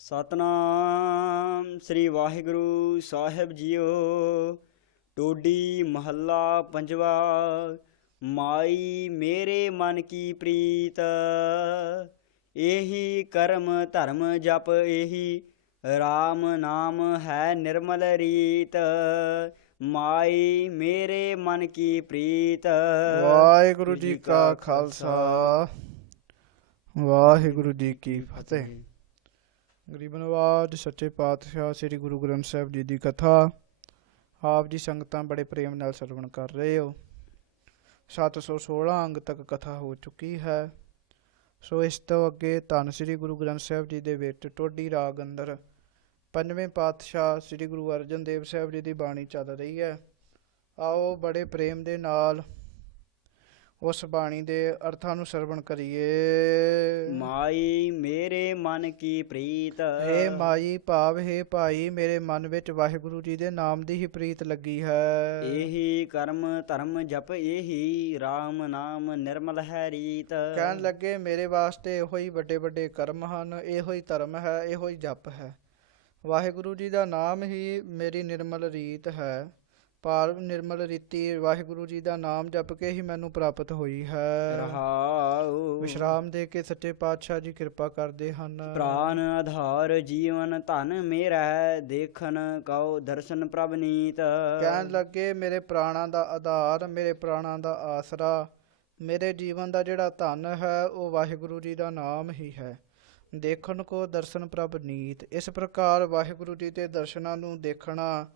ਸਤਨਾਮ ਸ੍ਰੀ ਵਾਹਿਗੁਰੂ ਸਾਹਿਬ JIO. Todi ਮਹੱਲਾ ਪੰਜਵਾ। ਮਾਈ ਮੇਰੇ ਮਨ ਕੀ ਪ੍ਰੀਤ, ਇਹੀ ਕਰਮ ਧਰਮ ਜਪ ਇਹੀ, ਰਾਮ ਨਾਮ ਹੈ ਨਿਰਮਲ ਰੀਤ। ਮਾਈ ਮੇਰੇ ਮਨ ਕੀ ਪ੍ਰੀਤ। ਵਾਹਿਗੁਰੂ ਜੀ ਕਾ ਖਾਲਸਾ ਵਾਹਿਗੁਰੂ ਜੀ ਕੀ ਫਤਿਹ। ਗਰੀਬਨਵਾਜ ਸੱਚੇ ਪਾਤਸ਼ਾਹ ਸ੍ਰੀ ਗੁਰੂ ਗ੍ਰੰਥ ਸਾਹਿਬ ਜੀ ਦੀ ਕਥਾ ਆਪ ਜੀ ਸੰਗਤਾਂ ਬੜੇ ਪ੍ਰੇਮ ਨਾਲ ਸਰਵਣ ਕਰ ਰਹੇ ਹੋ। 716 ਅੰਗ ਤੱਕ ਕਥਾ ਹੋ ਚੁੱਕੀ ਹੈ। ਸੋ ਇਸ ਤੋਂ ਅੱਗੇ ਧੰਨ ਸ੍ਰੀ ਗੁਰੂ ਗ੍ਰੰਥ ਸਾਹਿਬ ਜੀ ਦੇ ਵਿੱਚ ਟੋਡੀ ਰਾਗ ਅੰਦਰ ਪੰਜਵੇਂ ਪਾਤਸ਼ਾਹ ਸ੍ਰੀ ਗੁਰੂ ਅਰਜਨ ਦੇਵ ਸਾਹਿਬ ਜੀ ਦੀ ਬਾਣੀ ਚੱਲ ਰਹੀ ਹੈ। ਆਓ ਬੜੇ ਪ੍ਰੇਮ ਦੇ ਨਾਲ ਉਸ ਬਾਣੀ ਦੇ ਅਰਥਾਂ ਨੂੰ ਸਰਵਣ ਕਰੀਏ। ਮਾਈ ਮੇਰੇ ਮਨ ਕੀ ਪ੍ਰੀਤ। ਹੇ ਮਾਈ ਭਾਵ ਹੈ ਭਾਈ, ਮੇਰੇ ਮਨ ਵਿੱਚ ਵਾਹਿਗੁਰੂ ਜੀ ਦੇ ਨਾਮ ਦੀ ਹੀ ਪ੍ਰੀਤ ਲੱਗੀ ਹੈ। ਇਹੀ ਕਰਮ ਧਰਮ ਜਪ ਇਹੀ, ਰਾਮ ਨਾਮ ਨਿਰਮਲ ਹੈ ਰੀਤ। ਕਹਿਣ ਲੱਗੇ ਮੇਰੇ ਵਾਸਤੇ ਇਹੋ ਹੀ ਵੱਡੇ ਵੱਡੇ ਕਰਮ ਹਨ, ਇਹੋ ਹੀ ਧਰਮ ਹੈ, ਇਹੋ ਹੀ ਜਪ ਹੈ। ਵਾਹਿਗੁਰੂ ਜੀ ਦਾ ਨਾਮ ਹੀ ਮੇਰੀ ਨਿਰਮਲ ਰੀਤ ਹੈ। ਭਾਵ ਨਿਰਮਲ ਰੀਤੀ ਵਾਹਿਗੁਰੂ ਜੀ ਦਾ ਨਾਮ ਜਪ ਕੇ ਹੀ ਮੈਨੂੰ ਪ੍ਰਾਪਤ ਹੋਈ ਹੈ। ਰਹਾਉ ਵਿਸ਼ਰਾਮ ਦੇ ਕੇ ਸੱਚੇ ਪਾਤਸ਼ਾਹ ਜੀ ਕਿਰਪਾ ਕਰਦੇ ਹਨ। ਪ੍ਰਾਨ ਆਧਾਰ ਜੀਵਨ ਧਨ ਮੇਰਾ, ਦੇਖਨ ਕਉ ਦਰਸ਼ਨ ਪ੍ਰਭ ਨੀਤ। ਕਹਿਣ ਲੱਗੇ ਮੇਰੇ ਪ੍ਰਾਣਾਂ ਦਾ ਆਧਾਰ, ਮੇਰੇ ਪ੍ਰਾਣਾਂ ਦਾ ਆਸਰਾ, ਮੇਰੇ ਜੀਵਨ ਦਾ ਜਿਹੜਾ ਧਨ ਹੈ ਉਹ ਵਾਹਿਗੁਰੂ ਜੀ ਦਾ ਨਾਮ ਹੀ ਹੈ। ਦੇਖਣ ਕੋ ਦਰਸ਼ਨ ਪ੍ਰਭ ਨੀਤ। ਇਸ ਪ੍ਰਕਾਰ ਵਾਹਿਗੁਰੂ ਜੀ ਦੇ ਦਰਸ਼ਨਾਂ ਨੂੰ ਦੇਖਣਾ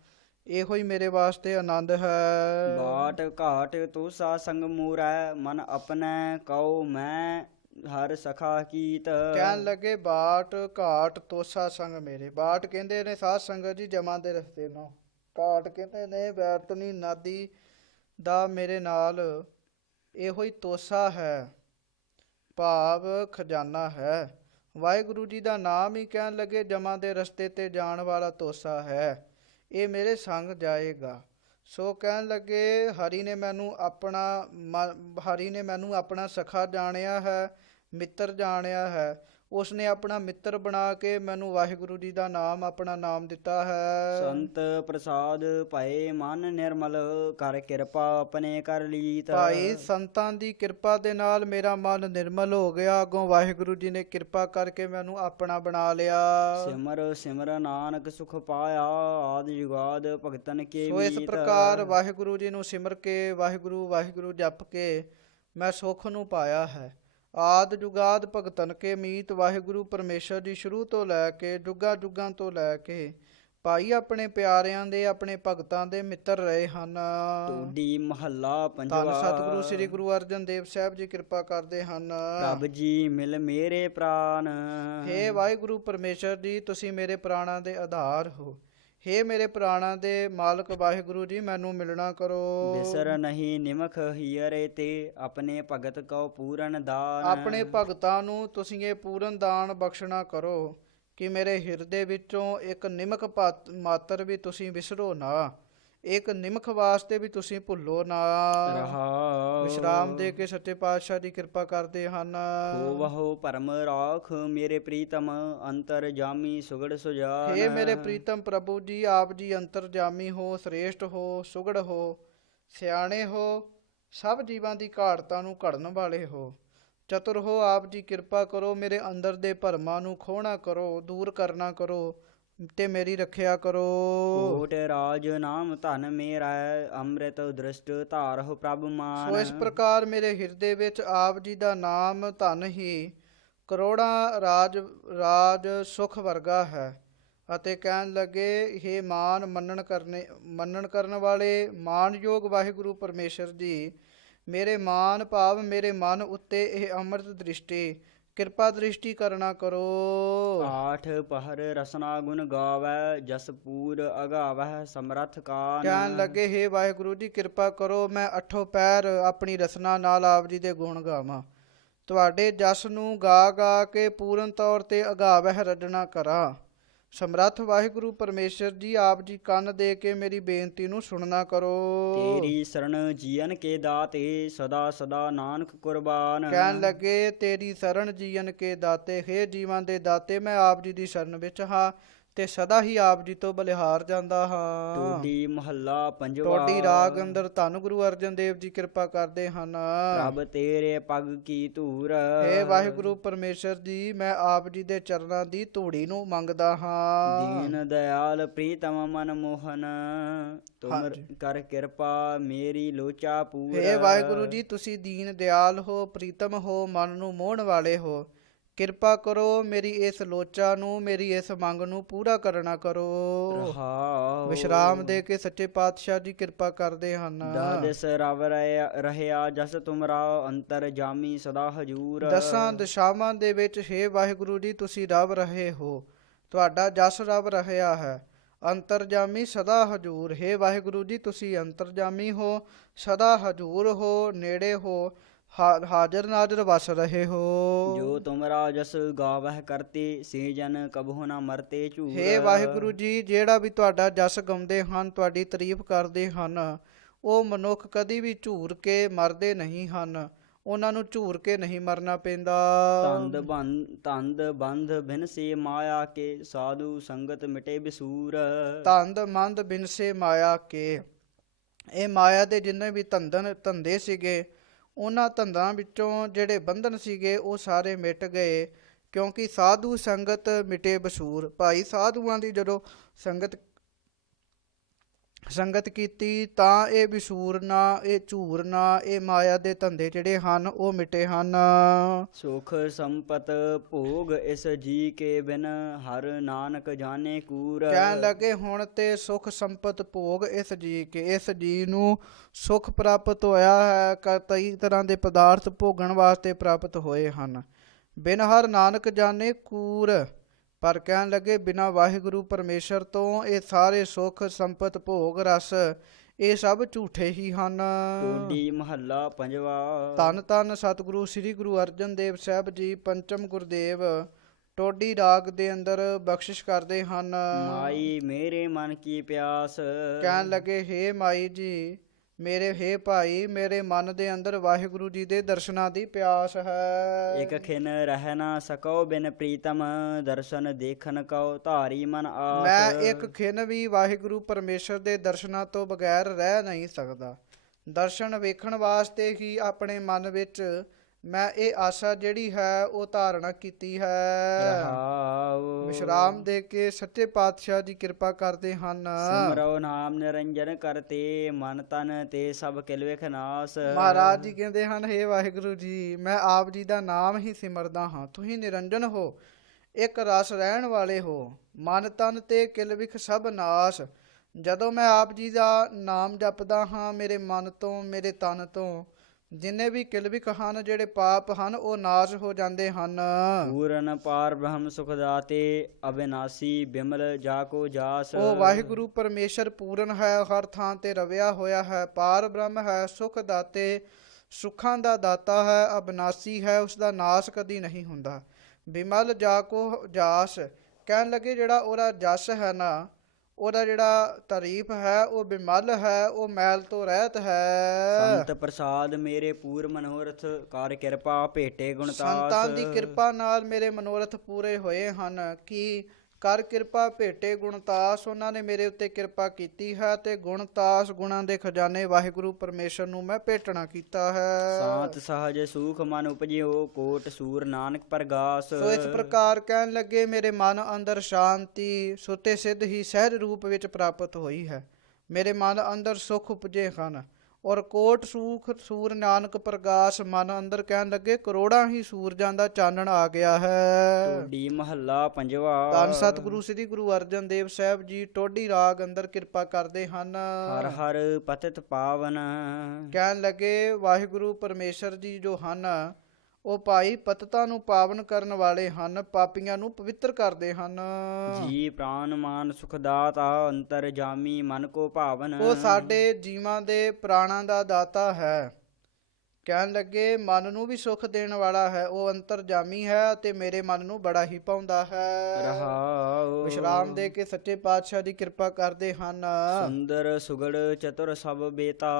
ਇਹੋ ਹੀ ਮੇਰੇ ਵਾਸਤੇ ਆਨੰਦ ਹੈ। ਬਾਟ ਘਾਟ ਤੋਸਾ ਸੰਗ ਮੂਰੈ, ਮਨ ਆਪਣੇ ਕਉ ਮੈਂ ਹਰ ਸਖਾ ਕੀਤ। ਕਹਿਣ ਲੱਗੇ ਬਾਟ ਘਾਟ ਤੋਸਾ ਸੰਗ ਮੇਰੇ। ਬਾਟ ਕਹਿੰਦੇ ਨੇ ਸਾਧ ਸੰਗਤ ਜੀ ਜਮਾਂ ਦੇ ਰਸਤੇ ਨੂੰ, ਘਾਟ ਕਹਿੰਦੇ ਨੇ ਬੈਤਨੀ ਨਾਦੀ ਦਾ ਮੇਰੇ ਨਾਲ ਇਹੋ ਹੀ ਤੋਸਾ ਹੈ, ਭਾਵ ਖਜ਼ਾਨਾ ਹੈ। ਵਾਹਿਗੁਰੂ ਜੀ ਦਾ ਨਾਮ ਹੀ ਕਹਿਣ ਲੱਗੇ ਜਮਾਂ ਦੇ ਰਸਤੇ ਤੇ ਜਾਣ ਵਾਲਾ ਤੋਸਾ ਹੈ, ਇਹ ਮੇਰੇ ਸੰਗ ਜਾਏਗਾ। ਸੋ ਕਹਿਣ ਲੱਗੇ ਹਰੀ ਨੇ ਮੈਨੂੰ ਆਪਣਾ ਸਖਾ ਜਾਣਿਆ ਹੈ, ਮਿੱਤਰ ਜਾਣਿਆ ਹੈ। ਉਸਨੇ ਆਪਣਾ ਮਿੱਤਰ ਬਣਾ ਕੇ ਮੈਨੂੰ ਵਾਹਿਗੁਰੂ ਜੀ ਦਾ ਨਾਮ ਆਪਣਾ ਨਾਮ ਦਿੱਤਾ ਹੈ। ਸੰਤ ਪ੍ਰਸਾਦ ਭਏ ਮਨ ਨਿਰਮਲ, ਕਰ ਕਿਰਪਾ ਆਪਣੇ ਕਰ ਲੀਤ। ਭਾਈ ਸੰਤਾਂ ਦੀ ਕਿਰਪਾ ਦੇ ਨਾਲ ਮੇਰਾ ਮਨ ਨਿਰਮਲ ਹੋ ਗਿਆ। ਅੱਗੋਂ ਵਾਹਿਗੁਰੂ ਜੀ ਨੇ ਕਿਰਪਾ ਕਰਕੇ ਮੈਨੂੰ ਆਪਣਾ ਬਣਾ ਲਿਆ। ਸਿਮਰ ਸਿਮਰ ਨਾਨਕ ਸੁਖ ਪਾਇਆ, ਆਦ ਜੁਗਾਦ ਭਗਤਨ ਕੇ ਸੋ ਇਸ ਮੀਤ। ਪ੍ਰਕਾਰ ਵਾਹਿਗੁਰੂ ਜੀ ਨੂੰ ਸਿਮਰ ਕੇ ਵਾਹਿਗੁਰੂ ਵਾਹਿਗੁਰੂ ਜਪ ਕੇ ਮੈਂ ਸੁੱਖ ਨੂੰ ਪਾਇਆ ਹੈ। ਆਦ ਜੁਗਾਦ ਭਗਤਨ ਕੇ ਮੀਤ। ਵਾਹਿਗੁਰੂ ਪਰਮੇਸ਼ਰ ਜੀ ਸ਼ੁਰੂ ਤੋਂ ਲੈ ਕੇ ਜੁਗਾਂ ਜੁਗਾਂ ਤੋਂ ਲੈ ਕੇ ਭਾਈ ਆਪਣੇ ਪਿਆਰਿਆਂ ਦੇ ਆਪਣੇ ਭਗਤਾਂ ਦੇ ਮਿੱਤਰ ਰਹੇ ਹਨ। ਟੋਡੀ ਮਹੱਲਾ ਧੰਨ ਪੰਜਵਾ। ਸਤਿਗੁਰੂ ਸ੍ਰੀ ਗੁਰੂ ਅਰਜਨ ਦੇਵ ਸਾਹਿਬ ਜੀ ਕਿਰਪਾ ਕਰਦੇ ਹਨ। ਪ੍ਰਭ ਜੀ ਮਿਲ ਮੇਰੇ ਪ੍ਰਾਨ, ਹੇ ਵਾਹਿਗੁਰੂ ਪਰਮੇਸ਼ਰ ਜੀ ਤੁਸੀਂ ਮੇਰੇ ਪ੍ਰਾਣਾਂ ਦੇ ਆਧਾਰ ਹੋ। ਹੇ ਮੇਰੇ ਪ੍ਰਾਣਾਂ ਦੇ ਮਾਲਕ ਵਾਹਿਗੁਰੂ ਜੀ ਮੈਨੂੰ ਮਿਲਣਾ ਕਰੋ। ਬਿਸਰ ਨਹੀਂ ਨਿਮਖ ਹੀਰੇ ਤੇ, ਆਪਣੇ ਭਗਤ ਕਉ ਪੂਰਨ ਦਾਨ। ਆਪਣੇ ਭਗਤਾਂ ਨੂੰ ਤੁਸੀਂ ਇਹ ਪੂਰਨ ਦਾਨ ਬਖਸ਼ਣਾ ਕਰੋ ਕਿ ਮੇਰੇ ਹਿਰਦੇ ਵਿੱਚੋਂ ਇੱਕ ਨਿਮਕ ਮਾਤਰ ਵੀ ਤੁਸੀਂ ਵਿਸਰੋ ਨਾ, ਇੱਕ ਨਿਮਖ ਵਾਸਤੇ ਵੀ ਤੁਸੀਂ ਭੁੱਲੋ ਨਾ। ਰਹਾਉ ਵਿਸ਼ਰਾਮ ਦੇ ਕੇ ਸੱਚੇ ਪਾਤਸ਼ਾਹ ਦੀ ਕਿਰਪਾ ਕਰਦੇ ਹਨ। ਹੋਵਹੁ ਪਰਮ ਰਾਖ ਮੇਰੇ ਪ੍ਰੀਤਮ, ਅੰਤਰ ਜਾਮੀ ਸੁਗੜ ਸੁਜਾਨ। ਹੇ ਮੇਰੇ ਪ੍ਰੀਤਮ ਪ੍ਰਭੂ ਜੀ, ਆਪ ਜੀ ਅੰਤਰਜਾਮੀ ਹੋ, ਸ੍ਰੇਸ਼ਟ ਹੋ, ਸੁਗੜ ਹੋ, ਸਿਆਣੇ ਹੋ, ਸਭ ਜੀਵਾਂ ਦੀ ਘਾੜਤਾਂ ਨੂੰ ਘੜਨ ਵਾਲੇ ਹੋ, ਚਤੁਰ ਹੋ। ਆਪ ਜੀ ਕਿਰਪਾ ਕਰੋ, ਮੇਰੇ ਅੰਦਰ ਦੇ ਭਰਮਾਂ ਨੂੰ ਖੋਹਣਾ ਕਰੋ, ਦੂਰ ਕਰਨਾ ਕਰੋ ਤੇ ਮੇਰੀ ਰੱਖਿਆ ਕਰੋ। ਕੋਟ ਰਾਜ ਨਾਮ ਧਨ ਮੇਰਾ, ਅੰਮ੍ਰਿਤ ਦ੍ਰਿਸ਼ਟ ਧਾਰਹੁ ਪ੍ਰਭ ਮਾਨ। ਸੋ ਇਸ ਪ੍ਰਕਾਰ ਮੇਰੇ ਹਿਰਦੇ ਵਿੱਚ ਆਪ ਜੀ ਦਾ ਨਾਮ ਧਨ ਹੀ ਕਰੋੜਾਂ ਰਾਜ ਸੁਖ ਵਰਗਾ ਹੈ। ਅਤੇ ਕਹਿਣ ਲੱਗੇ ਹੇ ਮੰਨਣ ਕਰਨ ਵਾਲੇ ਮਾਨਯੋਗ ਵਾਹਿਗੁਰੂ ਪਰਮੇਸ਼ਰ ਜੀ, ਮੇਰੇ ਮਾਨ ਭਾਵ ਮੇਰੇ ਮਨ ਉੱਤੇ ਇਹ ਅੰਮ੍ਰਿਤ ਦ੍ਰਿਸ਼ਟੀ ਕਿਰਪਾ ਦ੍ਰਿਸ਼ਟੀ ਕਰਨਾ ਕਰੋ। ਆਠ ਪਹਰ ਰਸਨਾ ਗੁਣ ਗਾਵੈ, ਜਸ ਪੂਰ ਅਗਾਵੈ ਸਮਰਥ ਕਾਨ। ਕਹਿਣ ਲੱਗੇ ਹੇ ਵਾਹਿਗੁਰੂ ਜੀ ਕਿਰਪਾ ਕਰੋ, ਮੈਂ 8 ਪਹਿਰ ਆਪਣੀ ਰਸਨਾ ਨਾਲ ਆਪ ਜੀ ਦੇ ਗੁਣ ਗਾਵਾਂ, ਤੁਹਾਡੇ ਜਸ ਨੂੰ ਗਾ ਗਾ ਕੇ ਪੂਰਨ ਤੌਰ ਤੇ ਅਗਾਵਹਿ ਰੱਜਣਾ ਕਰਾਂ। ਸਮਰੱਥ ਵਾਹਿਗੁਰੂ ਪਰਮੇਸ਼ਰ ਜੀ, ਆਪ ਜੀ ਕੰਨ ਦੇ ਕੇ ਮੇਰੀ ਬੇਨਤੀ ਨੂੰ ਸੁਣਨਾ ਕਰੋ। ਤੇਰੀ ਸਰਣ ਜੀਵਨ ਕੇ ਦਾਤੇ ਸਦਾ ਸਦਾ ਨਾਨਕ ਕੁਰਬਾਨ। ਕਹਿਣ ਲੱਗੇ, ਤੇਰੀ ਸ਼ਰਨ ਜੀਵਨ ਕੇ ਦਾਤੇ, ਹੇ ਜੀਵਾਂ ਦੇ ਦਾਤੇ, ਮੈਂ ਆਪ ਜੀ ਦੀ ਸ਼ਰਨ ਵਿੱਚ ਹਾਂ ਤੇ ਸਦਾ ਹੀ ਆਪ ਜੀ ਤੋਂ ਬਲਿਹਾਰ ਜਾਂਦਾ ਹਾਂ। ਟੋਡੀ ਮਹੱਲਾ ਪੰਜਵਾ। ਟੋਡੀ ਰਾਗ ਅੰਦਰ ਧੰਨ ਗੁਰੂ ਅਰਜਨ ਦੇਵ ਜੀ ਕਿਰਪਾ ਕਰਦੇ ਹਨ। ਪ੍ਰਭ ਤੇਰੇ ਪਗ ਕੀ ਧੂਰ। ਹੇ ਵਾਹਿਗੁਰੂ ਪਰਮੇਸ਼ਰ ਜੀ, ਮੈਂ ਆਪ ਜੀ ਦੇ ਚਰਨਾਂ ਦੀ ਧੂੜੀ ਨੂੰ ਮੰਗਦਾ ਹਾਂ। ਦੀਨ ਦਇਆਲ ਪ੍ਰੀਤਮ ਮਨ ਮੋਹਨ ਤੁਮ ਹਾਂਜੀ। ਕਰ ਕਿਰਪਾ ਮੇਰੀ ਲੋਚਾ ਪੂਰ। ਹੇ ਵਾਹਿਗੁਰੂ ਜੀ, ਤੁਸੀਂ ਦੀਨ ਦਿਆਲ ਹੋ, ਪ੍ਰੀਤਮ ਹੋ, ਮਨ ਨੂੰ ਮੋਹਣ ਵਾਲੇ ਹੋ। ਕਿਰਪਾ ਕਰੋ, ਮੇਰੀ ਇਸ ਲੋਚਾ ਨੂੰ, ਮੇਰੀ ਇਸ ਮੰਗ ਨੂੰ ਪੂਰਾ ਕਰਨਾ ਕਰੋ। ਰਹਾਉ। ਵਿਸ਼ਰਾਮ ਦੇ ਕੇ ਸੱਚੇ ਪਾਤਸ਼ਾਹ ਜੀ ਕਿਰਪਾ ਕਰਦੇ ਹਨ। ਦਸ ਰਵ ਰਹਿਆ ਜਸ ਤੁਮਰਾ ਅੰਤਰ ਜਾਮੀ ਸਦਾ ਹਜੂਰ। ਦਸਾਂ ਦਿਸ਼ਾਵਾਂ ਦੇ ਵਿੱਚ ਹੇ ਵਾਹਿਗੁਰੂ ਜੀ ਤੁਸੀਂ ਰਵ ਰਹੇ ਹੋ, ਤੁਹਾਡਾ ਜਸ ਰਵ ਰਹਿਆ ਹੈ। ਅੰਤਰਜਾਮੀ ਸਦਾ ਹਜੂਰ, ਹੇ ਵਾਹਿਗੁਰੂ ਜੀ ਤੁਸੀਂ ਅੰਤਰਜਾਮੀ ਹੋ, ਸਦਾ ਹਜੂਰ ਹੋ, ਨੇੜੇ ਹੋ, ਹਾਜ਼ਰ ਨਾਜ਼ਰ ਵਸ ਰਹੇ ਹੋ। ਜੋ ਤੁਮਰਾ ਜਸ ਗਾਵਹਿ ਕਰਤੇ ਸੇ ਜਨ ਕਬਹੁ ਨਾ ਮਰਤੇ ਝੂਰ। ਹੇ ਵਾਹਿਗੁਰੂ ਜੀ, ਜਿਹੜਾ ਵੀ ਤੁਹਾਡਾ ਜਸ ਗਾਉਂਦੇ ਹਨ, ਤੁਹਾਡੀ ਤਾਰੀਫ ਕਰਦੇ ਹਨ, ਉਹ ਮਨੁੱਖ ਕਦੀ ਵੀ ਝੂਰ ਕੇ ਮਰਦੇ ਨਹੀਂ ਹਨ। ਉਹਨਾਂ ਨੂੰ ਝੂਰ ਕੇ ਨਹੀਂ ਮਰਨਾ ਪੈਂਦਾ। ਤੰਦ ਬੰਧ ਬਿਨ ਸੇ ਮਾਇਆ ਕੇ ਸਾਧੂ ਸੰਗਤ ਮਿਟੇ ਬਿਸੂਰ। ਤੰਦ ਮੰਦ ਬਿਨਸੇ ਮਾਇਆ ਕੇ, ਇਹ ਮਾਇਆ ਦੇ ਜਿੰਨੇ ਵੀ ਧੰਦੇ ਸੀਗੇ, ਉਹਨਾਂ ਧੰਦਾਂ ਵਿੱਚੋਂ ਜਿਹੜੇ ਬੰਧਨ ਸੀਗੇ ਉਹ ਸਾਰੇ ਮਿਟ ਗਏ, ਕਿਉਂਕਿ ਸਾਧੂ ਸੰਗਤ ਮਿਟੇ ਬਸੂਰ। ਭਾਈ ਸਾਧੂਆਂ ਦੀ ਜਦੋਂ ਸੰਗਤ ਕੀਤੀ ਤਾਂ ਇਹ ਬਿਸੂਰਨਾ, ਇਹ ਝੂਰਨਾ, ਇਹ ਮਾਇਆ ਦੇ ਧੰਦੇ ਜਿਹੜੇ ਹਨ ਉਹ ਮਿਟੇ ਹਨ। ਸੁਖ ਸੰਪਤ ਭੋਗ ਇਸ ਜੀ ਕੇ ਬਿਨ ਹਰ ਨਾਨਕ ਜਾਣੇ ਕੂਰ। ਕਹਿਣ ਲੱਗੇ, ਹੁਣ ਤੇ ਸੁਖ ਸੰਪਤ ਭੋਗ ਇਸ ਜੀ ਕੇ, ਇਸ ਜੀ ਨੂੰ ਸੁਖ ਪ੍ਰਾਪਤ ਹੋਇਆ ਹੈ। ਕਈ ਤਰ੍ਹਾਂ ਦੇ ਪਦਾਰਥ ਭੋਗਣ ਵਾਸਤੇ ਪ੍ਰਾਪਤ ਹੋਏ ਹਨ। ਬਿਨ ਹਰ ਨਾਨਕ ਜਾਣੇ ਕੂਰ, ਪਰ ਕਹਿਣ ਲੱਗੇ ਬਿਨਾਂ ਵਾਹਿਗੁਰੂ ਪਰਮੇਸ਼ਰ ਤੋਂ ਇਹ ਸਾਰੇ ਸੁਖ ਸੰਪਤ ਭੋਗ ਰਸ ਇਹ ਸਭ ਝੂਠੇ ਹੀ ਹਨ। ਟੋਡੀ ਮਹੱਲਾ ਪੰਜਵਾ। ਧੰਨ ਧੰਨ ਸਤਿਗੁਰੂ ਸ੍ਰੀ ਗੁਰੂ ਅਰਜਨ ਦੇਵ ਸਾਹਿਬ ਜੀ ਪੰਚਮ ਗੁਰਦੇਵ ਟੋਡੀ ਰਾਗ ਦੇ ਅੰਦਰ ਬਖਸ਼ਿਸ਼ ਕਰਦੇ ਹਨ। ਮਾਈ ਮੇਰੇ ਮਨ ਕੀ ਪਿਆਸ। ਕਹਿਣ ਲੱਗੇ, ਹੇ ਮਾਈ ਜੀ, ਮੇਰੇ ਹੇ ਭਾਈ, ਮੇਰੇ ਮਨ ਦੇ ਅੰਦਰ ਵਾਹਿਗੁਰੂ ਜੀ ਦੇ ਦਰਸ਼ਨਾਂ ਦੀ ਪਿਆਸ ਹੈ। ਇਕ ਖਿਨ ਰਹਿ ਨਾ ਸਕੋ ਬਿਨ ਪ੍ਰੀਤਮ ਦਰਸ਼ਨ ਦੇਖਨ ਕਉ ਧਾਰੀ ਮਨ ਆਸ। ਮੈਂ ਇੱਕ ਖਿਨ ਵੀ ਵਾਹਿਗੁਰੂ ਪਰਮੇਸ਼ਰ ਦੇ ਦਰਸ਼ਨਾਂ ਤੋਂ ਬਗੈਰ ਰਹਿ ਨਹੀਂ ਸਕਦਾ। ਦਰਸ਼ਨ ਵੇਖਣ ਵਾਸਤੇ ਹੀ ਆਪਣੇ ਮਨ ਵਿੱਚ ਮੈਂ ਇਹ ਆਸਾ ਜਿਹੜੀ ਹੈ ਉਹ ਧਾਰਨਾ ਕੀਤੀ ਹੈ। ਰਹਾਉ। ਵਿਸ਼ਰਾਮ ਦੇ ਕੇ ਸੱਚੇ ਪਾਤਸ਼ਾਹ ਜੀ ਕਿਰਪਾ ਕਰਦੇ ਹਨ। ਸਿਮਰੋ ਨਾਮ ਨਿਰੰਜਨ ਕਰਤੇ ਮਨ ਤਨ ਤੇ ਸਭ ਕਿਲ ਵਿਖ ਨਾਸ। ਮਹਾਰਾਜ ਜੀ ਕਹਿੰਦੇ ਹਨ, ਹੇ ਵਾਹਿਗੁਰੂ ਜੀ, ਮੈਂ ਆਪ ਜੀ ਦਾ ਨਾਮ ਹੀ ਸਿਮਰਦਾ ਹਾਂ। ਤੁਸੀਂ ਨਿਰੰਜਨ ਹੋ, ਇੱਕ ਰਸ ਰਹਿਣ ਵਾਲੇ ਹੋ, ਮਨ ਤਨ ਤੇ ਕਿਲ ਵਿਖ ਸਭ ਨਾਸ। ਜਦੋਂ ਮੈਂ ਆਪ ਜੀ ਦਾ ਨਾਮ ਜਪਦਾ ਹਾਂ, ਮੇਰੇ ਮਨ ਤੋਂ, ਮੇਰੇ ਤਨ ਤੋਂ ਜਿੰਨੇ ਵੀ ਕਿਲਵਿਕ ਹਨ, ਜਿਹੜੇ ਪਾਪ ਹਨ, ਉਹ ਨਾਸ਼ ਹੋ ਜਾਂਦੇ ਹਨ। ਪੂਰਨ ਪਾਰ ਬ੍ਰਹਮ ਸੁਖ ਦਾਤੇ ਅਬਿਨਾਸੀ ਬਿਮਲ ਜਾ ਕੋ ਜਾਸ। ਉਹ ਵਾਹਿਗੁਰੂ ਪਰਮੇਸ਼ਰ ਪੂਰਨ ਹੈ, ਹਰ ਥਾਂ ਤੇ ਰਵਿਆ ਹੋਇਆ ਹੈ, ਪਾਰ ਬ੍ਰਹਮ ਹੈ, ਸੁਖ ਦਾਤੇ, ਸੁੱਖਾਂ ਦਾ ਦਾਤਾ ਹੈ, ਅਬਿਨਾਸੀ ਹੈ, ਉਸ ਦਾ ਨਾਸ਼ ਕਦੀ ਨਹੀਂ ਹੁੰਦਾ। ਬਿਮਲ ਜਾ ਕੋ ਜਾਸ, ਕਹਿਣ ਲੱਗੇ ਜਿਹੜਾ ਉਹਦਾ ਜਸ ਹੈ ਨਾ, ਉਹਦਾ ਜਿਹੜਾ ਤਾਰੀਫ ਹੈ ਉਹ ਬਿਮਲ ਹੈ, ਉਹ ਮੈਲ ਤੋਂ ਰਹਿਤ ਹੈ। ਸੰਤ ਪ੍ਰਸਾਦ ਮੇਰੇ ਪੂਰ ਮਨੋਰਥ ਕਰ ਕਿਰਪਾ ਭੇਟੇ ਗੁਣਤਾਸ। ਸੰਤਾਂ ਦੀ ਕਿਰਪਾ ਨਾਲ ਮੇਰੇ ਮਨੋਰਥ ਪੂਰੇ ਹੋਏ ਹਨ। ਕਿ ਕਰ ਕਿਰਪਾ ਭੇਟੇ ਗੁਣਤਾਸ, ਉਹਨਾਂ ਨੇ ਮੇਰੇ ਉੱਤੇ ਕਿਰਪਾ ਕੀਤੀ ਹੈ ਤੇ ਗੁਣਤਾਸ, ਗੁਣਾਂ ਦੇ ਖਜ਼ਾਨੇ ਵਾਹਿਗੁਰੂ ਪਰਮੇਸ਼ਰ ਨੂੰ ਮੈਂ ਭੇਟਣਾ ਕੀਤਾ ਹੈ। ਸਾਤ ਸਹਜ ਸੂਖ ਮਨ ਉਪਜਿਓ ਕੋਟ ਸੂਰ ਨਾਨਕ ਪ੍ਰਗਾਸ। ਸੋ ਇਸ ਪ੍ਰਕਾਰ ਕਹਿਣ ਲੱਗੇ, ਮੇਰੇ ਮਨ ਅੰਦਰ ਸ਼ਾਂਤੀ ਸੁਤੇ ਸਿੱਧ ਹੀ ਸਹਿਜ ਰੂਪ ਵਿੱਚ ਪ੍ਰਾਪਤ ਹੋਈ ਹੈ। ਮੇਰੇ ਮਨ ਅੰਦਰ ਸੁਖ ਉਪਜੇ ਹਨ ਔਰ ਕੋਟ ਸੂਖ ਸੂਰ ਨਾਨਕ ਪ੍ਰਗਾਸ, ਮਨ ਅੰਦਰ ਕਹਿਣ ਲੱਗੇ ਕਰੋੜਾਂ ਹੀ ਸੂਰਜਾਂ ਦਾ ਚਾਨਣ ਆ ਗਿਆ ਹੈ। ਟੋਡੀ ਮਹੱਲਾ ਪੰਜਵਾ। ਧੰਨ ਸਤਿਗੁਰੂ ਸ੍ਰੀ ਗੁਰੂ ਅਰਜਨ ਦੇਵ ਸਾਹਿਬ ਜੀ ਟੋਡੀ ਰਾਗ ਅੰਦਰ ਕਿਰਪਾ ਕਰਦੇ ਹਨ। ਹਰ ਹਰ ਪਤਿਤ ਪਾਵਨ। ਕਹਿਣ ਲੱਗੇ, ਵਾਹਿਗੁਰੂ ਪਰਮੇਸ਼ਰ ਜੀ ਜੋ ਹਨ ਉਹ ਭਾਈ ਪਤਿਤਾਂ ਨੂੰ ਪਾਵਨ ਕਰਨ ਵਾਲੇ ਹਨ, ਪਾਪੀਆਂ ਨੂੰ ਪਵਿੱਤਰ ਕਰਦੇ ਹਨ। ਜੀ ਪ੍ਰਾਨ ਮਾਨ ਸੁਖ ਦਾਤਾ ਅੰਤਰ ਜਾਮੀ ਮਨ ਕੋ ਭਾਵਨ। ਉਹ ਸਾਡੇ ਜੀਵਾਂ ਦੇ ਪ੍ਰਾਣਾਂ ਦਾ ਦਾਤਾ ਹੈ ਕਹਿਣ ਲੱਗੇ ਮਨ ਨੂੰ ਵੀ ਸੁਖ ਦੇਣ ਵਾਲਾ ਹੈ, ਉਹ ਅੰਤਰਜਾਮੀ ਹੈ ਅਤੇ ਮੇਰੇ ਮਨ ਨੂੰ ਬੜਾ ਹੀ ਭਾਉਂਦਾ ਹੈ। ਰਹਾਉ ਵਿਸ਼ਰਾਮ ਦੇ ਕੇ ਸੱਚੇ ਪਾਤਸ਼ਾਹ ਦੀ ਕਿਰਪਾ ਕਰਦੇ ਹਨ। ਸੁੰਦਰ ਸੁਗੜ ਚਤੁਰ ਸਭ ਬੇਤਾ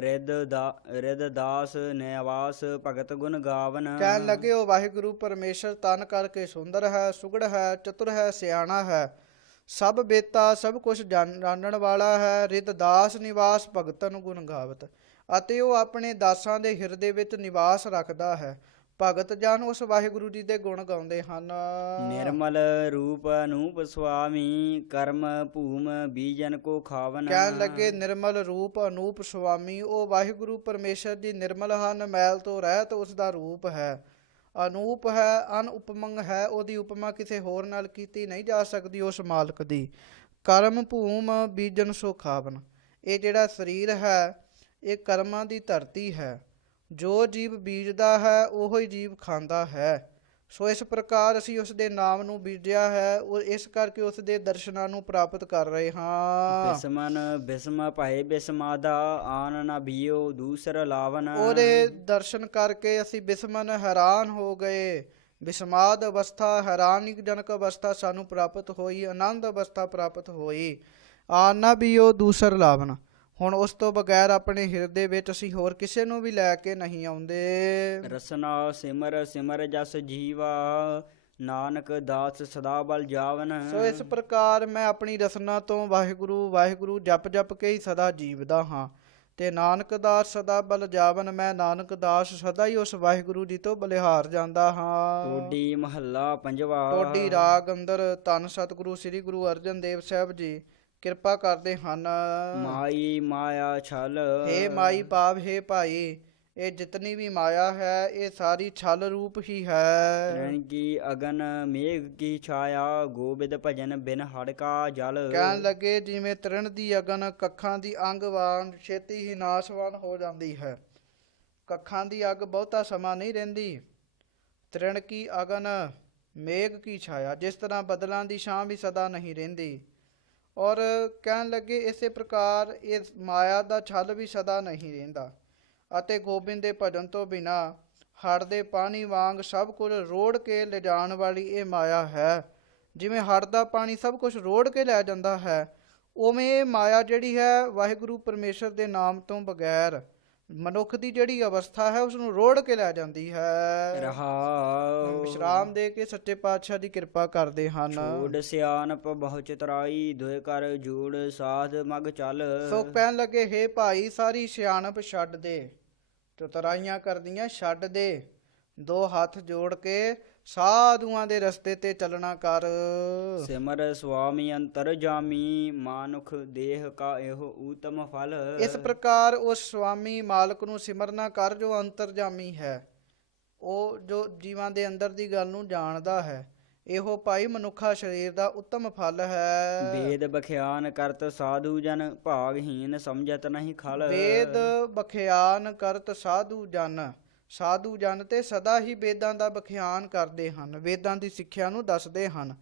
ਰਿਦ ਦਾਸ ਨਿਵਾਸ ਭਗਤ ਗੁਣ ਗਾਵਨ। ਕਹਿਣ ਲੱਗੇ ਉਹ ਵਾਹਿਗੁਰੂ ਪਰਮੇਸ਼ਰ ਤਨ ਕਰਕੇ ਸੁੰਦਰ ਹੈ, ਸੁਗੜ ਹੈ, ਚਤੁਰ ਹੈ, ਸਿਆਣਾ ਹੈ, ਸਭ ਬੇਤਾ ਸਭ ਕੁਝ ਜਾਣਨ ਵਾਲਾ ਹੈ। ਰਿਦ ਦਾਸ ਨਿਵਾਸ ਭਗਤਨ ਗੁਣ ਗਾਵਤ, ਅਤੇ ਉਹ ਆਪਣੇ ਦਾਸਾਂ ਦੇ ਹਿਰਦੇ ਵਿੱਚ ਨਿਵਾਸ ਰੱਖਦਾ ਹੈ। ਭਗਤ ਜਨ ਉਸ ਵਾਹਿਗੁਰੂ ਜੀ ਦੇ ਗੁਣ ਗਾਉਂਦੇ ਹਨ। ਨਿਰਮਲ ਰੂਪ ਅਨੂਪ ਸੁਆਮੀ ਕਰਮ ਭੂਮ ਬੀਜਨ ਕੋ ਖਾਵਨ। ਕਹਿਣ ਲੱਗੇ ਨਿਰਮਲ ਰੂਪ ਅਨੂਪ ਸੁਆਮੀ, ਉਹ ਵਾਹਿਗੁਰੂ ਪਰਮੇਸ਼ਰ ਜੀ ਨਿਰਮਲ ਹਨ, ਮੈਲ ਤੋਂ ਰਹਿਤ ਉਸ ਦਾ ਰੂਪ ਹੈ। ਅਨੂਪ ਹੈ, ਅਨਉਪਮੰਗ ਹੈ, ਉਹਦੀ ਉਪਮਾ ਕਿਸੇ ਹੋਰ ਨਾਲ ਕੀਤੀ ਨਹੀਂ ਜਾ ਸਕਦੀ ਉਸ ਮਾਲਕ ਦੀ। ਕਰਮ ਭੂਮ ਬੀਜਨ ਸੋ ਖਾਵਨ, ਇਹ ਜਿਹੜਾ ਸਰੀਰ ਹੈ ਇਹ ਕਰਮਾਂ ਦੀ ਧਰਤੀ ਹੈ। ਜੋ ਜੀਵ ਬੀਜਦਾ ਹੈ ਉਹੋ ਹੀ ਜੀਵ ਖਾਂਦਾ ਹੈ। ਸੋ ਇਸ ਪ੍ਰਕਾਰ ਅਸੀਂ ਉਸ ਦੇ ਨਾਮ ਨੂੰ ਬੀਜਿਆ ਹੈ, ਉਹ ਇਸ ਕਰਕੇ ਉਸ ਦੇ ਦਰਸ਼ਨਾਂ ਨੂੰ ਪ੍ਰਾਪਤ ਕਰ ਰਹੇ ਹਾਂ। ਬਿਸਮਨ ਬਿਸਮ ਭਏ ਬਿਸਮਾਦਾ ਆਨ ਨਾ ਬੀਓ ਦੂਸਰ ਲਾਵਨ। ਉਹਦੇ ਦਰਸ਼ਨ ਕਰਕੇ ਅਸੀਂ ਬਿਸਮਨ ਹੈਰਾਨ ਹੋ ਗਏ। ਬਿਸਮਾਦ ਅਵਸਥਾ ਹੈਰਾਨੀਜਨਕ ਅਵਸਥਾ ਸਾਨੂੰ ਪ੍ਰਾਪਤ ਹੋਈ, ਆਨੰਦ ਅਵਸਥਾ ਪ੍ਰਾਪਤ ਹੋਈ। ਆਨ ਨਾ ਬੀਓ ਦੂਸਰ ਲਾਵਨ, ਹੁਣ ਉਸ ਤੋਂ ਬਗੈਰ ਆਪਣੇ ਹਿਰਦੇ ਵਿੱਚ ਅਸੀਂ ਹੋਰ ਕਿਸੇ ਨੂੰ ਵੀ ਲੈ ਕੇ ਨਹੀਂ ਆਉਂਦੇ। ਰਸਨਾ ਸਿਮਰ ਸਿਮਰ ਜਸ ਜੀਵਾ ਨਾਨਕ ਦਾਸ ਸਦਾ ਬਲ ਜਾਵਨ। ਸੋ ਇਸ ਪ੍ਰਕਾਰ ਮੈਂ ਆਪਣੀ ਰਸਨਾ ਤੋਂ ਵਾਹਿਗੁਰੂ ਵਾਹਿਗੁਰੂ ਜਪ ਜਪ ਕੇ ਹੀ ਸਦਾ ਜੀਵਦਾ ਹਾਂ, ਤੇ ਨਾਨਕ ਦਾਸ ਸਦਾ ਬਲ ਜਾਵਨ, ਮੈਂ ਨਾਨਕ ਦਾਸ ਸਦਾ ਹੀ ਉਸ ਵਾਹਿਗੁਰੂ ਜੀ ਤੋਂ ਬਲਿਹਾਰ ਜਾਂਦਾ ਹਾਂ। ਟੋਡੀ ਮਹੱਲਾ ਪੰਜਵਾ। ਟੋਡੀ ਰਾਗ ਅੰਦਰ ਧੰਨ ਸਤਿਗੁਰੂ ਸ੍ਰੀ ਗੁਰੂ ਅਰਜਨ ਦੇਵ ਸਾਹਿਬ ਜੀ ਕਿਰਪਾ ਕਰਦੇ ਹਨ। ਮਾਈ ਮਾਇਆ ਛਲ। ਹੇ ਮਾਈ ਭਾਵ ਹੇ ਭਾਈ, ਇਹ ਜਿਤਨੀ ਵੀ ਮਾਇਆ ਹੈ ਇਹ ਸਾਰੀ ਛਲ ਰੂਪ ਹੀ ਹੈ। ਤ੍ਰਿਣ ਕੀ ਅਗਨ ਮੇਘ ਕੀ ਛਾਇਆ ਗੋਬਿੰਦ ਭਜਨ ਬਿਨ ਹੜ ਕਾ ਜਲ। ਕਹਿਣ ਲੱਗੇ ਜਿਵੇਂ ਤ੍ਰਿਣ ਦੀ ਅਗਨ ਕੱਖਾਂ ਦੀ ਅੰਗ ਵਾਂਗ ਛੇਤੀ ਹੀ ਨਾਸ਼ਵਾਨ ਹੋ ਜਾਂਦੀ ਹੈ। ਕੱਖਾਂ ਦੀ ਅੱਗ ਬਹੁਤਾ ਸਮਾਂ ਨਹੀਂ ਰਹਿੰਦੀ। ਤ੍ਰਿਣ ਕੀ ਅਗਨ ਮੇਘ ਕੀ ਛਾਇਆ, ਜਿਸ ਤਰ੍ਹਾਂ ਬਦਲਾਂ ਦੀ ਛਾਂ ਵੀ ਸਦਾ ਨਹੀਂ ਰਹਿੰਦੀ। ਔਰ ਕਹਿਣ ਲੱਗੇ ਇਸੇ ਪ੍ਰਕਾਰ ਇਹ ਮਾਇਆ ਦਾ ਛਲ ਵੀ ਸਦਾ ਨਹੀਂ ਰਹਿੰਦਾ, ਅਤੇ ਗੋਬਿੰਦ ਦੇ ਭਜਨ ਤੋਂ ਬਿਨਾ ਹੜ੍ਹ ਦੇ ਪਾਣੀ ਵਾਂਗ ਸਭ ਕੁਝ ਰੋੜ ਕੇ ਲਿਜਾਣ ਵਾਲੀ ਇਹ ਮਾਇਆ ਹੈ। ਜਿਵੇਂ ਹੜ੍ਹ ਦਾ ਪਾਣੀ ਸਭ ਕੁਝ ਰੋੜ ਕੇ ਲੈ ਜਾਂਦਾ ਹੈ, ਉਵੇਂ ਇਹ ਮਾਇਆ ਜਿਹੜੀ ਹੈ ਵਾਹਿਗੁਰੂ ਪਰਮੇਸ਼ਰ ਦੇ ਨਾਮ ਤੋਂ ਬਗੈਰ ਮਨੁੱਖ ਦੀ ਜਿਹੜੀ ਅਵਸਥਾ ਹੈ ਉਸ ਨੂੰ ਰੋੜ ਕੇ ਲੈ ਜਾਂਦੀ ਹੈ। ਰਹਾਉ ਵਿਸ਼ਰਾਮ ਦੇ ਕੇ ਸੱਚੇ ਪਾਤਸ਼ਾਹ ਦੀ ਕਿਰਪਾ ਕਰਦੇ ਹਨ। ਛੋੜ ਸਿਆਣਪ ਬਹੁ ਚਤੁਰਾਈ ਦੁਇ ਕਰ ਜੋੜ ਸਾਧ ਮਗ ਚੱਲ। ਸੋ ਕਹਿਣ ਲੱਗੇ ਹੇ ਭਾਈ ਸਾਰੀ ਸਿਆਣਪ ਛੱਡ ਦੇ, ਚਤੁਰਾਈਆਂ ਕਰਦੀਆਂ ਛੱਡ ਦੇ, ਦੋ ਹੱਥ ਜੋੜ ਕੇ ਸਾਧੂਆਂ ਦੇ ਰਸਤੇ ਤੇ ਚੱਲਣਾ ਕਰ। ਸਿਮਰ ਸੁਆਮੀ ਅੰਤਰ ਜਾਮੀ ਮਾਨੁਖ ਦੇਹ ਕਾ ਇਹੋ ਊਤਮ ਫਲ। ਇਸ ਪ੍ਰਕਾਰ ਉਸ ਸੁਆਮੀ ਮਾਲਕ ਨੂੰ ਸਿਮਰਨਾ ਕਰ ਜੋ ਅੰਤਰਜਾਮੀ ਹੈ, ਉਹ ਜੋ ਜੀਵਾਂ ਦੇ ਅੰਦਰ ਦੀ ਗੱਲ ਨੂੰ ਜਾਣਦਾ ਹੈ। ਇਹੋ ਭਾਈ ਮਨੁੱਖਾ ਸਰੀਰ ਦਾ ਉੱਤਮ ਫਲ ਹੈ। ਵੇਦ ਬਖਿਆਨ ਕਰਤ ਸਾਧੂ ਜਨ ਭਾਗਹੀਨ ਸਮਝਤ ਨਹੀਂ ਖਲ। ਵੇਦ ਬਖਿਆਨ ਕਰਤ ਸਾਧੂ ਜਨ, ਸਾਧੂ ਜਨ ਤੇ ਸਦਾ ਹੀ ਵੇਦਾਂ ਦਾ ਬਖਿਆਨ ਕਰਦੇ ਹਨ, ਵੇਦਾਂ ਦੀ ਸਿੱਖਿਆ ਨੂੰ ਦੱਸਦੇ ਹਨ,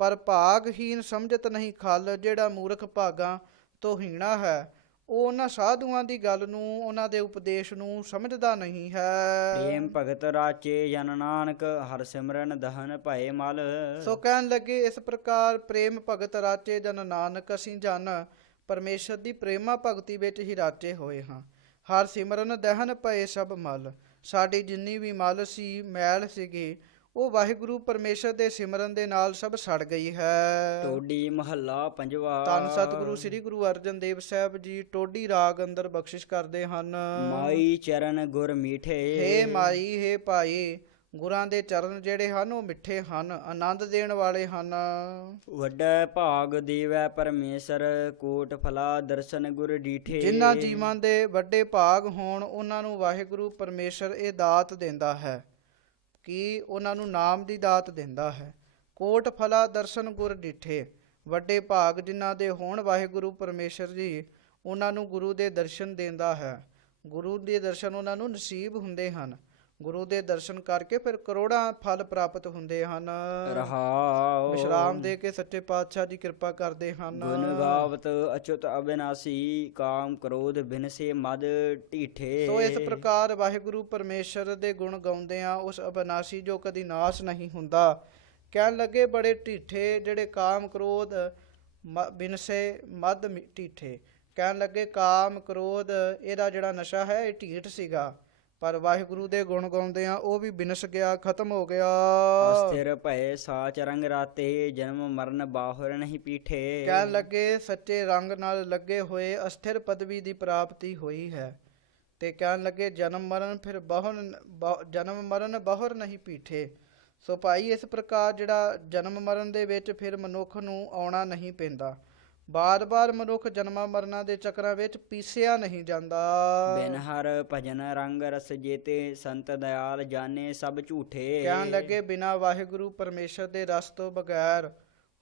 ਪਰ ਭਾਗਹੀਨ ਸਮਝਤ ਨਹੀਂ ਖਲ। ਜਿਹੜਾ ਮੂਰਖ ਭਾਗਾਂ ਤੋਂ ਹੀਣਾ ਹੈ ਉਹ ਉਹਨਾਂ ਸਾਧੂਆਂ ਦੀ ਗੱਲ ਨੂੰ, ਉਹਨਾਂ ਦੇ ਉਪਦੇਸ਼ ਨੂੰ ਸਮਝਦਾ ਨਹੀਂ ਹੈ। ਪ੍ਰੇਮ ਭਗਤ ਰਾਚੇ ਜਨ ਨਾਨਕ ਹਰ ਸਿਮਰਨ ਦਹਨ ਭਏ ਮਲ। ਸੋ ਕਹਿਣ ਲੱਗੇ ਇਸ ਪ੍ਰਕਾਰ ਪ੍ਰੇਮ ਭਗਤ ਰਾਚੇ ਜਨ ਨਾਨਕ, ਅਸੀਂ ਜਨ ਪਰਮੇਸ਼ਰ ਦੀ ਪ੍ਰੇਮਾ ਭਗਤੀ ਵਿੱਚ ਹੀ ਰਾਚੇ ਹੋਏ ਹਾਂ। ਹਰ ਸਿਮਰਨ ਦਹਨ ਭਏ ਸਭ ਮਲ, ਸਾਡੀ ਜਿੰਨੀ ਵੀ ਮਲ ਸੀ ਮੈਲ ਸੀਗੀ ਉਹ ਵਾਹਿਗੁਰੂ ਪਰਮੇਸ਼ਰ ਦੇ ਸਿਮਰਨ ਦੇ ਨਾਲ ਸਭ ਸੜ ਗਈ ਹੈ। ਟੋਡੀ ਮਹੱਲਾ ਪੰਜਵਾ। ਧੰਨ ਸਤਿਗੁਰੂ ਸ੍ਰੀ ਗੁਰੂ ਅਰਜਨ ਦੇਵ ਸਾਹਿਬ ਜੀ ਟੋਡੀ ਰਾਗ ਅੰਦਰ ਬਖਸ਼ਿਸ਼ ਕਰਦੇ ਹਨ। ਮਾਈ ਚਰਨ ਗੁਰ ਮੀਠੇ। ਹੇ ਮਾਈ ਹੇ ਭਾਈ, ਗੁਰਾਂ ਦੇ ਚਰਨ ਜਿਹੜੇ ਹਨ ਉਹ ਮਿੱਠੇ ਹਨ, ਆਨੰਦ ਦੇਣ ਵਾਲੇ ਹਨ। ਵੱਡਾ ਭਾਗ ਦੇਵੈ ਪਰਮੇਸ਼ਰ ਕੋਟ ਫਲਾ ਦਰਸ਼ਨ ਗੁਰ ਡੀਠੇ। ਜਿਨ੍ਹਾਂ ਜੀਵਾਂ ਦੇ ਵੱਡੇ ਭਾਗ ਹੋਣ ਉਹਨਾਂ ਨੂੰ ਵਾਹਿਗੁਰੂ ਪਰਮੇਸ਼ਰ ਇਹ ਦਾਤ ਦਿੰਦਾ ਹੈ ਕਿ ਉਹਨਾਂ ਨੂੰ ਨਾਮ ਦੀ ਦਾਤ ਦਿੰਦਾ ਹੈ। ਕੋਟ ਫਲਾ ਦਰਸ਼ਨ ਗੁਰ ਡੀਠੇ, ਵੱਡੇ ਭਾਗ ਜਿਨ੍ਹਾਂ ਦੇ ਹੋਣ ਵਾਹਿਗੁਰੂ ਪਰਮੇਸ਼ਰ ਜੀ ਉਹਨਾਂ ਨੂੰ ਗੁਰੂ ਦੇ ਦਰਸ਼ਨ ਦਿੰਦਾ ਹੈ। ਗੁਰੂ ਦੇ ਦਰਸ਼ਨ ਉਹਨਾਂ ਨੂੰ ਨਸੀਬ ਹੁੰਦੇ ਹਨ। ਗੁਰੂ ਦੇ ਦਰਸ਼ਨ ਕਰਕੇ ਫਿਰ ਕਰੋੜਾਂ ਫਲ ਪ੍ਰਾਪਤ ਹੁੰਦੇ ਹਨ। ਰਹਾਉ ਵਿਸ਼ਰਾਮ ਦੇ ਕੇ ਸੱਚੇ ਪਾਤਸ਼ਾਹ ਜੀ ਕਿਰਪਾ ਕਰਦੇ ਹਨ। ਗੁਣ ਗਾਵਤ ਅਚੁਤ ਅਬਿਨਾਸੀ ਕਾਮ ਕ੍ਰੋਧ ਬਿਨਸੇ ਮਦ ਢੀਠੇ। ਸੋ ਇਸ ਪ੍ਰਕਾਰ ਵਾਹਿਗੁਰੂ ਪਰਮੇਸ਼ਰ ਦੇ ਗੁਣ ਗਾਉਂਦੇ ਆ ਉਸ ਅਬਿਨਾਸੀ ਜੋ ਕਦੀ ਨਾਸ਼ ਨਹੀਂ ਹੁੰਦਾ। ਕਹਿਣ ਲੱਗੇ ਬੜੇ ਢੀਠੇ ਜਿਹੜੇ ਕਾਮ ਕ੍ਰੋਧ ਬਿਨਸੇ ਮਦ ਢੀਠੇ। ਕਹਿਣ ਲੱਗੇ ਕਾਮ ਕ੍ਰੋਧ ਇਹਦਾ ਜਿਹੜਾ ਨਸ਼ਾ ਹੈ ਇਹ ਢੀਠ ਸੀਗਾ, ਪਰ ਵਾਹਿਗੁਰੂ ਦੇ ਗੁਣ ਗਾਉਂਦੇ ਆ ਉਹ ਵੀ ਬਿਨਸ ਗਿਆ, ਖਤਮ ਹੋ ਗਿਆ। ਅਸਥਿਰ ਭਏ ਸਾਚ ਰੰਗ ਰਾਤੇ ਜਨਮ ਮਰਨ ਬਾਹੁਰ ਨਹੀਂ ਪੀਠੇ। ਕਹਿਣ ਲੱਗੇ ਸੱਚੇ ਰੰਗ ਨਾਲ ਲੱਗੇ ਹੋਏ ਅਸਥਿਰ ਪਦਵੀ ਦੀ ਪ੍ਰਾਪਤੀ ਹੋਈ ਹੈ, ਤੇ ਕਹਿਣ ਲੱਗੇ ਜਨਮ ਮਰਨ ਬਹੁਰ ਨਹੀਂ ਪੀਠੇ। ਸੋ ਭਾਈ ਇਸ ਪ੍ਰਕਾਰ ਜਿਹੜਾ ਜਨਮ ਮਰਨ ਦੇ ਵਿੱਚ ਫਿਰ ਮਨੁੱਖ ਨੂੰ ਆਉਣਾ ਨਹੀਂ ਪੈਂਦਾ। ਬਾਰ-ਬਾਰ ਮਨੁੱਖ ਜਨਮਾਂ ਮਰਨਾਂ ਦੇ ਚੱਕਰਾਂ ਵਿੱਚ ਪੀਸਿਆ ਨਹੀਂ ਜਾਂਦਾ। ਬਿਨ ਹਰ ਭਜਨ ਰੰਗ ਰਸ ਜੇਤੇ ਸੰਤ ਦਇਆਲ ਜਾਣੇ ਸਭ ਝੂਠੇ। ਕਹਿਣ ਲੱਗੇ ਬਿਨਾਂ ਵਾਹਿਗੁਰੂ ਪਰਮੇਸ਼ਰ ਦੇ ਰਸ ਤੋਂ ਬਗੈਰ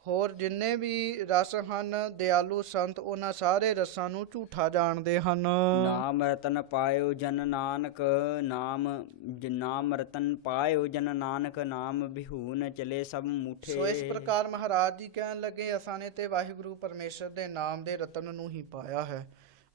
ਹੋਰ ਜਿੰਨੇ ਵੀ ਰਸ ਹਨ ਦਿਆਲੂ ਸੰਤ ਉਹਨਾਂ ਸਾਰੇ ਰਸਾਂ ਨੂੰ ਝੂਠਾ ਜਾਣਦੇ ਹਨ। ਨਾਮ ਰਤਨ ਪਾਇਓ ਜਨ ਨਾਨਕ ਨਾਮ ਰਤਨ ਪਾਇਓ ਜਨ ਨਾਨਕ ਨਾਮ ਬਿਹੂਨ ਚਲੇ ਸਭ ਮੂਠੇ। ਸੋ ਇਸ ਪ੍ਰਕਾਰ ਮਹਾਰਾਜ ਜੀ ਕਹਿਣ ਲੱਗੇ ਅਸਾਂ ਨੇ ਤੇ ਵਾਹਿਗੁਰੂ ਪਰਮੇਸ਼ਰ ਦੇ ਨਾਮ ਦੇ ਰਤਨ ਨੂੰ ਹੀ ਪਾਇਆ ਹੈ।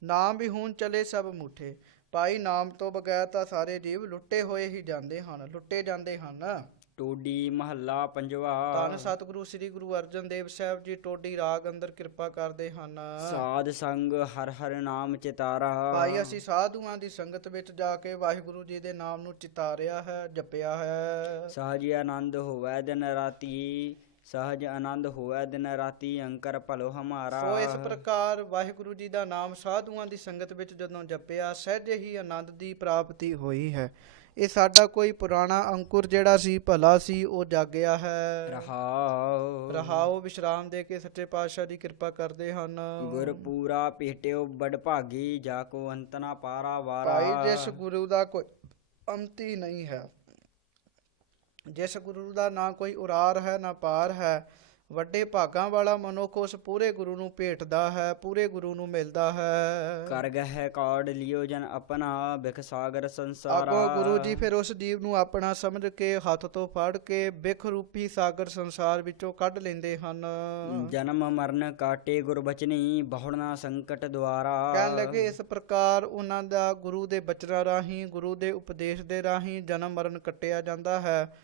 ਨਾਮ ਬਿਹੂਨ ਚਲੇ ਸਭ ਮੂਠੇ। ਭਾਈ ਨਾਮ ਤੋਂ ਬਗੈਰ ਤਾਂ ਸਾਰੇ ਜੀਵ ਲੁੱਟੇ ਹੋਏ ਹੀ ਜਾਂਦੇ ਹਨ, ਲੁੱਟੇ ਜਾਂਦੇ ਹਨ। ਟੋਡੀ ਮਹੱਲਾ ਪੰਜਵਾ। ਧੰਨ ਸਤਿਗੁਰੂ ਸ੍ਰੀ ਗੁਰੂ ਅਰਜਨ ਦੇਵ ਸਾਹਿਬ ਜੀ ਟੋਡੀ ਰਾਗ ਅੰਦਰ ਕਿਰਪਾ ਕਰਦੇ ਹਨ। ਸਾਧ ਸੰਗ ਹਰ ਹਰ ਨਾਮ ਚਿਤਾਰਾ। ਭਾਈ ਅਸੀਂ ਸਾਧੂਆਂ ਦੀ ਸੰਗਤ ਵਿੱਚ ਜਾ ਕੇ ਵਾਹਿਗੁਰੂ ਜੀ ਦੇ ਨਾਮ ਨੂੰ ਚਿਤਾਰਿਆ ਹੈ, ਜਪਿਆ ਹੈ। ਸਹਜ ਆਨੰਦ ਹੋਵੈ ਦਿਨ ਰਾਤੀ ਸਹਜ ਆਨੰਦ ਹੋਵੈ ਦਿਨ ਰਾਤੀ ਅੰਕਰ ਭਲੋ ਹਮਾਰਾ। ਸੋ ਇਸ ਪ੍ਰਕਾਰ ਵਾਹਿਗੁਰੂ ਜੀ ਦਾ ਨਾਮ ਸਾਧੂਆਂ ਦੀ ਸੰਗਤ ਵਿੱਚ ਜਦੋਂ ਜਪਿਆ ਸਹਿਜ ਹੀ ਆਨੰਦ ਦੀ ਪ੍ਰਾਪਤੀ ਹੋਈ ਹੈ। ਇਹ ਸਾਡਾ ਕੋਈ ਪੁਰਾਣਾ ਅੰਕੁਰ ਜਿਹੜਾ ਸੀ ਭਲਾ ਸੀ ਉਹ ਜਾਗਿਆ ਹੈ। ਰਹਾਉ ਵਿਸ਼ਰਾਮ ਦੇ ਕੇ ਸੱਚੇ ਪਾਤਸ਼ਾਹ ਦੀ ਕਿਰਪਾ ਕਰਦੇ ਹਨ। ਗੁਰ ਪੂਰਾ ਭੇਟਿਓ ਬੜ ਭਾਗੀ ਜਾ ਕੋ ਅੰਤ ਨਾ ਪਾਰਾ ਵਾਰਾ। ਭਾਈ ਜਿਸ ਗੁਰੂ ਦਾ ਕੋਈ ਅੰਤ ਹੀ ਨਹੀਂ ਹੈ, ਜਿਸ ਗੁਰੂ ਦਾ ਨਾ ਕੋਈ ਉਰਾਰ ਹੈ ਨਾ ਪਾਰ ਹੈ, ਵੱਡੇ ਭਾਗਾਂ ਵਾਲਾ ਮਨੁੱਖ ਉਸ ਪੂਰੇ ਗੁਰੂ ਨੂੰ ਭੇਟਦਾ ਹੈ, ਪੂਰੇ ਗੁਰੂ ਨੂੰ ਮਿਲਦਾ ਹੈ। ਕਰ ਗਹਿ ਕਾੜ ਲਿਓ ਜਨ ਆਪਣਾ ਬਿਖ ਸਾਗਰ ਸੰਸਾਰਾ। ਅੱਗੋਂ ਗੁਰੂ ਜੀ ਫਿਰ ਉਸ ਜੀਵ ਨੂੰ ਆਪਣਾ ਸਮਝ ਕੇ ਹੱਥ ਤੋਂ ਫੜ ਕੇ ਬਿਖ ਰੂਪੀ ਸਾਗਰ ਸੰਸਾਰ ਵਿੱਚੋਂ ਕੱਢ ਲੈਂਦੇ ਹਨ। ਜਨਮ ਮਰਨ ਕਾਟੇ ਗੁਰਬਚਨੀ ਬਹੁੜਨਾ ਸੰਕਟ ਦੁਆਰਾ। ਕਹਿਣ ਲੱਗੇ ਇਸ ਪ੍ਰਕਾਰ ਉਹਨਾਂ ਦਾ ਗੁਰੂ ਦੇ ਬਚਨਾਂ ਰਾਹੀਂ ਗੁਰੂ ਦੇ ਉਪਦੇਸ਼ ਦੇ ਰਾਹੀਂ ਜਨਮ ਮਰਨ ਕੱਟਿਆ ਜਾਂਦਾ ਹੈ।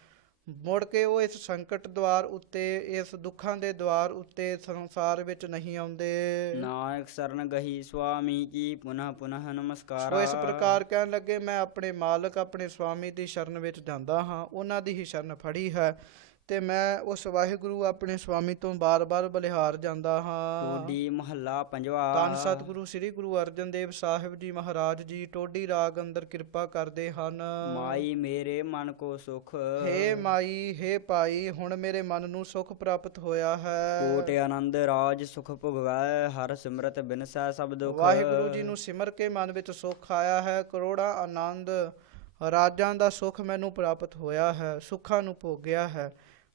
ਮੁੜ ਕੇ ਉਹ ਇਸ ਸੰਕਟ ਦੁਆਰ ਉੱਤੇ ਇਸ ਦੁੱਖਾਂ ਦੇ ਦੁਆਰ ਉੱਤੇ ਸੰਸਾਰ ਵਿੱਚ ਨਹੀਂ ਆਉਂਦੇ। ਨਾਨਕ ਸਰਨ ਗਹੀ ਸੁਆਮੀ ਕੀ ਪੁਨః ਪੁਨః ਨਮਸਕਾਰ। ਸੋ ਇਸ ਪ੍ਰਕਾਰ ਕਹਿਣ ਲੱਗੇ ਮੈਂ ਆਪਣੇ ਮਾਲਕ ਆਪਣੇ ਸੁਆਮੀ ਦੀ ਸ਼ਰਨ ਵਿੱਚ ਜਾਂਦਾ ਹਾਂ, ਉਹਨਾਂ ਦੀ ਹੀ ਸ਼ਰਨ ਫੜੀ ਹੈ ਤੇ ਮੈਂ ਉਸ ਵਾਹਿਗੁਰੂ ਆਪਣੇ ਸੁਆਮੀ ਤੋਂ ਬਾਰ-ਬਾਰ ਬਲਿਹਾਰ ਜਾਂਦਾ ਹਾਂ। ਟੋਡੀ ਮਹੱਲਾ ਪੰਜਵਾ। ਧੰਨ ਸਤਿਗੁਰੂ ਸ੍ਰੀ ਗੁਰੂ ਅਰਜਨ ਦੇਵ ਸਾਹਿਬ ਜੀ ਮਹਾਰਾਜ ਜੀ ਟੋਡੀ ਰਾਗ ਅੰਦਰ ਕਿਰਪਾ ਕਰਦੇ ਹਨ। ਮਾਈ ਮੇਰੇ ਮਨ ਕੋ ਸੁਖ। ਹੇ ਮਾਈ ਹੇ ਭਾਈ ਹੁਣ ਮੇਰੇ ਮਨ ਨੂੰ ਸੁਖ ਪ੍ਰਾਪਤ ਹੋਇਆ ਹੈ। ਕੋਟ ਆਨੰਦ ਰਾਜ ਸੁਖ ਭੁਗਵੈ ਹਰ ਸਿਮਰਤ ਬਿਨਸੈ ਸਭ ਦੁਖ। ਵਾਹਿਗੁਰੂ ਜੀ ਨੂੰ ਸਿਮਰ ਕੇ ਮਨ ਵਿੱਚ ਸੁਖ ਆਇਆ ਹੈ। ਕਰੋੜਾਂ ਆਨੰਦ ਰਾਜਾਂ ਦਾ ਸੁਖ ਮੈਨੂੰ ਪ੍ਰਾਪਤ ਹੋਇਆ ਹੈ, ਸੁੱਖਾਂ ਨੂੰ ਭੋਗਿਆ ਹੈ।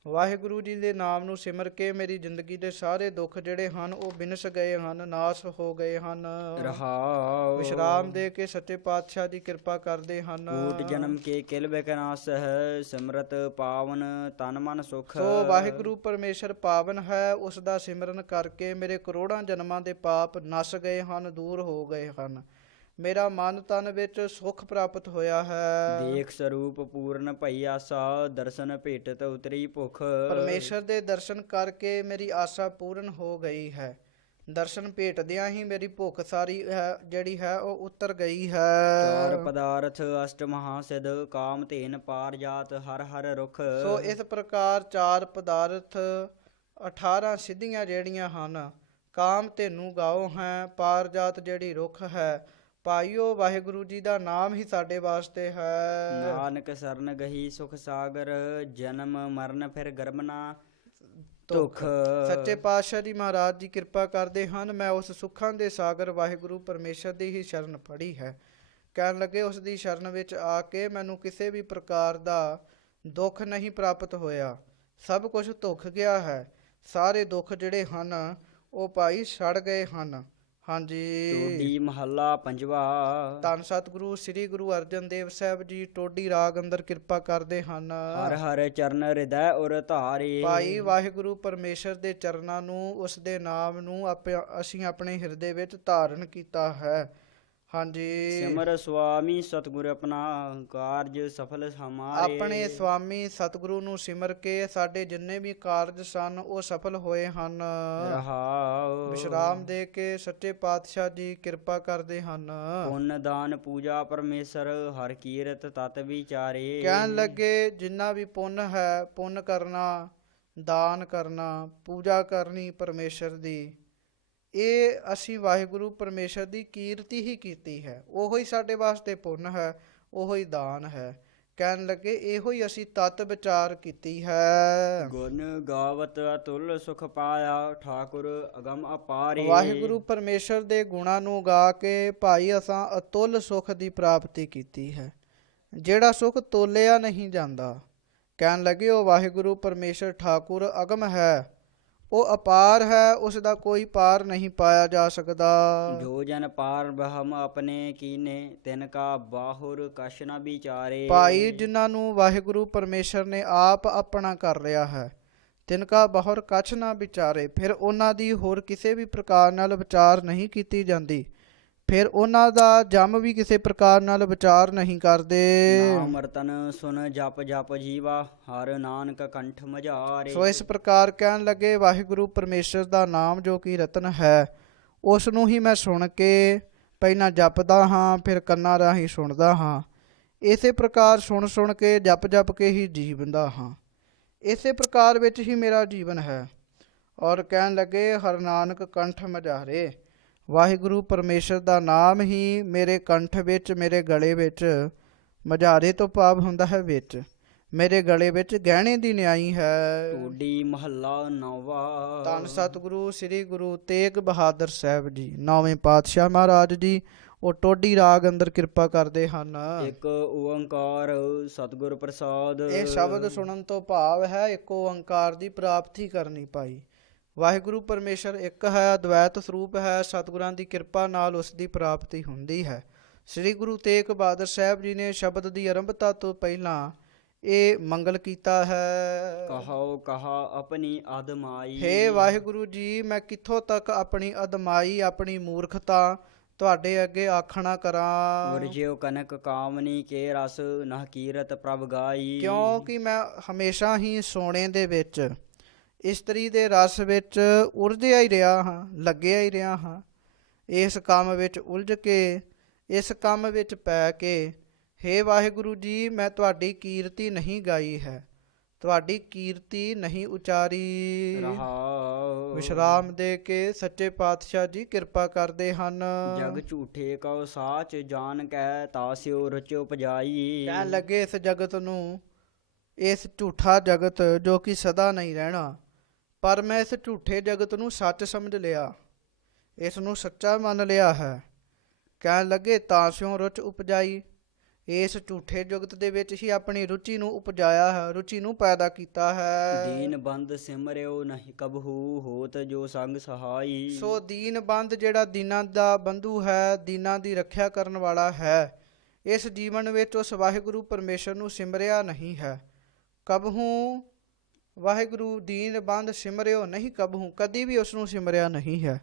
ਵਾਹਿਗੁਰੂ ਜੀ ਦੇ ਨਾਮ ਨੂੰ ਸਿਮਰ ਕੇ ਮੇਰੀ ਜ਼ਿੰਦਗੀ ਦੇ ਸਾਰੇ ਦੁੱਖ ਜਿਹੜੇ ਹਨ ਉਹ ਬਿਨਸ ਗਏ ਹਨ, ਨਾਸ ਹੋ ਗਏ ਹਨ। ਰਹਾਉ ਵਿਸ਼ਰਾਮ ਦੇ ਕੇ ਸੱਚੇ ਪਾਤਸ਼ਾਹ ਦੀ ਕਿਰਪਾ ਕਰਦੇ ਹਨ। ਕੋਟ ਜਨਮ ਕੇ ਕਿਲ ਬਿਕਨਾਸ ਹੈ ਸਿਮਰਤ ਪਾਵਨ ਤਨ ਮਨ ਸੁਖ। ਸੋ ਵਾਹਿਗੁਰੂ ਪਰਮੇਸ਼ਰ ਪਾਵਨ ਹੈ, ਉਸ ਦਾ ਸਿਮਰਨ ਕਰਕੇ ਮੇਰੇ ਕਰੋੜਾਂ ਜਨਮਾਂ ਦੇ ਪਾਪ ਨਸ ਗਏ ਹਨ, ਦੂਰ ਹੋ ਗਏ ਹਨ। ਮੇਰਾ ਮਨ ਤਨ ਵਿੱਚ ਸੁਖ ਪ੍ਰਾਪਤ ਹੋਇਆ ਹੈ। ਦੇਖ ਸਰੂਪ ਪੂਰਨ ਭਈ ਆਸਾ ਦਰਸ਼ਨ ਭੇਟਤ ਉਤਰੀ ਭੁਖ। ਪਰਮੇਸ਼ਰ ਦੇ ਦਰਸ਼ਨ ਕਰਕੇ ਮੇਰੀ ਆਸਾ ਪੂਰਨ ਹੋ ਗਈ ਹੈ। ਦਰਸ਼ਨ ਭੇਟਦਿਆਂ ਹੀ ਮੇਰੀ ਭੁੱਖ ਸਾਰੀ ਹੈ ਜਿਹੜੀ ਹੈ ਉਹ ਉਤਰ ਗਈ ਹੈ। ਚਾਰ ਪਦਾਰਥ ਅਸ਼ਟ ਮਹਾਸਿਧ ਕਾਮ ਧੇਨ ਪਾਰ ਜਾਤ ਹਰ ਹਰ ਰੁਖ। ਸੋ ਇਸ ਪ੍ਰਕਾਰ ਚਾਰ ਪਦਾਰਥ 18 ਸਿੱਧੀਆਂ ਜਿਹੜੀਆਂ ਹਨ, ਕਾਮ ਧੇਨੂ ਗਾਓ ਹੈ, ਪਾਰ ਜਾਤ ਜਿਹੜੀ ਰੁਖ ਹੈ। ਭਾਈਓ ਵਾਹਿਗੁਰੂ ਜੀ ਦਾ ਨਾਮ ਹੀ ਸਾਡੇ ਵਾਸਤੇ ਹੈ। ਨਾਨਕ ਸਰਨ ਗਹੀ ਸੁਖ ਸਾਗਰ ਜਨਮ ਮਰਨ ਫਿਰ ਗਰਭ ਨਾ ਦੁੱਖ। ਸੱਚੇ ਪਾਤਸ਼ਾਹ ਜੀ ਮਹਾਰਾਜ ਜੀ ਕਿਰਪਾ ਕਰਦੇ ਹਨ। ਮੈਂ ਉਸ ਸੁੱਖਾਂ ਦੇ ਸਾਗਰ ਵਾਹਿਗੁਰੂ ਪਰਮੇਸ਼ਰ ਦੀ ਹੀ ਸ਼ਰਨ ਫੜੀ ਹੈ। ਕਹਿਣ ਲੱਗੇ ਉਸ ਦੀ ਸ਼ਰਨ ਵਿੱਚ ਆ ਕੇ ਮੈਨੂੰ ਕਿਸੇ ਵੀ ਪ੍ਰਕਾਰ ਦਾ ਦੁੱਖ ਨਹੀਂ ਪ੍ਰਾਪਤ ਹੋਇਆ, ਸਭ ਕੁਝ ਧੁੱਖ ਗਿਆ ਹੈ। ਸਾਰੇ ਦੁੱਖ ਜਿਹੜੇ ਹਨ ਉਹ ਭਾਈ ਸੜ ਗਏ ਹਨ, ਹਾਂਜੀ। ਟੋਡੀ ਮਹੱਲਾ ਪੰਜਵਾ। ਧੰਨ ਸਤਿਗੁਰੂ ਸ੍ਰੀ ਗੁਰੂ ਅਰਜਨ ਦੇਵ ਸਾਹਿਬ ਜੀ ਟੋਡੀ ਰਾਗ ਅੰਦਰ ਕਿਰਪਾ ਕਰਦੇ ਹਨ। ਹਰ ਹਰ ਚਰਨ ਹਿਰਦੈ ਉਰ ਧਾਰੇ। ਭਾਈ ਵਾਹਿਗੁਰੂ ਪਰਮੇਸ਼ਰ ਦੇ ਚਰਨਾਂ ਨੂੰ, ਉਸ ਦੇ ਨਾਮ ਨੂੰ ਅਸੀਂ ਆਪਣੇ ਹਿਰਦੇ ਵਿੱਚ ਧਾਰਨ ਕੀਤਾ ਹੈ। ਹਾਂਜੀ। ਸਿਮਰ ਸੁਆਮੀ ਸਤਿਗੁਰ ਆਪਣਾ ਕਾਰਜ ਸਫਲ ਹਮਾਰੇ। ਆਪਣੇ ਸੁਆਮੀ ਸਤਿਗੁਰੂ ਨੂੰ ਸਿਮਰ ਕੇ ਸਾਡੇ ਜਿੰਨੇ ਵੀ ਕਾਰਜ ਸਨ ਉਹ ਸਫਲ ਹੋਏ ਹਨ। ਰਹਾਉ। ਵਿਸ਼ਰਾਮ ਦੇ ਕੇ ਸੱਚੇ ਪਾਤਸ਼ਾਹ ਜੀ ਕਿਰਪਾ ਕਰਦੇ ਹਨ। ਪੁੰਨ ਦਾਨ ਪੂਜਾ ਪਰਮੇਸ਼ਰ ਹਰ ਕੀਰਤ ਤਤ ਵਿਚਾਰੇ। ਕਹਿਣ ਲੱਗੇ ਜਿੰਨਾ ਵੀ ਪੁੰਨ ਹੈ, ਪੁੰਨ ਕਰਨਾ, ਦਾਨ ਕਰਨਾ, ਪੂਜਾ ਕਰਨੀ ਪਰਮੇਸ਼ਰ ਦੀ, ਇਹ ਅਸੀਂ ਵਾਹਿਗੁਰੂ ਪਰਮੇਸ਼ਰ ਦੀ ਕੀਰਤੀ ਹੀ ਕੀਤੀ ਹੈ। ਉਹੋ ਹੀ ਸਾਡੇ ਵਾਸਤੇ ਪੁੰਨ ਹੈ, ਉਹੋ ਹੀ ਦਾਨ ਹੈ। ਕਹਿਣ ਲੱਗੇ ਇਹੋ ਹੀ ਅਸੀਂ ਤਤ ਵਿਚਾਰ ਕੀਤੀ ਹੈ। ਗੁਣ ਗਾਵਤ ਅਤੁਲ ਸੁਖ ਪਾਇਆ ਠਾਕੁਰ ਅਗਮ ਅਪਾਰੇ। ਵਾਹਿਗੁਰੂ ਪਰਮੇਸ਼ਰ ਦੇ ਗੁਣਾਂ ਨੂੰ ਗਾ ਕੇ ਭਾਈ ਅਸਾਂ ਅਤੁੱਲ ਸੁਖ ਦੀ ਪ੍ਰਾਪਤੀ ਕੀਤੀ ਹੈ, ਜਿਹੜਾ ਸੁਖ ਤੋਲਿਆ ਨਹੀਂ ਜਾਂਦਾ। ਕਹਿਣ ਲੱਗੇ ਉਹ ਵਾਹਿਗੁਰੂ ਪਰਮੇਸ਼ਰ ਠਾਕੁਰ ਅਗਮ ਹੈ, ਉਹ ਅਪਾਰ ਹੈ, ਉਸ ਦਾ ਕੋਈ ਪਾਰ ਨਹੀਂ ਪਾਇਆ ਜਾ ਸਕਦਾ। ਜੋ ਜਨ ਪਾਰ ਬ੍ਰਹਮ ਆਪਣੇ ਕੀਨੇ ਤਿਨ ਕਾ ਬਾਹੁਰ ਕਛ ਨ ਵਿਚਾਰੇ। ਭਾਈ ਜਿਨ੍ਹਾਂ ਨੂੰ ਵਾਹਿਗੁਰੂ ਪਰਮੇਸ਼ਰ ਨੇ ਆਪ ਆਪਣਾ ਕਰ ਲਿਆ ਹੈ, ਤਿਨ ਕਾ ਬਾਹੁਰ ਕਛ ਨਾ ਵਿਚਾਰੇ, ਫਿਰ ਉਹਨਾਂ ਦੀ ਹੋਰ ਕਿਸੇ ਵੀ ਪ੍ਰਕਾਰ ਨਾਲ ਵਿਚਾਰ ਨਹੀਂ ਕੀਤੀ ਜਾਂਦੀ, ਫਿਰ ਉਹਨਾਂ ਦਾ ਜਮ ਵੀ ਕਿਸੇ ਪ੍ਰਕਾਰ ਨਾਲ ਵਿਚਾਰ ਨਹੀਂ ਕਰਦੇ। ਨਾਮ ਰਤਨ ਸੁਨ ਜਪ ਜਪ ਜੀਵਾ ਹਰ ਨਾਨਕ ਕੰਠ ਮਝਾਰੇ। ਸੋ ਇਸ ਪ੍ਰਕਾਰ ਕਹਿਣ ਲੱਗੇ ਵਾਹਿਗੁਰੂ ਪਰਮੇਸ਼ਰ ਦਾ ਨਾਮ ਜੋ ਕਿ ਰਤਨ ਹੈ, ਉਸ ਨੂੰ ਹੀ ਮੈਂ ਸੁਣ ਕੇ ਪਹਿਲਾਂ ਜਪਦਾ ਹਾਂ, ਫਿਰ ਕੰਨਾਂ ਰਾਹੀਂ ਸੁਣਦਾ ਹਾਂ। ਇਸੇ ਪ੍ਰਕਾਰ ਸੁਣ ਕੇ ਜਪ ਕੇ ਹੀ ਜੀਵਦਾ ਹਾਂ। ਇਸੇ ਪ੍ਰਕਾਰ ਵਿੱਚ ਹੀ ਮੇਰਾ ਜੀਵਨ ਹੈ। ਔਰ ਕਹਿਣ ਲੱਗੇ ਹਰ ਨਾਨਕ ਕੰਠ ਮਝਾਰੇ, ਵਾਹਿਗੁਰੂ ਪਰਮੇਸ਼ਰ ਦਾ ਨਾਮ ਹੀ ਮੇਰੇ ਕੰਠ ਵਿੱਚ, ਮੇਰੇ ਗਲੇ ਵਿੱਚ, ਮਝਾਰੇ ਤੋਂ ਭਾਵ ਹੁੰਦਾ ਹੈ ਵਿੱਚ, ਮੇਰੇ ਗਲੇ ਵਿੱਚ ਗਹਿਣੇ ਦੀ ਨਿਆਈ ਹੈ। ਟੋਡੀ ਮਹੱਲਾ ਨੌਵਾ। ਧੰਨ ਸਤਿਗੁਰੂ ਸ੍ਰੀ ਗੁਰੂ ਤੇਗ ਬਹਾਦਰ ਸਾਹਿਬ ਜੀ ਨੌਵੇਂ ਪਾਤਸ਼ਾਹ ਮਹਾਰਾਜ ਜੀ, ਉਹ ਟੋਡੀ ਰਾਗ ਅੰਦਰ ਕਿਰਪਾ ਕਰਦੇ ਹਨ। ਇੱਕ ਓੰਕਾਰ ਸਤਿਗੁਰ ਪ੍ਰਸਾਦ। ਇਹ ਸ਼ਬਦ ਸੁਣਨ ਤੋਂ ਭਾਵ ਹੈ ਇੱਕ ਓੰਕਾਰ ਦੀ ਪ੍ਰਾਪਤੀ ਕਰਨੀ ਭਾਈ। ਵਾਹਿਗੁਰੂ ਪਰਮੇਸ਼ਰ ਇੱਕ ਹੈ, ਅਦਵੈਤ ਸਰੂਪ ਹੈ, ਸਤਿਗੁਰਾਂ ਦੀ ਕਿਰਪਾ ਨਾਲ ਉਸ ਦੀ ਪ੍ਰਾਪਤੀ ਹੁੰਦੀ ਹੈ। ਸ੍ਰੀ ਗੁਰੂ ਤੇਗ ਬਹਾਦਰ ਸਾਹਿਬ ਜੀ ਨੇ ਸ਼ਬਦ ਦੀ ਆਰੰਭਤਾ ਤੋਂ ਪਹਿਲਾਂ ਇਹ ਮੰਗਲ ਕੀਤਾ ਹੈ। ਕਹੋ ਕਹਾ ਆਪਣੀ ਅਦਮਾਈ। ਹੇ ਵਾਹਿਗੁਰੂ ਜੀ, ਮੈਂ ਕਿੱਥੋਂ ਤੱਕ ਆਪਣੀ ਅਦਮਾਈ, ਆਪਣੀ ਮੂਰਖਤਾ ਤੁਹਾਡੇ ਅੱਗੇ ਆਖਣਾ ਕਰਾਂ। ਵਰਜਿਓ ਕਨਕ ਕਾਮਨੀ ਕੇ ਰਸ ਨਹ ਕੀਰਤ ਪ੍ਰਭ ਗਾਈ। ਕਿਉਂਕਿ ਮੈਂ ਹਮੇਸ਼ਾ ਹੀ ਸੋਨੇ ਦੇ ਵਿੱਚ, ਇਸਤਰੀ ਦੇ ਰਸ ਵਿੱਚ ਉਲਝਿਆ ਹੀ ਰਿਹਾ ਹਾਂ, ਲੱਗਿਆ ਹੀ ਰਿਹਾ ਹਾਂ। ਇਸ ਕੰਮ ਵਿੱਚ ਉਲਝ ਕੇ, ਇਸ ਕੰਮ ਵਿੱਚ ਪੈ ਕੇ, ਹੇ ਵਾਹਿਗੁਰੂ ਜੀ, ਮੈਂ ਤੁਹਾਡੀ ਕੀਰਤੀ ਨਹੀਂ ਗਾਈ ਹੈ, ਤੁਹਾਡੀ ਕੀਰਤੀ ਨਹੀਂ ਉਚਾਰੀ। ਰਹਾਉ। ਵਿਸ਼ਰਾਮ ਦੇ ਕੇ ਸੱਚੇ ਪਾਤਸ਼ਾਹ ਜੀ ਕਿਰਪਾ ਕਰਦੇ ਹਨ। ਜਗ ਝੂਠੇ ਕਉ ਸਾਚ ਜਾਣ ਕੈ ਤਾਸਿਓ ਰਚ ਉਪਜਾਈ। ਕਹਿਣ ਲੱਗੇ ਇਸ ਜਗਤ ਨੂੰ, ਇਸ ਝੂਠਾ ਜਗਤ ਜੋ ਕਿ ਸਦਾ ਨਹੀਂ ਰਹਿਣਾ, ਪਰ ਮੈਂ ਇਸ ਝੂਠੇ ਜਗਤ ਨੂੰ ਸੱਚ ਸਮਝ ਲਿਆ, ਇਸ ਨੂੰ ਸੱਚਾ ਮੰਨ ਲਿਆ ਹੈ। ਕਹਿਣ ਲੱਗੇ ਤਾਂ ਸਿਉ ਰੁਚ ਉਪਜਾਈ, ਇਸ ਝੂਠੇ ਜਗਤ ਦੇ ਵਿੱਚ ਹੀ ਆਪਣੀ ਰੁਚੀ ਨੂੰ ਉਪਜਾਇਆ ਹੈ, ਰੁਚੀ ਨੂੰ ਪੈਦਾ ਕੀਤਾ ਹੈ। ਦੀਨ ਬੰਦ ਸਿਮਰਿਓ ਨਹੀਂ ਕਬਹੂ ਹੋਤ ਜੋ ਸੰਗ ਸਹਾਈ। ਸੋ ਦੀਨ ਬੰਦ ਜਿਹੜਾ ਦੀਨਾਂ ਦਾ ਬੰਧੂ ਹੈ, ਦੀਨਾਂ ਦੀ ਰੱਖਿਆ ਕਰਨ ਵਾਲਾ ਹੈ, ਇਸ ਜੀਵਨ ਵਿੱਚ ਉਸ ਵਾਹਿਗੁਰੂ ਪਰਮੇਸ਼ਰ ਨੂੰ ਸਿਮਰਿਆ ਨਹੀਂ ਹੈ। ਕਬਹੂ ਵਾਹਿਗੁਰੂ ਦੀਨ ਬੰਦ ਸਿਮਰਿਓ ਨਹੀਂ ਕਬਹੂ, ਕਦੀ ਵੀ ਉਸ ਨੂੰ ਸਿਮਰਿਆ ਨਹੀਂ ਹੈ।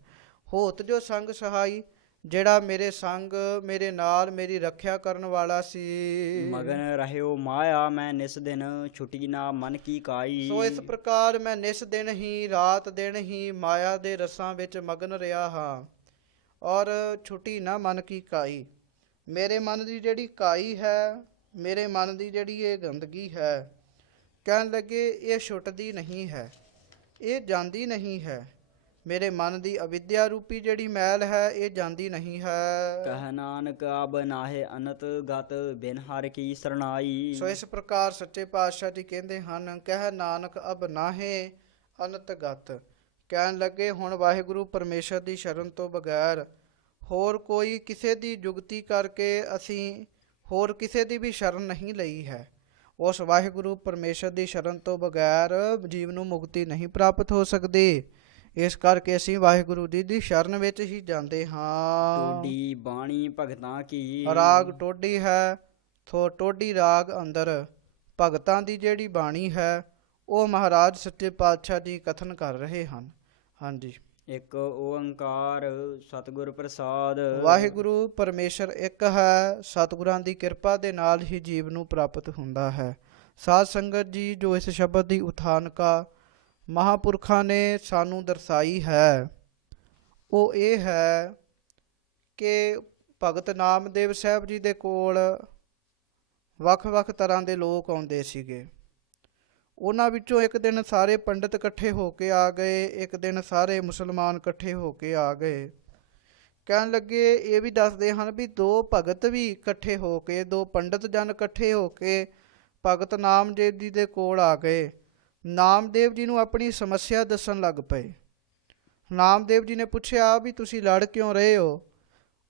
ਹੋਤ ਜੋ ਸੰਗ ਸਹਾਈ, ਜਿਹੜਾ ਮੇਰੇ ਸੰਗ, ਮੇਰੇ ਨਾਲ ਮੇਰੀ ਰੱਖਿਆ ਕਰਨ ਵਾਲਾ ਸੀ। ਮਗਨ ਰਹਿਓ ਮਾਇਆ ਮੈਂ ਨਿਸ ਦਿਨ ਛੁਟੀ ਨਾ ਮਨ ਕੀ ਕਾਈ। ਸੋ ਇਸ ਪ੍ਰਕਾਰ ਮੈਂ ਨਿਸ ਦਿਨ ਹੀ, ਰਾਤ ਦਿਨ ਹੀ ਮਾਇਆ ਦੇ ਰਸਾਂ ਵਿੱਚ ਮਗਨ ਰਿਹਾ ਹਾਂ, ਔਰ ਛੁੱਟੀ ਨਾ ਮਨ ਕੀ ਕਾਈ। ਮੇਰੇ ਮਨ ਦੀ ਜਿਹੜੀ ਕਾਈ ਹੈ, ਮੇਰੇ ਮਨ ਦੀ ਜਿਹੜੀ ਇਹ ਗੰਦਗੀ ਹੈ, ਕਹਿਣ ਲੱਗੇ ਇਹ ਛੁੱਟਦੀ ਨਹੀਂ ਹੈ, ਇਹ ਜਾਂਦੀ ਨਹੀਂ ਹੈ। ਮੇਰੇ ਮਨ ਦੀ ਅਵਿਦਿਆ ਰੂਪੀ ਜਿਹੜੀ ਮੈਲ ਹੈ, ਇਹ ਜਾਂਦੀ ਨਹੀਂ ਹੈ। ਕਹਿ ਨਾਨਕ ਅਬ ਨਾਹੇ ਅਨਤ ਗਤ ਬਿਨ ਹਰ ਕੀ ਸਰਣਾਈ। ਸੋ ਇਸ ਪ੍ਰਕਾਰ ਸੱਚੇ ਪਾਤਸ਼ਾਹ ਜੀ ਕਹਿੰਦੇ ਹਨ, ਕਹਿ ਨਾਨਕ ਅਬ ਨਾਹੇ ਅਨਤ ਗਤ। ਕਹਿਣ ਲੱਗੇ ਹੁਣ ਵਾਹਿਗੁਰੂ ਪਰਮੇਸ਼ਰ ਦੀ ਸ਼ਰਨ ਤੋਂ ਬਗੈਰ ਹੋਰ ਕੋਈ ਕਿਸੇ ਦੀ ਜੁਗਤੀ ਕਰਕੇ ਅਸੀਂ ਹੋਰ ਕਿਸੇ ਦੀ ਵੀ ਸ਼ਰਨ ਨਹੀਂ ਲਈ ਹੈ। ਉਸ ਵਾਹਿਗੁਰੂ ਪਰਮੇਸ਼ਰ ਦੀ ਸ਼ਰਨ ਤੋਂ ਬਗੈਰ ਜੀਵ ਨੂੰ ਮੁਕਤੀ ਨਹੀਂ ਪ੍ਰਾਪਤ ਹੋ ਸਕਦੀ। ਇਸ ਕਰਕੇ ਅਸੀਂ ਵਾਹਿਗੁਰੂ ਜੀ ਦੀ ਸ਼ਰਨ ਵਿੱਚ ਹੀ ਜਾਂਦੇ ਹਾਂ। ਟੋਡੀ ਬਾਣੀ ਭਗਤਾਂ ਕੀ, ਰਾਗ ਟੋਡੀ ਹੈ, ਸੋ ਟੋਡੀ ਰਾਗ ਅੰਦਰ ਭਗਤਾਂ ਦੀ ਜਿਹੜੀ ਬਾਣੀ ਹੈ ਉਹ ਮਹਾਰਾਜ ਸੱਚੇ ਪਾਤਸ਼ਾਹ ਜੀ ਕਥਨ ਕਰ ਰਹੇ ਹਨ। ਹਾਂਜੀ। ਇੱਕ ਓੰਕਾਰ ਸਤਿਗੁਰ ਪ੍ਰਸਾਦ। ਵਾਹਿਗੁਰੂ ਪਰਮੇਸ਼ਰ ਇੱਕ ਹੈ, ਸਤਿਗੁਰਾਂ ਦੀ ਕਿਰਪਾ ਦੇ ਨਾਲ ਹੀ ਜੀਵ ਨੂੰ ਪ੍ਰਾਪਤ ਹੁੰਦਾ ਹੈ। ਸਾਧ ਸੰਗਤ ਜੀ, ਜੋ ਇਸ ਸ਼ਬਦ ਦੀ ਉਥਾਨਕਾ ਮਹਾਂਪੁਰਖਾਂ ਨੇ ਸਾਨੂੰ ਦਰਸਾਈ ਹੈ ਉਹ ਇਹ ਹੈ ਕਿ ਭਗਤ ਨਾਮਦੇਵ ਸਾਹਿਬ ਜੀ ਦੇ ਕੋਲ ਵੱਖ-ਵੱਖ ਤਰ੍ਹਾਂ ਦੇ ਲੋਕ ਆਉਂਦੇ ਸੀਗੇ। ਉਹਨਾਂ ਵਿੱਚੋਂ ਇੱਕ ਦਿਨ ਸਾਰੇ ਪੰਡਿਤ ਇਕੱਠੇ ਹੋ ਕੇ ਆ ਗਏ, ਇੱਕ ਦਿਨ ਸਾਰੇ ਮੁਸਲਮਾਨ ਇਕੱਠੇ ਹੋ ਕੇ ਆ ਗਏ। ਕਹਿਣ ਲੱਗੇ, ਇਹ ਵੀ ਦੱਸਦੇ ਹਨ ਵੀ ਦੋ ਭਗਤ ਵੀ ਇਕੱਠੇ ਹੋ ਕੇ, ਦੋ ਪੰਡਿਤ ਜਨ ਇਕੱਠੇ ਹੋ ਕੇ ਭਗਤ ਨਾਮਦੇਵ ਜੀ ਦੇ ਕੋਲ ਆ ਗਏ। ਨਾਮਦੇਵ ਜੀ ਨੂੰ ਆਪਣੀ ਸਮੱਸਿਆ ਦੱਸਣ ਲੱਗ ਪਏ। ਨਾਮਦੇਵ ਜੀ ਨੇ ਪੁੱਛਿਆ ਵੀ ਤੁਸੀਂ ਲੜ ਕਿਉਂ ਰਹੇ ਹੋ?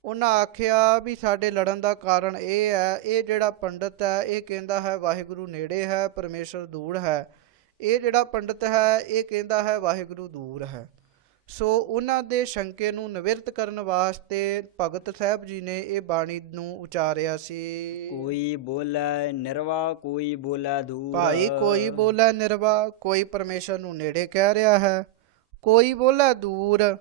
ਉਹਨਾਂ ਆਖਿਆ ਵੀ ਸਾਡੇ ਲੜਨ ਦਾ ਕਾਰਨ ਇਹ ਹੈ, ਇਹ ਜਿਹੜਾ ਪੰਡਿਤ ਹੈ ਇਹ ਕਹਿੰਦਾ ਹੈ ਵਾਹਿਗੁਰੂ ਨੇੜੇ ਹੈ, ਪਰਮੇਸ਼ਰ ਦੂਰ ਹੈ। ਇਹ ਜਿਹੜਾ ਪੰਡਿਤ ਹੈ ਇਹ ਕਹਿੰਦਾ ਹੈ ਵਾਹਿਗੁਰੂ ਦੂਰ ਹੈ। ਸੋ ਉਹਨਾਂ ਦੇ ਸ਼ੰਕੇ ਨੂੰ ਨਿਵਰਤ ਕਰਨ ਵਾਸਤੇ ਭਗਤ ਸਾਹਿਬ ਜੀ ਨੇ ਇਹ ਬਾਣੀ ਨੂੰ ਉਚਾਰਿਆ ਸੀ। ਕੋਈ ਬੋਲੇ ਨਿਰਵਾ, ਕੋਈ ਬੋਲੇ ਦੂਰ। ਭਾਈ ਕੋਈ ਬੋਲੇ ਨਿਰਵਾ, ਕੋਈ ਪਰਮੇਸ਼ਰ ਨੂੰ ਨੇੜੇ ਕਹਿ ਰਿਹਾ ਹੈ, ਕੋਈ ਬੋਲੇ ਦੂਰ,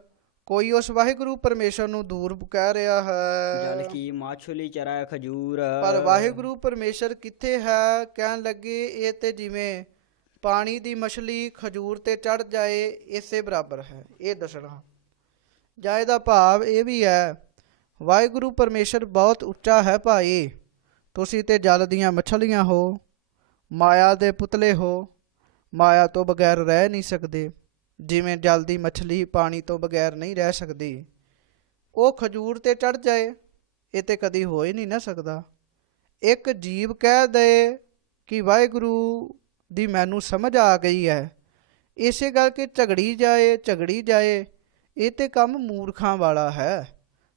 ਕੋਈ ਉਸ ਵਾਹਿਗੁਰੂ ਪਰਮੇਸ਼ਰ ਨੂੰ ਦੂਰ ਕਹਿ ਰਿਹਾ ਜਲ ਹੈ। ਕੀ ਮਾਛਲੀ ਚਰੈ ਖਜੂਰ। ਪਰ ਵਾਹਿਗੁਰੂ ਪਰਮੇਸ਼ਰ ਕਿੱਥੇ ਹੈ? ਕਹਿਣ ਲੱਗੇ, ਇਹ ਤੇ ਜਿਵੇਂ ਪਾਣੀ ਦੀ ਮਛਲੀ ਖਜੂਰ ਤੇ ਚੜ ਜਾਏ ਇਸੇ ਬਰਾਬਰ ਹੈ, ਇਹ ਦੱਸਣਾ। ਜਾਂ ਇਹਦਾ ਭਾਵ ਇਹ ਵੀ ਹੈ, ਵਾਹਿਗੁਰੂ ਪਰਮੇਸ਼ਰ ਬਹੁਤ ਉੱਚਾ ਹੈ ਭਾਈ, ਤੁਸੀਂ ਤੇ ਜਲ ਦੀਆਂ ਮਛਲੀਆਂ ਹੋ, ਮਾਇਆ ਦੇ ਪੁਤਲੇ ਹੋ, ਮਾਇਆ ਤੋਂ ਬਗੈਰ ਰਹਿ ਨਹੀਂ ਸਕਦੇ। ਜਿਵੇਂ ਜਲ ਦੀ ਮਛਲੀ ਪਾਣੀ ਤੋਂ ਬਗੈਰ ਨਹੀਂ ਰਹਿ ਸਕਦੀ, ਉਹ ਖਜੂਰ ਤੇ ਚੜ ਜਾਏ ਇਹ ਤੇ ਕਦੀ ਹੋ ਹੀ ਨਹੀਂ ਨਾ ਸਕਦਾ। ਇੱਕ ਜੀਵ ਕਹਿ ਦੇ ਕਿ ਵਾਹਿਗੁਰੂ ਦੀ ਮੈਨੂੰ ਸਮਝ ਆ ਗਈ ਹੈ, ਇਸੇ ਕਰਕੇ ਝਗੜੀ ਜਾਏ, ਇਹ ਤੇ ਕੰਮ ਮੂਰਖਾਂ ਵਾਲਾ ਹੈ।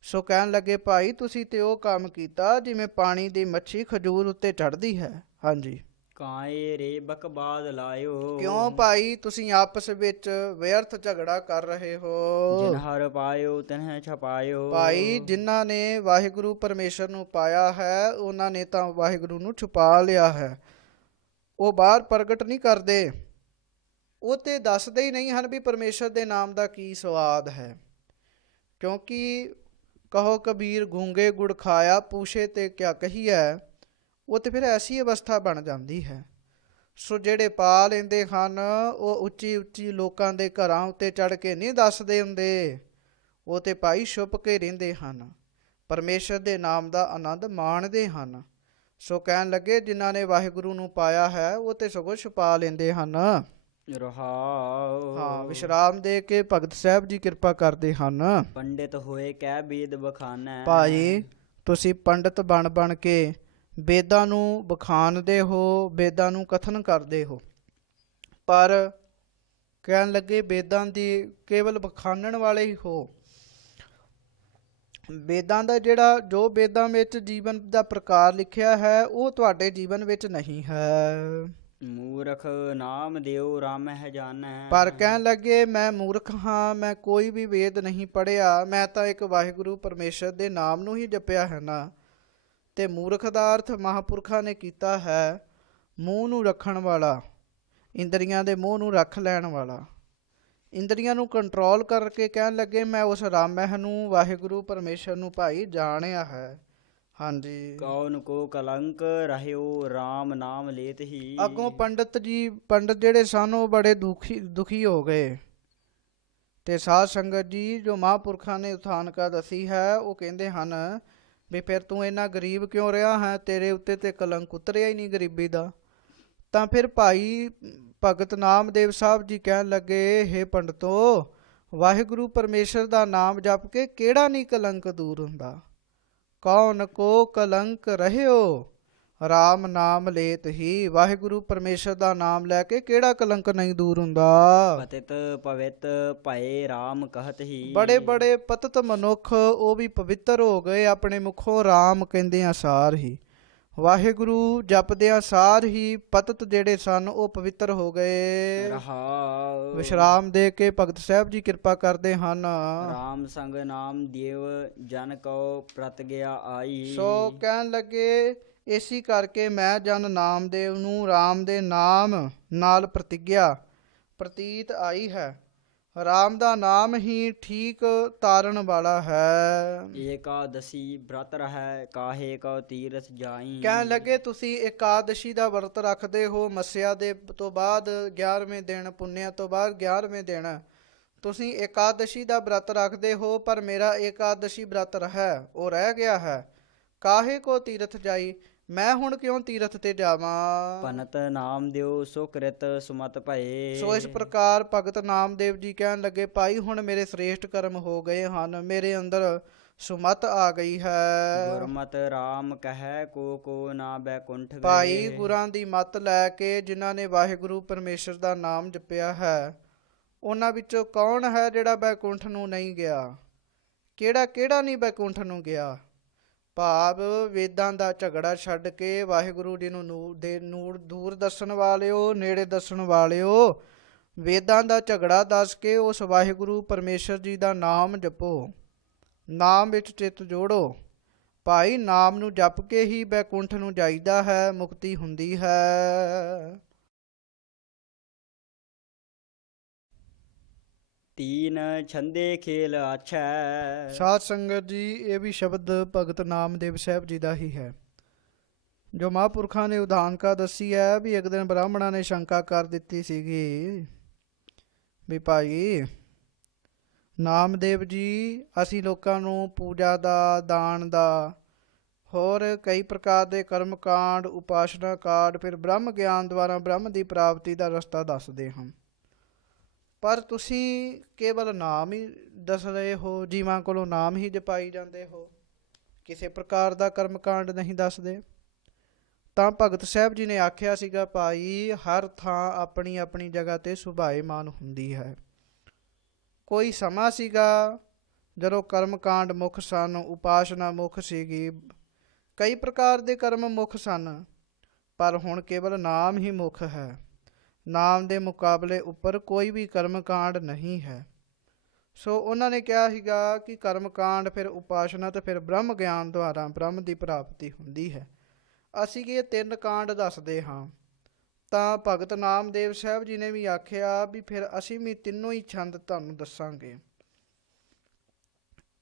ਸੋ ਕਹਿਣ ਲੱਗੇ, ਭਾਈ ਤੁਸੀਂ ਤੇ ਉਹ ਕੰਮ ਕੀਤਾ ਜਿਵੇਂ ਪਾਣੀ ਦੀ ਮੱਛੀ ਖਜੂਰ ਉੱਤੇ ਚੜ੍ਹਦੀ ਹੈ। ਹਾਂਜੀ। ਕਾਏ ਰੇ ਬਕਬਾਦ ਲਾਇਓ। ਕਿਉਂ ਭਾਈ ਤੁਸੀਂ ਆਪਸ ਵਿੱਚ ਵਿਅਰਥ ਝਗੜਾ ਕਰ ਰਹੇ ਜਿਨ ਹੋ? ਹਰ ਪਾਇਓ ਤਿਨਹਿ ਛਪਾਇਓ। ਭਾਈ ਜਿਨ੍ਹਾਂ ਨੇ ਵਾਹਿਗੁਰੂ ਪਰਮੇਸ਼ਰ ਨੂੰ ਪਾਇਆ ਹੈ ਉਹਨਾਂ ਨੇ ਤਾਂ ਵਾਹਿਗੁਰੂ ਨੂੰ ਛੁਪਾ ਲਿਆ ਹੈ, ਉਹ ਬਾਹਰ ਪ੍ਰਗਟ ਨਹੀਂ ਕਰਦੇ। ਉਹ ਤੇ ਦੱਸਦੇ ਹੀ ਨਹੀਂ ਹਨ ਵੀ ਪਰਮੇਸ਼ਰ ਦੇ ਨਾਮ ਦਾ ਕੀ ਸਵਾਦ ਹੈ। ਕਿਉਂਕਿ ਕਹੋ ਕਬੀਰ ਗੂੰਗੇ ਗੁੜ ਖਾਇਆ, ਪੂਛੇ ਤੇ ਕਿਆ ਕਹੀਐ, ਉਹ ਤੇ ਫਿਰ ਐਸੀ ਅਵਸਥਾ ਬਣ ਜਾਂਦੀ ਹੈ। ਸੋ ਜਿਹੜੇ ਪਾ ਲੈਂਦੇ ਹਨ ਉਹ ਉੱਚੀ ਉੱਚੀ ਲੋਕਾਂ ਦੇ ਘਰਾਂ ਉੱਤੇ ਚੜ੍ਹ ਕੇ ਨਹੀਂ ਦੱਸਦੇ ਹੁੰਦੇ, ਉਹ ਤੇ ਭਾਈ ਛੁਪ ਕੇ ਰਹਿੰਦੇ ਹਨ, ਪਰਮੇਸ਼ਰ ਦੇ ਨਾਮ ਦਾ ਆਨੰਦ ਮਾਣਦੇ ਹਨ। ਸੋ ਕਹਿਣ ਲੱਗੇ, ਜਿਨ੍ਹਾਂ ਨੇ ਵਾਹਿਗੁਰੂ ਨੂੰ ਪਾਇਆ ਹੈ ਉਹ ਤੇ ਸਗੋਂ ਛੁਪਾ ਲੈਂਦੇ ਹਨ। ਰਹਾਉ। ਹਾਂ, ਵਿਸ਼ਰਾਮ ਦੇ ਕੇ ਭਗਤ ਸਾਹਿਬ ਜੀ ਕਿਰਪਾ ਕਰਦੇ ਹਨ। ਪੰਡਿਤ ਹੋਏ ਕਹਿ ਬੇਦ ਬਖਾਨੈ। ਭਾਈ ਤੁਸੀਂ ਪੰਡਿਤ ਬਣ ਕੇ ਵੇਦਾਂ ਨੂੰ ਬਖਾਨਦੇ ਹੋ, ਵੇਦਾਂ ਨੂੰ ਕਥਨ ਕਰਦੇ ਹੋ, ਪਰ ਕਹਿਣ ਲੱਗੇ ਵੇਦਾਂ ਦੀ ਕੇਵਲ ਬਖਾਨਣ ਵਾਲੇ ਹੀ ਹੋ। ਵੇਦਾਂ ਦਾ ਜੋ ਵੇਦਾਂ ਵਿੱਚ ਜੀਵਨ ਦਾ ਪ੍ਰਕਾਰ ਲਿਖਿਆ ਹੈ ਉਹ ਤੁਹਾਡੇ ਜੀਵਨ ਵਿੱਚ ਨਹੀਂ ਹੈ। ਮੂਰਖ ਨਾਮ ਦਿਓ ਰਾਮ ਹੈ ਜਾਣੈ। ਪਰ ਕਹਿਣ ਲੱਗੇ, ਮੈਂ ਮੂਰਖ ਹਾਂ, ਮੈਂ ਕੋਈ ਵੀ ਵੇਦ ਨਹੀਂ ਪੜ੍ਹਿਆ, ਮੈਂ ਤਾਂ ਇੱਕ ਵਾਹਿਗੁਰੂ ਪਰਮੇਸ਼ਰ ਦੇ ਨਾਮ ਨੂੰ ਹੀ ਜਪਿਆ ਹੈ ਨਾ। ਤੇ ਮੂਰਖ ਦਾ ਅਰਥ ਮਹਾਂਪੁਰਖਾਂ ਨੇ ਕੀਤਾ ਹੈ ਮੂੰਹ ਨੂੰ ਰੱਖਣ ਵਾਲਾ, ਇੰਦਰੀਆਂ ਦੇ ਮੂੰਹ ਨੂੰ ਰੱਖ ਲੈਣ ਵਾਲਾ, ਇੰਦਰੀਆਂ ਨੂੰ ਕੰਟਰੋਲ ਕਰਕੇ। ਕਹਿਣ ਲੱਗੇ, ਮੈਂ ਉਸ ਰਾਮਹਿ ਨੂੰ ਵਾਹਿਗੁਰੂ ਪਰਮੇਸ਼ਰ ਨੂੰ ਭਾਈ ਜਾਣਿਆ ਹੈ। ਹਾਂਜੀ। ਕੌਣ ਕੋ ਕਲੰਕ ਰਹਿਓ ਰਾਮ ਨਾਮ ਲੇਤ ਹੀ। ਅੱਗੋਂ ਪੰਡਿਤ ਜਿਹੜੇ ਸਨ ਉਹ ਬੜੇ ਦੁਖੀ ਹੋ ਗਏ। ਤੇ ਸਾਧ ਸੰਗਤ ਜੀ, ਜੋ ਮਹਾਂਪੁਰਖਾਂ ਨੇ ਉਥਾਨਕਾ ਦੱਸੀ ਹੈ ਉਹ ਕਹਿੰਦੇ ਹਨ ਵੀ ਫਿਰ ਤੂੰ ਇੰਨਾ ਗਰੀਬ ਕਿਉਂ ਰਿਹਾ ਹੈ, ਤੇਰੇ ਉੱਤੇ ਤੇ ਕਲੰਕ ਉਤਰਿਆ ਹੀ ਨਹੀਂ ਗਰੀਬੀ ਦਾ। ਤਾਂ ਫਿਰ ਭਾਈ ਭਗਤ ਨਾਮਦੇਵ ਸਾਹਿਬ ਜੀ ਕਹਿਣ ਲੱਗੇ, ਹੇ ਪੰਡਤੋ, ਵਾਹਿਗੁਰੂ ਪਰਮੇਸ਼ਰ ਦਾ ਨਾਮ ਜਪ ਕੇ ਕਿਹੜਾ ਨਹੀਂ ਕਲੰਕ ਦੂਰ ਹੁੰਦਾ। ਕੌਣ ਕੋ ਕਲੰਕ ਰਹਿਓ ਰਾਮ ਨਾਮ ਲੇਤ ਹੀ। ਵਾਹਿਗੁਰੂ ਪਰਮੇਸ਼ਰ ਦਾ ਨਾਮ ਲੈ ਕੇ ਕਿਹੜਾ ਕਲੰਕ ਨਹੀਂ ਦੂਰ ਹੁੰਦਾ। ਪਤਿਤ ਪਵਿੱਤ ਭਏ ਰਾਮ ਕਹਤ ਹੀ। ਬੜੇ ਬੜੇ ਪਤਿਤ ਮਨੁੱਖ ਉਹ ਵੀ ਪਵਿੱਤਰ ਹੋ ਗਏ ਆਪਣੇ ਮੁਖੋਂ ਰਾਮ ਕਹਿੰਦੇ ਸਾਰ ਹੀ। ਵਾਹਿਗੁਰੂ ਜਪਦਿਆਂ ਸਾਰ ਹੀ ਪਤਤ ਜਿਹੜੇ ਸਨ ਉਹ ਪਵਿੱਤਰ ਹੋ ਗਏ। ਰਹਾਉ ਵਿਸ਼ਰਾਮ ਦੇ ਕੇ ਭਗਤ ਸਾਹਿਬ ਜੀ ਕਿਰਪਾ ਕਰਦੇ ਹਨ। ਰਾਮ ਸੰਗ ਨਾਮ ਦੇਵ ਜਨ ਕਉ ਪ੍ਰਤ ਗਿਆ ਆਈ। ਸੋ ਕਹਿਣ ਲੱਗੇ ਇਸੀ ਕਰਕੇ ਮੈਂ ਜਨ ਨਾਮਦੇਵ ਨੂੰ ਰਾਮ ਦੇ ਨਾਮ ਨਾਲ ਪ੍ਰਤਿਗਿਆ ਪ੍ਰਤੀਤ ਆਈ ਹੈ। ਰਾਮ ਦਾ ਨਾਮ ਹੀ ਠੀਕ ਤਾਰਨ ਵਾਲਾ ਹੈ। ਏਕਾਦਸੀ ਬ੍ਰਤ ਰਹਿ ਕਾਹੇ ਕਉ ਤੀਰਥ ਜਾਈ। ਕਹਿਣ ਲੱਗੇ ਤੁਸੀਂ ਇਕਾਦਸ਼ੀ ਦਾ ਵਰਤ ਰੱਖਦੇ ਹੋ ਮੱਸਿਆ ਦੇ ਤੋਂ ਬਾਅਦ 11ਵੇਂ ਦਿਨ, ਪੁੰਨਿਆ ਤੋਂ ਬਾਅਦ 11ਵੇਂ ਦਿਨ ਤੁਸੀਂ ਇਕਾਦਸ਼ੀ ਦਾ ਵਰਤ ਰੱਖਦੇ ਹੋ, ਪਰ ਮੇਰਾ ਇਕਾਦਸ਼ੀ ਵਰਤ ਉਹ ਰਹਿ ਗਿਆ ਹੈ। ਕਾਹੇ ਕੋ ਤੀਰਥ ਜਾਈ, ਮੈਂ ਹੁਣ ਕਿਉਂ ਤੀਰਥ ਤੇ ਜਾਵਾਂ। ਭਨਤ ਨਾਮ ਦਿਓ ਸੁਕ੍ਰਿਤ ਸੁਮਤ ਭਏ। ਸੋ ਇਸ ਪ੍ਰਕਾਰ ਭਗਤ ਨਾਮਦੇਵ ਜੀ ਕਹਿਣ ਲੱਗੇ ਭਾਈ ਹੁਣ ਮੇਰੇ ਸ੍ਰੇਸ਼ਟ ਕਰਮ ਹੋ ਗਏ ਹਨ, ਮੇਰੇ ਅੰਦਰ ਸੁਮਤ ਆ ਗਈ ਹੈ। ਗੁਰਮਤ ਰਾਮ ਕਹੈ ਕੋ ਨਾ ਬੈਕੁੰਠ ਗਏ। ਭਾਈ ਗੁਰਾਂ ਦੀ ਮੱਤ ਲੈ ਕੇ ਜਿਨ੍ਹਾਂ ਨੇ ਵਾਹਿਗੁਰੂ ਪਰਮੇਸ਼ਰ ਦਾ ਨਾਮ ਜਪਿਆ ਹੈ, ਉਹਨਾਂ ਵਿੱਚੋਂ ਕੌਣ ਹੈ ਜਿਹੜਾ ਬੈਕੁੰਠ ਨੂੰ ਨਹੀਂ ਗਿਆ। ਕਿਹੜਾ ਨਹੀਂ ਬੈਕੁੰਠ ਨੂੰ ਗਿਆ। ਭਾਵ ਵੇਦਾਂ ਦਾ ਝਗੜਾ ਛੱਡ ਕੇ ਵਾਹਿਗੁਰੂ ਜੀ ਨੂੰ ਨੂਰ ਦੂਰ ਦੱਸਣ ਵਾਲਿਓ, ਨੇੜੇ ਦੱਸਣ ਵਾਲਿਓ, ਵੇਦਾਂ ਦਾ ਝਗੜਾ ਦੱਸ ਕੇ ਉਸ ਵਾਹਿਗੁਰੂ ਪਰਮੇਸ਼ਰ ਜੀ ਦਾ ਨਾਮ ਜਪੋ, ਨਾਮ ਵਿੱਚ ਚਿੱਤ ਜੋੜੋ। ਭਾਈ ਨਾਮ ਨੂੰ ਜਪ ਕੇ ਹੀ ਬੈਕੁੰਠ ਨੂੰ ਜਾਈਦਾ ਹੈ, ਮੁਕਤੀ ਹੁੰਦੀ ਹੈ। ਤੀਨ ਛੰਦੇ ਖੇਲ ਆਛੈ। ਸਾਧ ਸੰਗਤ ਜੀ ਇਹ ਵੀ ਸ਼ਬਦ ਭਗਤ ਨਾਮਦੇਵ ਸਾਹਿਬ ਜੀ ਦਾ ਹੀ ਹੈ, ਜੋ ਮਹਾਂਪੁਰਖਾਂ ਨੇ ਉਦਾਹਰਨਤਾ ਦੱਸੀ ਹੈ। ਵੀ ਇੱਕ ਦਿਨ ਬ੍ਰਾਹਮਣਾਂ ਨੇ ਸ਼ੰਕਾ ਕਰ ਦਿੱਤੀ ਸੀਗੀ ਵੀ ਭਾਈ ਨਾਮਦੇਵ ਜੀ ਅਸੀਂ ਲੋਕਾਂ ਨੂੰ ਪੂਜਾ ਦਾ, ਦਾਨ ਦਾ, ਹੋਰ ਕਈ ਪ੍ਰਕਾਰ ਦੇ ਕਰਮ ਕਾਂਡ, ਉਪਾਸਨਾ ਕਾਂਡ, ਫਿਰ ਬ੍ਰਹਮ ਗਿਆਨ ਦੁਆਰਾ ਬ੍ਰਹਮ ਦੀ ਪ੍ਰਾਪਤੀ ਦਾ ਰਸਤਾ ਦੱਸਦੇ ਹਾਂ, ਪਰ ਤੁਸੀਂ ਕੇਵਲ ਨਾਮ ਹੀ ਦੱਸ ਰਹੇ ਹੋ, ਜੀਵਾਂ ਕੋਲੋਂ ਨਾਮ ਹੀ ਜਪਾਈ ਜਾਂਦੇ ਹੋ, ਕਿਸੇ ਪ੍ਰਕਾਰ ਦਾ ਕਰਮ ਕਾਂਡ ਨਹੀਂ ਦੱਸਦੇ। ਤਾਂ ਭਗਤ ਸਾਹਿਬ ਜੀ ਨੇ ਆਖਿਆ ਸੀਗਾ ਭਾਈ ਹਰ ਥਾਂ ਆਪਣੀ ਆਪਣੀ ਜਗ੍ਹਾ ਤੇ ਸੁਭਾਏਮਾਨ ਹੁੰਦੀ ਹੈ। ਕੋਈ ਸਮਾਂ ਸੀਗਾ ਜਦੋਂ ਕਰਮ ਕਾਂਡ ਮੁੱਖ ਸਨ, ਉਪਾਸਨਾ ਮੁੱਖ ਸੀਗੀ, ਕਈ ਪ੍ਰਕਾਰ ਦੇ ਕਰਮ ਮੁੱਖ ਸਨ, ਪਰ ਹੁਣ ਕੇਵਲ ਨਾਮ ਹੀ ਮੁੱਖ ਹੈ। ਨਾਮ ਦੇ ਮੁਕਾਬਲੇ ਉੱਪਰ ਕੋਈ ਵੀ ਕਰਮ ਕਾਂਡ ਨਹੀਂ ਹੈ। ਸੋ ਉਹਨਾਂ ਨੇ ਕਿਹਾ ਸੀਗਾ ਕਿ ਕਰਮ ਕਾਂਡ, ਫਿਰ ਉਪਾਸਨਾ ਤੇ ਫਿਰ ਬ੍ਰਹਮ ਗਿਆਨ ਦੁਆਰਾ ਬ੍ਰਹਮ ਦੀ ਪ੍ਰਾਪਤੀ ਹੁੰਦੀ ਹੈ। ਅਸੀਂ ਇਹ ਤਿੰਨ ਕਾਂਡ ਦੱਸਦੇ ਹਾਂ। ਤਾਂ ਭਗਤ ਨਾਮਦੇਵ ਸਾਹਿਬ ਜੀ ਨੇ ਵੀ ਆਖਿਆ ਵੀ ਫਿਰ ਅਸੀਂ ਵੀ ਤਿੰਨੋਂ ਹੀ ਛੰਦ ਤੁਹਾਨੂੰ ਦੱਸਾਂਗੇ।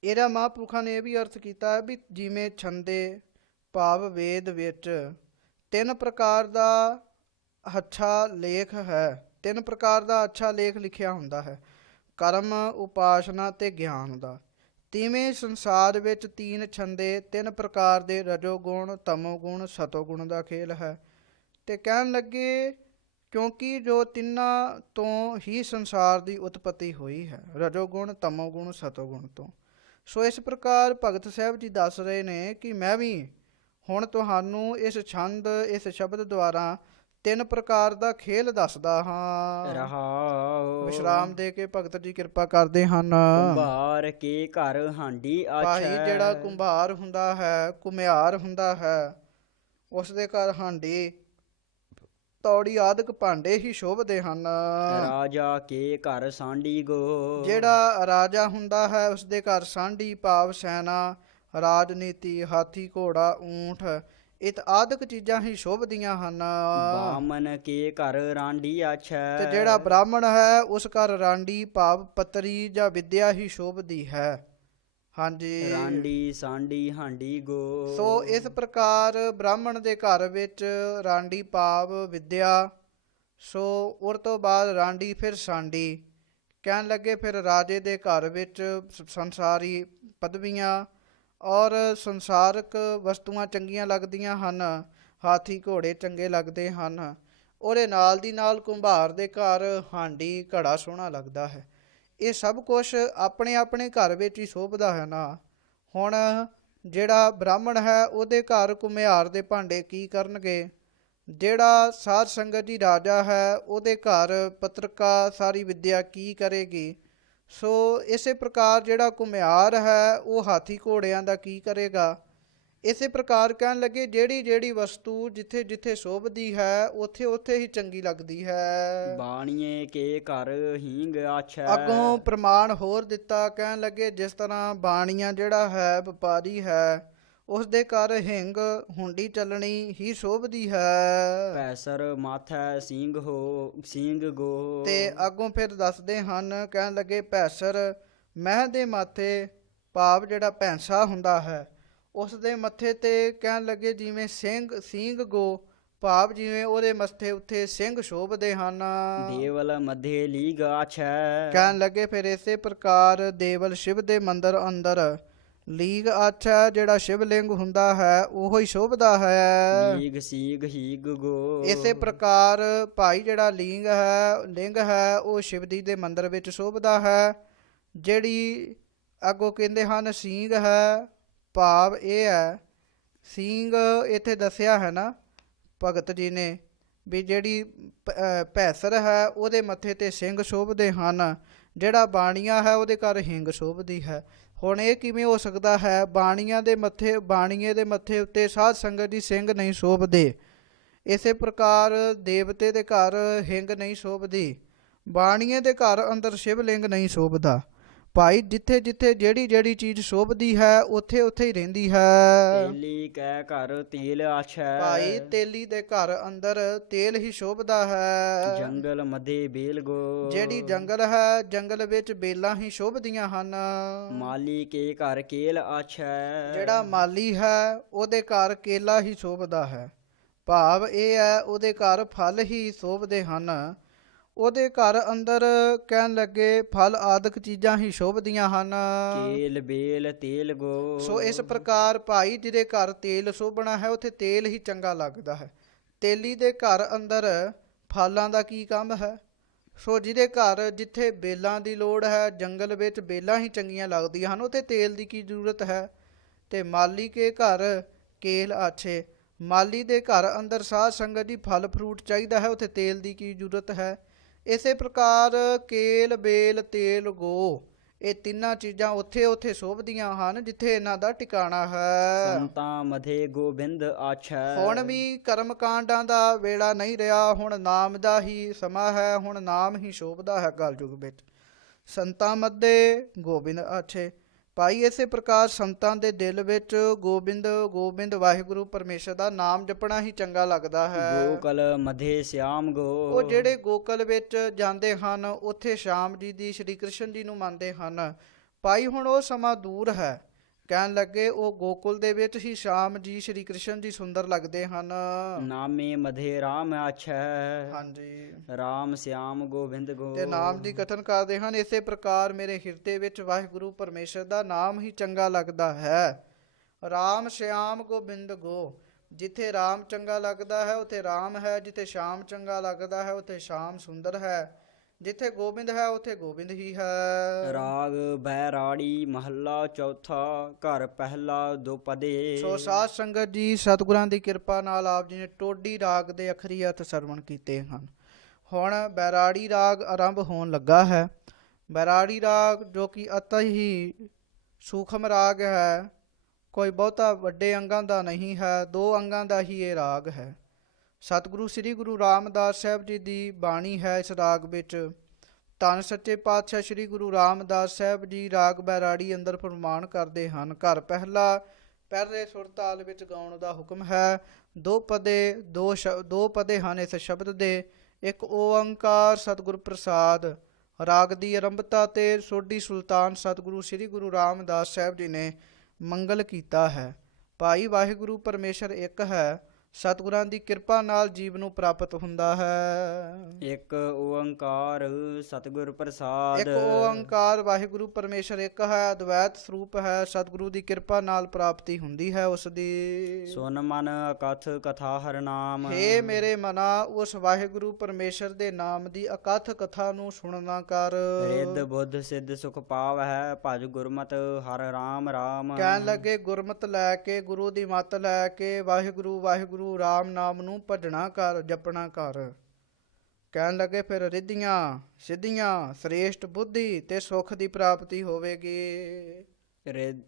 ਇਹਦਾ ਮਹਾਂਪੁਰਖਾਂ ਨੇ ਇਹ ਵੀ ਅਰਥ ਕੀਤਾ ਹੈ ਵੀ ਜਿਵੇਂ ਛੰਦੇ ਭਾਵ ਵੇਦ ਵਿੱਚ ਤਿੰਨ ਪ੍ਰਕਾਰ ਦਾ ਅੱਛਾ ਲੇਖ ਹੈ, ਤਿੰਨ ਪ੍ਰਕਾਰ ਦਾ ਅੱਛਾ ਲੇਖ ਲਿਖਿਆ ਹੁੰਦਾ ਹੈ, ਕਰਮ, ਉਪਾਸਨਾ ਤੇ ਗਿਆਨ ਦਾ। ਤਿਵੇਂ ਸੰਸਾਰ ਵਿੱਚ ਤੀਨ ਛੰਦੇ, ਤਿੰਨ ਪ੍ਰਕਾਰ ਦੇ ਰਜੋ ਗੁਣ, ਤਮੋ ਗੁਣ, ਸਤੋ ਗੁਣ ਦਾ ਖੇਲ ਹੈ। ਤੇ ਕਹਿਣ ਲੱਗੇ ਕਿਉਂਕਿ ਜੋ ਤਿੰਨਾਂ ਤੋਂ ਹੀ ਸੰਸਾਰ ਦੀ ਉਤਪਤੀ ਹੋਈ ਹੈ, ਰਜੋ ਗੁਣ, ਤਮੋ ਗੁਣ, ਸਤੋ ਗੁਣ ਤੋਂ। ਸੋ ਇਸ ਪ੍ਰਕਾਰ ਭਗਤ ਸਾਹਿਬ ਜੀ ਦੱਸ ਰਹੇ ਨੇ ਕਿ ਮੈਂ ਵੀ ਹੁਣ ਤੁਹਾਨੂੰ ਇਸ ਛੰਦ, ਇਸ ਸ਼ਬਦ ਦੁਆਰਾ ਤਿੰਨ ਪ੍ਰਕਾਰ ਦਾ ਖੇਲ ਦੱਸਦਾ ਹਾਂ। ਰਹਾਉ ਵਿਸ਼ਰਾਮ ਦੇ ਕੇ ਭਗਤ ਜੀ ਕਿਰਪਾ ਕਰਦੇ ਹਨ। ਕੁੰਭਾਰ ਕੇ ਘਰ ਹਾਂਡੀ ਭਾਈ ਆਛੈ। ਜਿਹੜਾ ਕੁੰਭਾਰ ਹੁੰਦਾ ਹੈ, ਘੁਮਿਆਰ ਹੁੰਦਾ ਹੈ, ਉਸ ਦੇ ਘਰ ਹਾਂਡੀ, ਤੌੜੀ ਆਦਿਕ ਭਾਂਡੇ ਹੀ ਸ਼ੋਭਦੇ ਹਨ। ਰਾਜਾ ਕੇ ਘਰ ਸਾਂਢੀ ਗੋ। ਜਿਹੜਾ ਰਾਜਾ ਹੁੰਦਾ ਹੈ ਉਸ ਦੇ ਘਰ ਸਾਂਢੀ ਭਾਵ ਸੈਨਾ, ਰਾਜਨੀਤੀ, ਹਾਥੀ, ਘੋੜਾ, ਊਂਠ ਇਹ ਆਦਿਕ ਚੀਜ਼ਾਂ ਹੀ ਸ਼ੋਭਦੀਆਂ ਹਨ। ਬਾਮਨ ਕੇ ਘਰ ਰਾਂਡੀ ਆਛੈ। ਤੇ ਜਿਹੜਾ ਬ੍ਰਾਹਮਣ ਹੈ ਉਸ ਘਰ ਰਾਂਡੀ ਭਾਵ ਪੱਤਰੀ ਜਾਂ ਵਿਦਿਆ ਹੀ ਸ਼ੋਭਦੀ ਹੈ। ਹਾਂਜੀ, ਰਾਂਡੀ ਸਾਂਢੀ ਹਾਂਡੀ ਗੋ। ਸੋ ਇਸ ਪ੍ਰਕਾਰ ਬ੍ਰਾਹਮਣ ਦੇ ਘਰ ਵਿੱਚ ਰਾਂਡੀ ਭਾਵ ਵਿਦਿਆ, ਸੋ ਉਸ ਤੋਂ ਬਾਅਦ ਰਾਂਡੀ, ਫਿਰ ਸਾਂਢੀ। ਕਹਿਣ ਲੱਗੇ ਫਿਰ ਰਾਜੇ ਦੇ ਘਰ ਵਿੱਚ ਸੰਸਾਰੀ ਪਦਵੀਆਂ ਔਰ ਸੰਸਾਰਕ ਵਸਤੂਆਂ ਚੰਗੀਆਂ ਲੱਗਦੀਆਂ ਹਨ, ਹਾਥੀ ਘੋੜੇ ਚੰਗੇ ਲੱਗਦੇ ਹਨ। ਉਹਦੇ ਨਾਲ ਦੀ ਨਾਲ ਕੁੰਭਾਰ ਦੇ ਘਰ ਹਾਂਡੀ, ਘੜਾ ਸੋਹਣਾ ਲੱਗਦਾ ਹੈ। ਇਹ ਸਭ ਕੁਛ ਆਪਣੇ ਆਪਣੇ ਘਰ ਵਿੱਚ ਹੀ ਸ਼ੋਭਦਾ ਹੈ ਨਾ। ਹੁਣ ਜਿਹੜਾ ਬ੍ਰਾਹਮਣ ਹੈ ਉਹਦੇ ਘਰ ਘੁਮਿਆਰ ਦੇ ਭਾਂਡੇ ਕੀ ਕਰਨਗੇ, ਜਿਹੜਾ ਸਾਧ ਸੰਗਤ ਜੀ ਰਾਜਾ ਹੈ ਉਹਦੇ ਘਰ ਪੱਤਰਕਾ ਸਾਰੀ ਵਿਦਿਆ ਕੀ ਕਰੇਗੀ। ਸੋ ਇਸੇ ਪ੍ਰਕਾਰ ਜਿਹੜਾ ਘੁਮਿਆਰ ਹੈ ਉਹ ਹਾਥੀ ਘੋੜਿਆਂ ਦਾ ਕੀ ਕਰੇਗਾ। ਇਸੇ ਪ੍ਰਕਾਰ ਕਹਿਣ ਲੱਗੇ ਜਿਹੜੀ ਜਿਹੜੀ ਵਸਤੂ ਜਿੱਥੇ ਜਿੱਥੇ ਸ਼ੋਭਦੀ ਹੈ ਉੱਥੇ ਉੱਥੇ ਹੀ ਚੰਗੀ ਲੱਗਦੀ ਹੈ। ਬਾਣੀਏ ਕੇ ਘਰ ਹੀਂਗ ਆਛੈ। ਅੱਗੋਂ ਪ੍ਰਮਾਣ ਹੋਰ ਦਿੱਤਾ, ਕਹਿਣ ਲੱਗੇ ਜਿਸ ਤਰ੍ਹਾਂ ਬਾਣੀਆਂ ਜਿਹੜਾ ਹੈ ਵਪਾਰੀ ਹੈ ਉਸ ਦੇ ਘਰ ਹਿੰਗ ਹੁੰਡੀ ਚੱਲਣੀ ਹੀ ਸ਼ੋਭਦੀ ਹੈ। ਪੈਸਰ ਮਾਥੈ ਸਿੰਘ ਗੋ। ਤੇ ਅੱਗੋਂ ਫਿਰ ਦੱਸਦੇ ਹਨ, ਕਹਿਣ ਲੱਗੇ ਭੈਸਰ ਮਹਿ ਦੇ ਮਾਥੇ ਭਾਵ ਜਿਹੜਾ ਭੈਂਸਾ ਹੁੰਦਾ ਹੈ ਉਸ ਦੇ ਮੱਥੇ ਤੇ ਕਹਿਣ ਲੱਗੇ ਜਿਵੇਂ ਸਿੰਘ ਗੋ ਭਾਵ ਜਿਵੇਂ ਉਹਦੇ ਮੱਥੇ ਉੱਤੇ ਸਿੰਘ ਸ਼ੋਭਦੇ ਹਨ। ਦੇਵਲ ਮਧੇ ਲੀਗ ਆਛੈ। ਕਹਿਣ ਲੱਗੇ ਫਿਰ ਇਸੇ ਪ੍ਰਕਾਰ ਦੇਵਲ ਸ਼ਿਵ ਦੇ ਮੰਦਰ ਅੰਦਰ ਲੀਗ ਆਛਾ ਜਿਹੜਾ ਸ਼ਿਵਲਿੰਗ ਹੁੰਦਾ ਹੈ ਉਹ ਹੀ ਸ਼ੋਭਦਾ ਹੈ। ਲੀਗ ਸੀਗ ਹੀਗ ਗੋ। ਇਸੇ ਪ੍ਰਕਾਰ ਭਾਈ ਜਿਹੜਾ ਲਿੰਗ ਹੈ ਉਹ ਸ਼ਿਵ ਜੀ ਦੇ ਮੰਦਰ ਵਿੱਚ ਸ਼ੋਭਦਾ ਹੈ। ਜਿਹੜੀ ਅੱਗੋਂ ਕਹਿੰਦੇ ਹਨ ਸਿੰਘ ਹੈ ਭਾਵ ਇਹ ਹੈ ਸਿੰਘ ਇੱਥੇ ਦੱਸਿਆ ਹੈ ਨਾ ਭਗਤ ਜੀ ਨੇ ਵੀ ਜਿਹੜੀ ਭੈਸਰ ਹੈ ਉਹਦੇ ਮੱਥੇ ਤੇ ਸਿੰਘ ਸ਼ੋਭਦੇ ਹਨ, ਜਿਹੜਾ ਬਾਣੀਆ ਹੈ ਉਹਦੇ ਘਰ ਹਿੰਗ ਸ਼ੋਭਦੀ ਹੈ। ਹੁਣ ਇਹ ਕਿਵੇਂ ਹੋ ਸਕਦਾ ਹੈ? ਬਾਣੀਏ ਦੇ ਮੱਥੇ ਉੱਤੇ ਸਾਧ ਸੰਗਤ ਦੀ ਸਿੰਘ ਨਹੀਂ ਸ਼ੋਭਦੇ, ਇਸੇ ਪ੍ਰਕਾਰ ਦੇਵਤੇ ਦੇ ਘਰ ਹਿੰਗ ਨਹੀਂ ਸ਼ੋਭਦੀ, ਬਾਣੀਏ ਦੇ ਘਰ ਅੰਦਰ ਸ਼ਿਵਲਿੰਗ ਨਹੀਂ ਸ਼ੋਭਦਾ। ਭਾਈ ਜਿੱਥੇ ਜਿੱਥੇ ਜਿਹੜੀ ਜਿਹੜੀ ਚੀਜ਼ ਸ਼ੋਭਦੀ ਹੈ ਉੱਥੇ ਉੱਥੇ ਹੀ ਰਹਿੰਦੀ ਹੈ। ਤੇਲੀ ਕੈ ਘਰ ਤੇਲ ਆਛੈ। ਭਾਈ ਤੇਲੀ ਦੇ ਘਰ ਅੰਦਰ ਤੇਲ ਹੀ ਸ਼ੋਭਦਾ ਹੈ। ਜੰਗਲ ਮਧੇ ਬੇਲ ਗੋ। ਜਿਹੜੀ ਜੰਗਲ ਹੈ ਜੰਗਲ ਵਿੱਚ ਬੇਲਾਂ ਹੀ ਸ਼ੋਭਦੀਆਂ ਹਨ। ਮਾਲੀ ਕੇ ਘਰ ਕੇਲ ਆਛੈ। ਜਿਹੜਾ ਮਾਲੀ ਹੈ ਉਹਦੇ ਘਰ ਕੇਲਾ ਹੀ ਸ਼ੋਭਦਾ ਹੈ, ਭਾਵ ਇਹ ਹੈ ਉਹਦੇ ਘਰ ਫਲ ਹੀ ਸ਼ੋਭਦੇ ਹਨ। ਉਹਦੇ ਘਰ ਅੰਦਰ ਕਹਿਣ ਲੱਗੇ ਫਲ ਆਦਿਕ ਚੀਜ਼ਾਂ ਹੀ ਸ਼ੋਭਦੀਆਂ ਹਨ। ਕੇਲ ਬੇਲ ਤੇਲ ਗੋ। ਸੋ ਇਸ ਪ੍ਰਕਾਰ ਭਾਈ ਜਿਹਦੇ ਘਰ ਤੇਲ ਸ਼ੋਭਣਾ ਹੈ ਉੱਥੇ ਤੇਲ ਹੀ ਚੰਗਾ ਲੱਗਦਾ ਹੈ। ਤੇਲੀ ਦੇ ਘਰ ਅੰਦਰ ਫਲਾਂ ਦਾ ਕੀ ਕੰਮ ਹੈ? ਸੋ ਜਿਹਦੇ ਘਰ ਜਿੱਥੇ ਬੇਲਾਂ ਦੀ ਲੋੜ ਹੈ ਜੰਗਲ ਵਿੱਚ ਬੇਲਾਂ ਹੀ ਚੰਗੀਆਂ ਲੱਗਦੀਆਂ ਹਨ ਉੱਥੇ ਤੇਲ ਦੀ ਕੀ ਜ਼ਰੂਰਤ ਹੈ? ਤੇ ਮਾਲੀ ਕੇ ਘਰ ਕੇਲ ਆਛੇ, ਮਾਲੀ ਦੇ ਘਰ ਅੰਦਰ ਸਾਧ ਸੰਗਤ ਦੀ ਫਲ ਫਰੂਟ ਚਾਹੀਦਾ ਹੈ ਉੱਥੇ ਤੇਲ ਦੀ ਕੀ ਜ਼ਰੂਰਤ ਹੈ? ਇਸੇ ਪ੍ਰਕਾਰ ਕੇਲ ਬੇਲ ਤੇਲ ਗੋ ਇਹ ਤਿੰਨਾਂ ਚੀਜ਼ਾਂ ਉੱਥੇ ਉੱਥੇ ਸ਼ੋਭਦੀਆਂ ਹਨ ਜਿੱਥੇ ਇਹਨਾਂ ਦਾ ਟਿਕਾਣਾ ਹੈ। ਸੰਤਾਂ ਮਧੇ ਗੋਬਿੰਦ ਆਛੈ। ਹੁਣ ਵੀ ਕਰਮ ਕਾਂਡਾਂ ਦਾ ਵੇਲਾ ਨਹੀਂ ਰਿਹਾ, ਹੁਣ ਨਾਮ ਦਾ ਹੀ ਸਮਾਂ ਹੈ, ਹੁਣ ਨਾਮ ਹੀ ਸ਼ੋਭਦਾ ਹੈ ਕਲਯੁਗ ਵਿੱਚ। ਸੰਤਾਂ ਮੱਧੇ ਗੋਬਿੰਦ ਆਛੇ, ਭਾਈ ਇਸੇ ਪ੍ਰਕਾਰ ਸੰਤਾਂ ਦੇ ਦਿਲ ਵਿੱਚ ਗੋਬਿੰਦ ਗੋਬਿੰਦ ਵਾਹਿਗੁਰੂ ਪਰਮੇਸ਼ਰ ਦਾ ਨਾਮ ਜਪਣਾ ਹੀ ਚੰਗਾ ਲੱਗਦਾ ਹੈ। ਗੋਕਲ ਮਧੇ ਸ਼ਿਆਮ ਗੋ। ਉਹ ਜਿਹੜੇ ਗੋਕਲ ਵਿੱਚ ਜਾਂਦੇ ਹਨ ਉੱਥੇ ਸ਼ਾਮ ਜੀ ਦੀ ਸ਼੍ਰੀ ਕ੍ਰਿਸ਼ਨ ਜੀ ਨੂੰ ਮੰਨਦੇ ਹਨ। ਭਾਈ ਹੁਣ ਉਹ ਸਮਾਂ ਦੂਰ ਹੈ, ਕਹਿਣ ਲੱਗੇ ਉਹ ਗੋਕੁਲ ਦੇ ਵਿੱਚ ਹੀ ਸ਼ਾਮ ਜੀ ਸ਼੍ਰੀ ਕ੍ਰਿਸ਼ਨ ਜੀ ਸੁੰਦਰ ਲੱਗਦੇ ਹਨ। ਨਾਮੇ ਮਧੇ ਰਾਮ ਆਛੈ। ਹਾਂਜੀ, ਰਾਮ ਸ਼ਿਆਮ ਗੋਬਿੰਦ ਗੋ। ਤੇ ਨਾਮ ਦੀ ਕਥਨ ਕਰਦੇ ਹਨ। ਇਸੇ ਪ੍ਰਕਾਰ ਮੇਰੇ ਹਿਰਦੇ ਵਿੱਚ ਵਾਹਿਗੁਰੂ ਪਰਮੇਸ਼ਰ ਦਾ ਨਾਮ ਹੀ ਚੰਗਾ ਲੱਗਦਾ ਹੈ। ਰਾਮ ਸ਼ਿਆਮ ਗੋਬਿੰਦ ਗੋ, ਜਿੱਥੇ ਰਾਮ ਚੰਗਾ ਲੱਗਦਾ ਹੈ ਉੱਥੇ ਰਾਮ ਹੈ, ਜਿੱਥੇ ਸ਼ਾਮ ਚੰਗਾ ਲੱਗਦਾ ਹੈ ਉੱਥੇ ਸ਼ਾਮ ਸੁੰਦਰ ਹੈ, ਜਿੱਥੇ ਗੋਬਿੰਦ ਹੈ ਉੱਥੇ ਗੋਬਿੰਦ ਹੀ ਹੈ। ਰਾਗ ਬੈਰਾੜੀ ਮਹੱਲਾ ਚੌਥਾ ਘਰ ਪਹਿਲਾ ਦੁਪਦੇ। ਸੋ ਸਾਧ ਸੰਗਤ ਜੀ ਸਤਿਗੁਰਾਂ ਦੀ ਕਿਰਪਾ ਨਾਲ ਆਪ ਜੀ ਨੇ ਟੋਡੀ ਰਾਗ ਦੇ ਅਖਰੀ ਅਰਥ ਸਰਵਣ ਕੀਤੇ ਹਨ। ਹੁਣ ਬੈਰਾੜੀ ਰਾਗ ਆਰੰਭ ਹੋਣ ਲੱਗਾ ਹੈ। ਬੈਰਾੜੀ ਰਾਗ ਜੋ ਕਿ ਅਤਿ ਹੀ ਸੂਖਮ ਰਾਗ ਹੈ, ਕੋਈ ਬਹੁਤਾ ਵੱਡੇ ਅੰਗਾਂ ਦਾ ਨਹੀਂ ਹੈ, 2 ਅੰਗਾਂ ਦਾ ਹੀ ਇਹ ਰਾਗ ਹੈ। ਸਤਿਗੁਰੂ ਸ੍ਰੀ ਗੁਰੂ ਰਾਮਦਾਸ ਸਾਹਿਬ ਜੀ ਦੀ ਬਾਣੀ ਹੈ ਇਸ ਰਾਗ ਵਿੱਚ। ਧੰਨ ਸੱਚੇ ਪਾਤਸ਼ਾਹ ਸ੍ਰੀ ਗੁਰੂ ਰਾਮਦਾਸ ਸਾਹਿਬ ਜੀ ਰਾਗ ਬੈਰਾੜੀ ਅੰਦਰ ਫਰਮਾਨ ਕਰਦੇ ਹਨ। ਘਰ ਪਹਿਲਾ ਪਹਿਲੇ ਸੁਰ ਤਾਲ ਵਿੱਚ ਗਾਉਣ ਦਾ ਹੁਕਮ ਹੈ। 2 ਪਦੇ ਹਨ ਇਸ ਸ਼ਬਦ ਦੇ। ਇੱਕ ਓੰਕਾਰ ਸਤਿਗੁਰ ਪ੍ਰਸਾਦ। ਰਾਗ ਦੀ ਆਰੰਭਤਾ ਤੇ ਸੋਢੀ ਸੁਲਤਾਨ ਸਤਿਗੁਰੂ ਸ੍ਰੀ ਗੁਰੂ ਰਾਮਦਾਸ ਸਾਹਿਬ ਜੀ ਨੇ ਮੰਗਲ ਕੀਤਾ ਹੈ। ਭਾਈ ਵਾਹਿਗੁਰੂ ਪਰਮੇਸ਼ਰ ਇੱਕ ਹੈ, ਸਤਿਗੁਰਾਂ ਦੀ ਕਿਰਪਾ ਨਾਲ ਜੀਵ ਨੂੰ ਪ੍ਰਾਪਤ ਹੁੰਦਾ ਹੈ। ਇੱਕ ਓੰਕਾਰ ਸਤਿਗੁਰ ਪ੍ਰਸਾਦ। ਇੱਕ ਓੰਕਾਰ ਵਾਹਿਗੁਰੂ ਪਰਮੇਸ਼ਰ ਇੱਕ ਹੈ, ਅਦਵੈਤ ਸਰੂਪ ਹੈ, ਸਤਿਗੁਰੂ ਦੀ ਕਿਰਪਾ ਨਾਲ ਪ੍ਰਾਪਤੀ ਹੁੰਦੀ ਹੈ ਉਸ ਦੀ। ਸੁਨ ਮਨ ਅਕਥ ਕਥਾ ਹਰ ਨਾਮ। ਹੇ ਮੇਰੇ ਮਨਾ ਉਸ ਵਾਹਿਗੁਰੂ ਪਰਮੇਸ਼ਰ ਦੇ ਨਾਮ ਦੀ ਅਕਥ ਕਥਾ ਨੂੰ ਸੁਣਨਾ ਕਰ। ਰਿੱਧ ਬੁੱਧ ਸਿੱਧ ਸੁਖ ਪਾਵ ਹੈ ਭਜ ਗੁਰਮਤ ਹਰ ਰਾਮ ਰਾਮ। ਕਹਿਣ ਲੱਗੇ ਗੁਰਮਤ ਲੈ ਕੇ ਗੁਰੂ ਦੀ ਮੱਤ ਲੈ ਕੇ ਵਾਹਿਗੁਰੂ ਵਾਹਿਗੁਰੂ ਰਾਮ ਨਾਮ ਨੂੰ ਭਜਣਾ ਕਰ, ਜਪਣਾ ਕਰ। ਕਹਿਣ ਲੱਗੇ ਫਿਰ ਰਿੱਧੀਆਂ ਸਿੱਧੀਆਂ ਸ੍ਰੇਸ਼ਟ ਬੁੱਧੀ ਤੇ ਸੁਖ ਦੀ ਪ੍ਰਾਪਤੀ ਹੋਵੇਗੀ। ਰਿੱਧ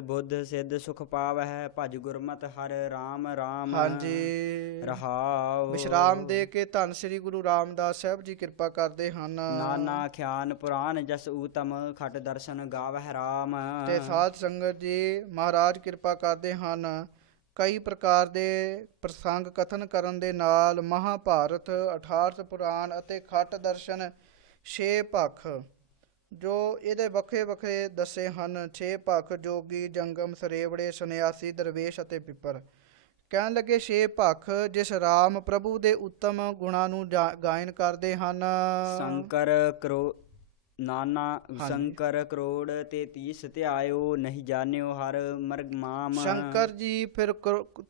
ਬੁੱਧ ਸਿੱਧ ਸੁਖ ਪਾਵਹਿ ਭਜ ਗੁਰਮਤਿ ਹਰਿ ਰਾਮ ਰਾਮ ਹਾਂਜੀ। ਰਹਾਉ। ਵਿਸ਼ਰਾਮ ਦੇ ਕੇ ਧੰਨ ਸ੍ਰੀ ਗੁਰੂ ਰਾਮਦਾਸ ਸਾਹਿਬ ਜੀ ਕਿਰਪਾ ਕਰਦੇ ਹਨ। ਨਾਨਾ ਖਿਆਨ ਪੁਰਾਨ ਜਸ ਊਤਮ ਖਟ ਦਰਸ਼ਨ ਗਾਵਹਿ ਰਾਮ। ਤੇ ਸਾਧ ਸੰਗਤ ਜੀ ਮਹਾਰਾਜ ਕਿਰਪਾ ਕਰਦੇ ਹਨ। ਕਈ ਪ੍ਰਕਾਰ ਦੇ ਪ੍ਰਸੰਗ ਕਥਨ ਕਰਨ ਦੇ ਨਾਲ ਮਹਾਭਾਰਤ 18 ਪੁਰਾਣ ਅਤੇ ਖਟ ਦਰਸ਼ਨ 6 ਪੱਖ ਜੋ ਇਹਦੇ ਵੱਖਰੇ ਵੱਖਰੇ ਦੱਸੇ ਹਨ। 6 ਪੱਖ ਜੋਗੀ ਜੰਗਮ ਸਰੇਵੜੇ ਸੰਨਿਆਸੀ ਦਰਵੇਸ਼ ਅਤੇ ਪਿੱਪਰ। ਕਹਿਣ ਲੱਗੇ 6 ਪੱਖ ਜਿਸ ਰਾਮ ਪ੍ਰਭੂ ਦੇ ਉੱਤਮ ਗੁਣਾਂ ਨੂੰ ਗਾਇਨ ਕਰਦੇ ਹਨ। ਸ਼ੰਕਰ ਕਰੋ ਨਾਨਾ ਸ਼ੰਕਰ ਕਰੋੜ ਤੇ 30 ਧਿਆਇਓ ਨਹੀਂ ਜਾਣਿਓ ਹਰ ਮਰਗ ਮਾਮ। ਸ਼ੰਕਰ ਜੀ ਫਿਰ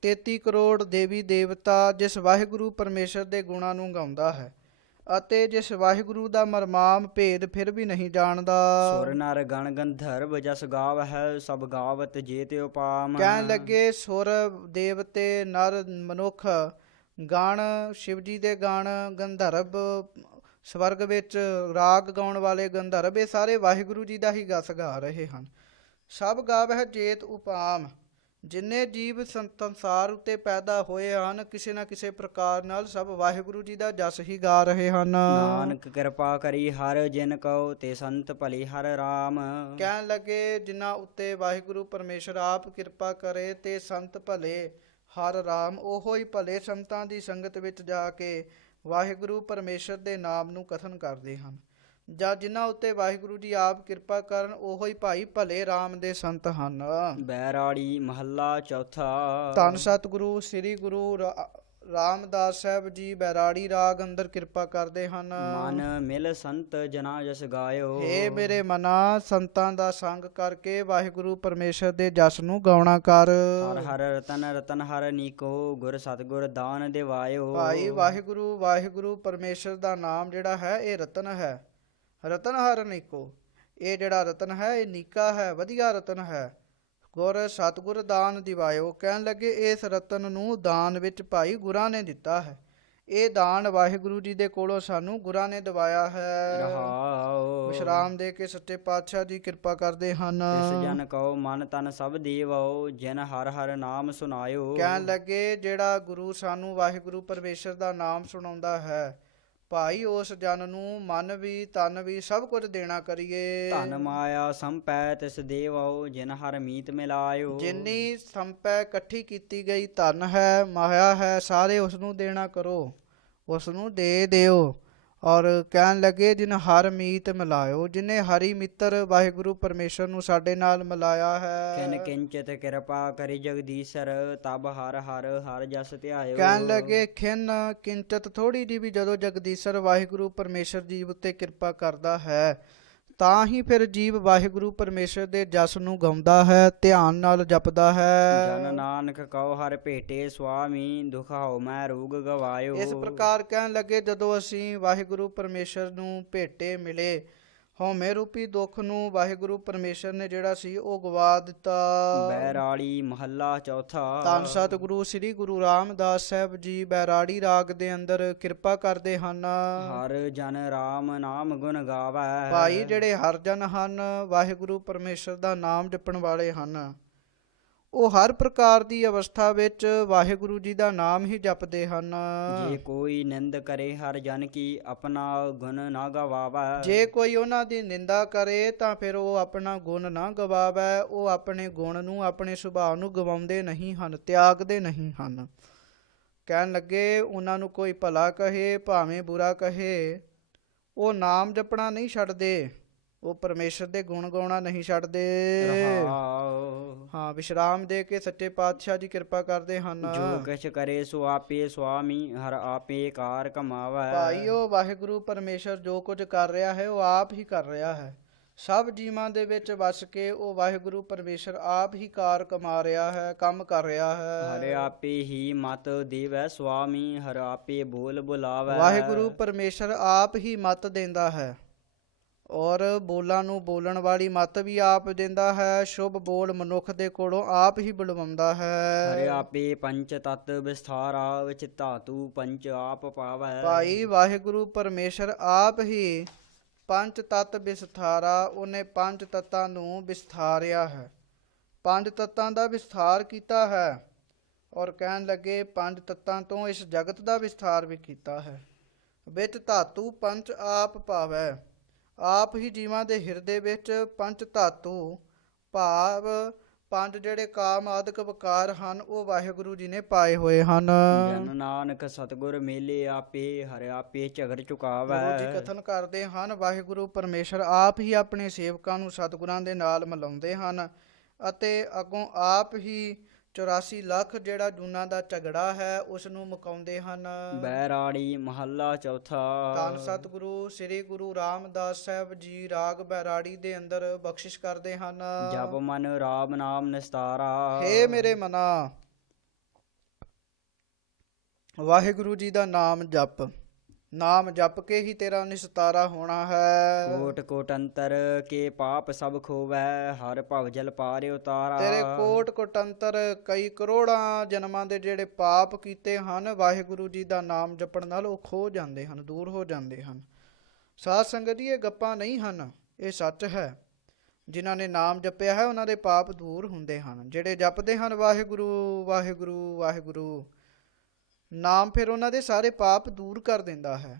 33 ਕਰੋੜ ਦੇਵੀ ਦੇਵਤਾ ਜਿਸ ਵਾਹਿਗੁਰੂ ਪਰਮੇਸ਼ਰ ਦੇ ਗੁਣਾਂ ਨੂੰ ਗਾਉਂਦਾ ਹੈ ਅਤੇ ਜਿਸ ਵਾਹਿਗੁਰੂ ਦਾ ਮਰਮਾਮ ਭੇਦ ਫਿਰ ਵੀ ਨਹੀਂ ਜਾਣਦਾ। ਸੁਰ ਨਰ ਗਣ ਗੰਧਰਵ ਜਸ ਗਾਵਹਿ ਸਭ ਗਾਵਤ ਜੇ ਤੇ ਉਪਾਮ। ਕਹਿਣ ਲੱਗੇ ਸੁਰ ਦੇਵਤੇ ਨਰ ਮਨੁੱਖ ਗਣ ਸ਼ਿਵ ਜੀ ਦੇ ਗਣ ਗੰਧਰਵ ਸਵਰਗ ਵਿੱਚ ਰਾਗ ਗਾਉਣ ਵਾਲੇ ਗੰਧਰਵ ਇਹ ਸਾਰੇ ਵਾਹਿਗੁਰੂ ਜੀ ਦਾ ਹੀ ਗਸ ਗਾ ਰਹੇ ਹਨ। ਸਭ ਗਾਵਹਿ ਜੇਤ ਉਪਾਮ ਜਿੰਨੇ ਜੀਵ ਸੰਸਾਰ ਉੱਤੇ ਪੈਦਾ ਹੋਏ ਹਨ ਕਿਸੇ ਨਾ ਕਿਸੇ ਪ੍ਰਕਾਰ ਨਾਲ ਸਭ ਵਾਹਿਗੁਰੂ ਜੀ ਦਾ ਜਸ ਹੀ ਗਾ ਰਹੇ ਹਨ। ਨਾਨਕ ਕਿਰਪਾ ਕਰੀ ਹਰ ਜਿਨ ਕਉ ਤੇ ਸੰਤ ਭਲੀ ਹਰ ਰਾਮ। ਕਹਿਣ ਲੱਗੇ ਜਿਨ੍ਹਾਂ ਉੱਤੇ ਵਾਹਿਗੁਰੂ ਪਰਮੇਸ਼ਰ ਆਪ ਕਿਰਪਾ ਕਰੇ ਤੇ ਸੰਤ ਭਲੇ ਹਰ ਰਾਮ ਉਹੋ ਹੀ ਭਲੇ ਸੰਤਾਂ ਦੀ ਸੰਗਤ ਵਿੱਚ ਜਾ ਕੇ ਵਾਹਿਗੁਰੂ ਪਰਮੇਸ਼ਰ ਦੇ ਨਾਮ ਨੂੰ ਕਥਨ ਕਰਦੇ ਹਨ। ਜਾਂ ਜਿਨ੍ਹਾਂ ਉੱਤੇ ਵਾਹਿਗੁਰੂ ਜੀ ਆਪ ਕਿਰਪਾ ਕਰਨ ਉਹੋ ਹੀ ਭਾਈ ਭਲੇ ਰਾਮ ਦੇ ਸੰਤ ਹਨ। ਬੈਰਾੜੀ ਮਹੱਲਾ ਚੌਥਾ। ਧੰਨ ਸਤਿਗੁਰੂ ਸ੍ਰੀ ਗੁਰੂ ਰਾਮਦਾਸ ਸਾਹਿਬ ਜੀ ਬੈਰਾੜੀ ਰਾਗ ਅੰਦਰ ਕਿਰਪਾ ਕਰਦੇ ਹਨ। ਮਨ ਮਿਲ ਸੰਤ ਜਨਾ ਜਸ ਗਾਇਓ। ਏ ਮੇਰੇ ਮਨਾ ਸੰਤਾਂ ਦਾ ਸੰਗ ਕਰਕੇ ਵਾਹਿਗੁਰੂ ਪਰਮੇਸ਼ਰ ਦੇ ਜਸ ਨੂੰ ਗਾਉਣਾ ਕਰ। ਹਰ ਹਰ ਰਤਨ ਰਤਨ ਹਰ ਨੀਕੋ ਗੁਰ ਸਤਿਗੁਰ ਦਾਨ ਦਿਵਾਇਓ। ਭਾਈ ਵਾਹਿਗੁਰੂ ਪਰਮੇਸ਼ਰ ਦਾ ਨਾਮ ਜਿਹੜਾ ਹੈ ਇਹ ਰਤਨ ਹੈ। ਰਤਨ ਹਰ ਨੀਕੋ ਇਹ ਜਿਹੜਾ ਰਤਨ ਹੈ ਇਹ ਨੀਕਾ ਹੈ ਵਧੀਆ ਰਤਨ ਹੈ। ਗੁਰ ਸਤਿਗੁਰ ਦਾਨ ਦਿਵਾਇਓ ਕਹਿਣ ਲੱਗੇ ਇਸ ਰਤਨ ਨੂੰ ਦਾਨ ਵਿੱਚ ਭਾਈ ਗੁਰਾਂ ਨੇ ਦਿੱਤਾ ਹੈ। ਇਹ ਦਾਨ ਵਾਹਿਗੁਰੂ ਜੀ ਦੇ ਕੋਲੋਂ ਸਾਨੂੰ ਗੁਰਾਂ ਨੇ ਦਿਵਾਇਆ ਹੈ। ਰਹਾਉ। ਵਿਸ਼ਰਾਮ ਦੇ ਕੇ ਸੱਚੇ ਪਾਤਸ਼ਾਹ ਜੀ ਕਿਰਪਾ ਕਰਦੇ ਹਨ। ਤਿਸ ਜਨ ਕਉ ਮਨ ਤਨ ਸਭ ਦੇਵੋ ਜਿਨ ਹਰ ਹਰ ਨਾਮ ਸੁਨਾਇਓ। ਕਹਿਣ ਲੱਗੇ ਜਿਹੜਾ ਗੁਰੂ ਸਾਨੂੰ ਵਾਹਿਗੁਰੂ ਪਰਮੇਸ਼ਰ ਦਾ ਨਾਮ ਸੁਣਾਉਂਦਾ ਹੈ ਭਾਈ ਉਸ ਜਨ ਨੂੰ ਮਨ ਵੀ ਤਨ ਵੀ ਸਭ ਕੁਝ ਦੇਣਾ ਕਰੀਏ। ਧਨ ਮਾਇਆ ਸੰਪੈ ਤਿਸ ਦੇਵੋ ਜਿਨ ਹਰ ਮੀਤ ਮਿਲਾਇਓ। ਜਿੰਨੀ ਸੰਪੈ ਇਕੱਠੀ ਕੀਤੀ ਗਈ ਧਨ ਹੈ ਮਾਇਆ ਹੈ ਸਾਰੇ ਉਸ ਨੂੰ ਦੇਣਾ ਕਰੋ ਉਸ ਨੂੰ ਦੇ ਦਿਓ। ਔਰ ਕਹਿਣ ਲੱਗੇ ਜਿਨ ਹਰ ਮੀਤ ਮਿਲਾਇਓ ਜਿਨੇ ਹਰੀ ਮਿੱਤਰ ਵਾਹਿਗੁਰੂ ਪਰਮੇਸ਼ਰ ਨੂੰ ਸਾਡੇ ਨਾਲ ਮਿਲਾਇਆ ਹੈ। ਕਿਨ ਕਿੰਚਿਤ ਕਿਰਪਾ ਕਰੀ ਜਗਦੀਸ਼ਰ ਤਬ ਹਰ ਹਰ ਹਰ ਜਸ ਧਿਆਇਓ। ਕਹਿਣ ਲੱਗੇ ਖਿਨ ਕਿੰਚਤ ਥੋੜੀ ਜੀ ਵੀ ਜਦੋਂ ਜਗਦੀਸ਼ਰ ਵਾਹਿਗੁਰੂ ਪਰਮੇਸ਼ਰ ਜੀਵ ਉੱਤੇ ਕਿਰਪਾ ਕਰਦਾ ਹੈ ਤਾਂ ਹੀ ਫਿਰ ਜੀਵ ਵਾਹਿਗੁਰੂ ਪਰਮੇਸ਼ਰ ਦੇ ਜਸ ਨੂੰ ਗਾਉਂਦਾ ਹੈ ਧਿਆਨ ਨਾਲ ਜਪਦਾ ਹੈ। ਜਨ ਨਾਨਕ ਕਉ ਹਰ ਭੇਟੇ ਸੁਆਮੀ ਦੁਖ ਹਉ ਮੈਂ ਰੋਗ ਗਵਾਇਓ। ਇਸ ਪ੍ਰਕਾਰ ਕਹਿਣ ਲੱਗੇ ਜਦੋਂ ਅਸੀਂ ਵਾਹਿਗੁਰੂ ਪਰਮੇਸ਼ਰ ਨੂੰ ਭੇਟੇ ਮਿਲੇ ਹਉਮੈ ਰੂਪੀ ਦੁੱਖ ਨੂੰ ਵਾਹਿਗੁਰੂ ਪਰਮੇਸ਼ਰ ਨੇ ਜਿਹੜਾ ਸੀ ਉਹ ਗਵਾ ਦਿੱਤਾ। ਬੈਰਾੜੀ ਮਹੱਲਾ ਚੌਥਾ। ਧੰਨ ਸਤਿਗੁਰੂ ਸ੍ਰੀ ਗੁਰੂ ਰਾਮਦਾਸ ਸਾਹਿਬ ਜੀ ਬੈਰਾੜੀ ਰਾਗ ਦੇ ਅੰਦਰ ਕਿਰਪਾ ਕਰਦੇ ਹਨ। ਹਰ ਜਨ ਰਾਮ ਨਾਮ ਗੁਣ ਗਾਵੈ। ਭਾਈ ਜਿਹੜੇ ਹਰ ਜਨ ਹਨ ਵਾਹਿਗੁਰੂ ਪਰਮੇਸ਼ਰ ਦਾ ਨਾਮ ਜਪਣ ਵਾਲੇ ਹਨ ਉਹ ਹਰ ਪ੍ਰਕਾਰ ਦੀ ਅਵਸਥਾ ਵਿੱਚ ਵਾਹਿਗੁਰੂ ਜੀ ਦਾ ਨਾਮ ਹੀ ਜਪਦੇ ਹਨ। ਜੇ ਕੋਈ ਨਿੰਦ ਕਰੇ ਹਰ ਜਨ ਕੀ ਆਪਣਾ ਗੁਣ ਨਾ ਗਵਾਵੈ। ਜੇ ਕੋਈ ਉਹਨਾਂ ਦੀ ਨਿੰਦਾ ਕਰੇ ਤਾਂ ਫਿਰ ਉਹ ਆਪਣਾ ਗੁਣ ਨਾ ਗਵਾਵੈ ਉਹ ਆਪਣੇ ਗੁਣ ਨੂੰ ਆਪਣੇ ਸੁਭਾਅ ਨੂੰ ਗਵਾਉਂਦੇ ਨਹੀਂ ਹਨ ਤਿਆਗਦੇ ਨਹੀਂ ਹਨ। ਕਹਿਣ ਲੱਗੇ ਉਹਨਾਂ ਨੂੰ ਕੋਈ ਭਲਾ ਕਹੇ ਭਾਵੇਂ ਬੁਰਾ ਕਹੇ ਉਹ ਨਾਮ ਜਪਣਾ ਨਹੀਂ ਛੱਡਦੇ ਉਹ ਪਰਮੇਸ਼ਰ ਦੇ ਗੁਣ ਗਾਉਣਾ ਨਹੀਂ ਛੱਡਦੇ। ਹਾਂ ਵਿਸ਼ਰਾਮ ਦੇ ਕੇ ਸੱਚੇ ਪਾਤਸ਼ਾਹ ਜੀ ਕਿਰਪਾ ਕਰਦੇ ਹਨ। ਜੋ ਕਿਛ ਕਰੇ ਸੋ ਆਪੇ ਸੁਆਮੀ ਹਰ ਆਪੇ ਕਾਰ ਕਮਾਵੈ। ਭਾਈ ਉਹ ਵਾਹਿਗੁਰੂ ਪਰਮੇਸ਼ਰ ਜੋ ਕੁਝ ਕਰ ਰਿਹਾ ਹੈ ਉਹ ਆਪ ਹੀ ਕਰ ਰਿਹਾ ਹੈ। ਸਭ ਜੀਵਾਂ ਦੇ ਵਿੱਚ ਵਸ ਕੇ ਉਹ ਵਾਹਿਗੁਰੂ ਪਰਮੇਸ਼ਰ ਆਪ ਹੀ ਕਾਰ ਕਮਾ ਰਿਹਾ ਹੈ ਕੰਮ ਕਰ ਰਿਹਾ ਹੈ। ਹਰ ਆਪੇ ਹੀ ਮਤ ਦੇਵੈ ਸੁਆਮੀ ਹਰ ਆਪੇ ਬੋਲ ਬੁਲਾਵੈ। ਵਾਹਿਗੁਰੂ ਪਰਮੇਸ਼ਰ ਆਪ ਹੀ ਮਤ ਦਿੰਦਾ ਹੈ ਔਰ ਬੋਲਾਂ ਨੂੰ ਬੋਲਣ ਵਾਲੀ ਮਤ ਵੀ ਆਪ ਦਿੰਦਾ ਹੈ। ਸ਼ੁਭ ਬੋਲ ਮਨੁੱਖ ਦੇ ਕੋਲੋਂ ਆਪ ਹੀ ਬੁਲਵਾਉਂਦਾ ਹੈ। ਹਰਿ ਆਪੇ ਪੰਚ ਤਤ ਵਿਸਥਾਰਾ ਵਿੱਚ ਧਾਤੂ ਪੰਚ ਆਪ ਪਾਵੈ। ਭਾਈ ਵਾਹਿਗੁਰੂ ਪਰਮੇਸ਼ਰ ਆਪ ਹੀ ਪੰਜ ਤਤ ਵਿਸਥਾਰਾ, ਉਹਨੇ ਪੰਜ ਤੱਤਾਂ ਨੂੰ ਵਿਸਥਾਰਿਆ ਹੈ, ਪੰਜ ਤੱਤਾਂ ਦਾ ਵਿਸਥਾਰ ਕੀਤਾ ਹੈ। ਔਰ ਕਹਿਣ ਲੱਗੇ ਪੰਜ ਤੱਤਾਂ ਤੋਂ ਇਸ ਜਗਤ ਦਾ ਵਿਸਥਾਰ ਵੀ ਕੀਤਾ ਹੈ। ਵਿੱਚ ਧਾਤੂ ਪੰਜ ਆਪ ਭਾਵੈ, ਆਪ ਹੀ ਜੀਵਾਂ ਦੇ ਹਿਰਦੇ ਵਿੱਚ ਪੰਜ ਧਾਤੂ ਭਾਵ ਪੰਜ ਜਿਹੜੇ ਕਾਮ ਆਦਿਕ ਵਿਕਾਰ ਹਨ ਉਹ ਵਾਹਿਗੁਰੂ ਜੀ ਨੇ ਪਾਏ ਹੋਏ ਹਨ। ਜਨ ਨਾਨਕ ਸਤਿਗੁਰ ਮੇਲੇ ਆਪੇ, ਹਰਿ ਆਪੇ ਝਗਰ ਚੁਕਾਵੈ। ਗੁਰੂ ਜੀ ਕਥਨ ਕਰਦੇ ਹਨ, ਵਾਹਿਗੁਰੂ ਪਰਮੇਸ਼ਰ ਆਪ ਹੀ ਆਪਣੇ ਸੇਵਕਾਂ ਨੂੰ ਸਤਿਗੁਰਾਂ ਦੇ ਨਾਲ ਮਿਲਾਉਂਦੇ ਹਨ ਅਤੇ ਅੱਗੋਂ ਆਪ ਹੀ 84 ਲੱਖ ਜਿਹੜਾ ਜੂਨਾਂ ਦਾ ਝਗੜਾ ਹੈ ਉਸ ਨੂੰ ਮੁਕਾਉਂਦੇ ਹਨ। ਬੈਰਾੜੀ ਮਹੱਲਾ ਚੌਥਾ। ਧੰਨ ਸਤਿਗੁਰੂ ਸ੍ਰੀ ਗੁਰੂ ਰਾਮਦਾਸ ਸਾਹਿਬ ਜੀ ਰਾਗ ਬੈਰਾੜੀ ਦੇ ਅੰਦਰ ਬਖਸ਼ਿਸ਼ ਕਰਦੇ ਹਨ। ਜਪ ਮਨ ਰਾਮ ਨਾਮ ਨਿਸਤਾਰਾ। ਹੇ ਮੇਰੇ ਮਨਾ, ਵਾਹਿਗੁਰੂ ਜੀ ਦਾ ਨਾਮ ਜਪ, ਨਾਮ ਜਪ ਕੇ ਹੀ ਤੇਰਾ ਨਿਸਤਾਰਾ ਹੋਣਾ ਹੈ। ਕੋਟ ਕੋਟ ਅੰਤਰ ਕੇ ਪਾਪ ਸਭ ਖੋਵੈ, ਹਰ ਭਵ ਜਲ ਪਾਰਿ ਉਤਾਰਾ। ਤੇਰੇ ਕੋਟ ਕੋਟੰਤਰ ਕਈ ਕਰੋੜਾਂ ਜਨਮਾਂ ਦੇ ਜਿਹੜੇ ਪਾਪ ਕੀਤੇ ਹਨ, ਵਾਹਿਗੁਰੂ ਜੀ ਦਾ ਨਾਮ ਜਪਣ ਨਾਲ ਉਹ ਖੋ ਜਾਂਦੇ ਹਨ, ਦੂਰ ਹੋ ਜਾਂਦੇ ਹਨ। ਸਾਧ ਸੰਗਤ ਜੀ, ਇਹ ਗੱਪਾਂ ਨਹੀਂ ਹਨ, ਇਹ ਸੱਚ ਹੈ। ਜਿਨ੍ਹਾਂ ਨੇ ਨਾਮ ਜਪਿਆ ਹੈ ਉਹਨਾਂ ਦੇ ਪਾਪ ਦੂਰ ਹੁੰਦੇ ਹਨ। ਜਿਹੜੇ ਜਪਦੇ ਹਨ ਵਾਹਿਗੁਰੂ ਵਾਹਿਗੁਰੂ ਵਾਹਿਗੁਰੂ, ਨਾਮ ਫਿਰ ਉਹਨਾਂ ਦੇ ਸਾਰੇ ਪਾਪ ਦੂਰ ਕਰ ਦਿੰਦਾ ਹੈ।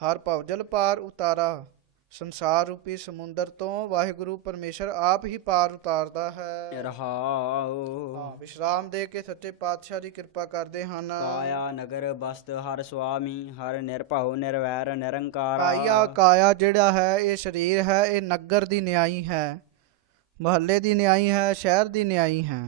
ਹਰ ਭਵਜਲ ਪਾਰ ਉਤਾਰਾ, ਸੰਸਾਰ ਰੂਪੀ ਸਮੁੰਦਰ ਤੋਂ ਵਾਹਿਗੁਰੂ ਪਰਮੇਸ਼ਰ ਆਪ ਹੀ ਪਾਰ ਉਤਾਰਦਾ ਹੈ। ਰਹਾਉ। ਵਿਸ਼ਰਾਮ ਦੇ ਕੇ ਸੱਚੇ ਪਾਤਸ਼ਾਹ ਦੀ ਕਿਰਪਾ ਕਰਦੇ ਹਨ। ਕਾਇਆ ਨਗਰ ਬਸਤ ਹਰ ਸੁਆਮੀ, ਹਰ ਨਿਰਭਉ ਨਿਰਵੈਰ ਨਿਰੰਕਾਰਾ। ਕਾਇਆ, ਕਾਇਆ ਜਿਹੜਾ ਹੈ ਇਹ ਸਰੀਰ ਹੈ, ਇਹ ਨਗਰ ਦੀ ਨਿਆਈ ਹੈ, ਮਹੱਲੇ ਦੀ ਨਿਆਈ ਹੈ, ਸ਼ਹਿਰ ਦੀ ਨਿਆਈ ਹੈ।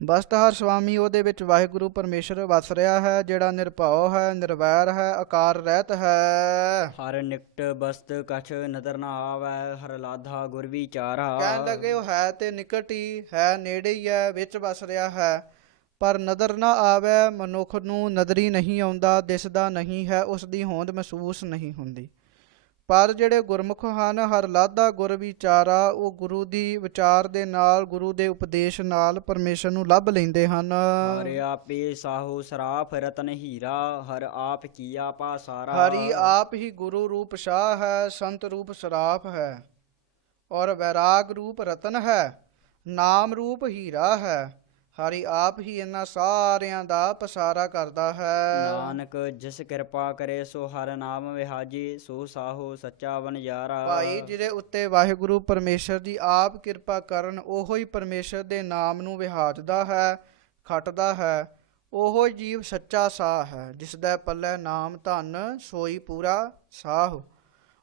ਬਸਤ ਹਰ ਸੁਆਮੀ, ਉਹਦੇ ਵਿੱਚ ਵਾਹਿਗੁਰੂ ਪਰਮੇਸ਼ਰ ਵਸ ਰਿਹਾ ਹੈ, ਜਿਹੜਾ ਨਿਰਭਉ ਹੈ, ਨਿਰਵੈਰ ਹੈ, ਆਕਾਰ ਰਹਿਤ ਹੈ। ਹਰ ਨਿਕਟ ਬਸਤ ਕਛ ਨਦਰ ਨਾ ਆਵੈ, ਹਰ ਲਾਧਾ ਗੁਰ ਵਿਚਾਰਾ। ਕਹਿਣ ਲੱਗੇ ਉਹ ਹੈ ਤੇ ਨਿਕਟ ਹੀ ਹੈ, ਨੇੜੇ ਹੀ ਹੈ, ਵਿੱਚ ਵਸ ਰਿਹਾ ਹੈ, ਪਰ ਨਦਰ ਨਾ ਆਵੇ। ਮਨੁੱਖ ਨੂੰ ਨਦਰੀ ਨਹੀਂ ਆਉਂਦਾ, ਦਿਸਦਾ ਨਹੀਂ ਹੈ, ਉਸ ਦੀ ਹੋਂਦ ਮਹਿਸੂਸ ਨਹੀਂ ਹੁੰਦੀ। ਪਰ ਜਿਹੜੇ ਗੁਰਮੁਖ ਹਨ, ਹਰ ਲਾਧਾ ਗੁਰ ਵਿਚਾਰਾ, ਉਹ ਗੁਰੂ ਦੀ ਵਿਚਾਰ ਦੇ ਨਾਲ, ਗੁਰੂ ਦੇ ਉਪਦੇਸ਼ ਨਾਲ ਪਰਮੇਸ਼ਰ ਨੂੰ ਲੱਭ ਲੈਂਦੇ ਹਨ। ਹਰ ਆਪੇ ਸਾਹੋ ਸਰਾਫ ਰਤਨ ਹੀਰਾ, ਹਰ ਆਪ ਕੀਆ ਪਾਸਾਰਾ। ਹਰੀ ਆਪ ਹੀ ਗੁਰੂ ਰੂਪ ਸ਼ਾਹ ਹੈ, ਸੰਤ ਰੂਪ ਸਰਾਫ ਹੈ, ਔਰ ਵੈਰਾਗ ਰੂਪ ਰਤਨ ਹੈ, ਨਾਮ ਰੂਪ ਹੀਰਾ ਹੈ। ਹਰੀ ਆਪ ਹੀ ਇਹਨਾਂ ਸਾਰਿਆਂ ਦਾ ਪਸਾਰਾ ਕਰਦਾ ਹੈ। ਨਾਨਕ ਜਿਸ ਕਿਰਪਾ ਕਰੇ ਸੋ ਹਰ ਨਾਮ ਵਿਹਾਜੀ, ਸੋ ਸਾਹੋ ਸੱਚਾ ਵਣਜਾਰਾ। ਭਾਈ ਜਿਹਦੇ ਉੱਤੇ ਵਾਹਿਗੁਰੂ ਪਰਮੇਸ਼ਰ ਦੀ ਆਪ ਕਿਰਪਾ ਕਰਨ, ਉਹੋ ਹੀ ਪਰਮੇਸ਼ਰ ਦੇ ਨਾਮ ਨੂੰ ਵਿਹਾਜਦਾ ਹੈ, ਖੱਟਦਾ ਹੈ। ਉਹੋ ਜੀਵ ਸੱਚਾ ਸਾਹ ਹੈ, ਜਿਸ ਦਾ ਪੱਲੇ ਨਾਮ ਧਨ ਸੋਈ ਪੂਰਾ ਸਾਹ।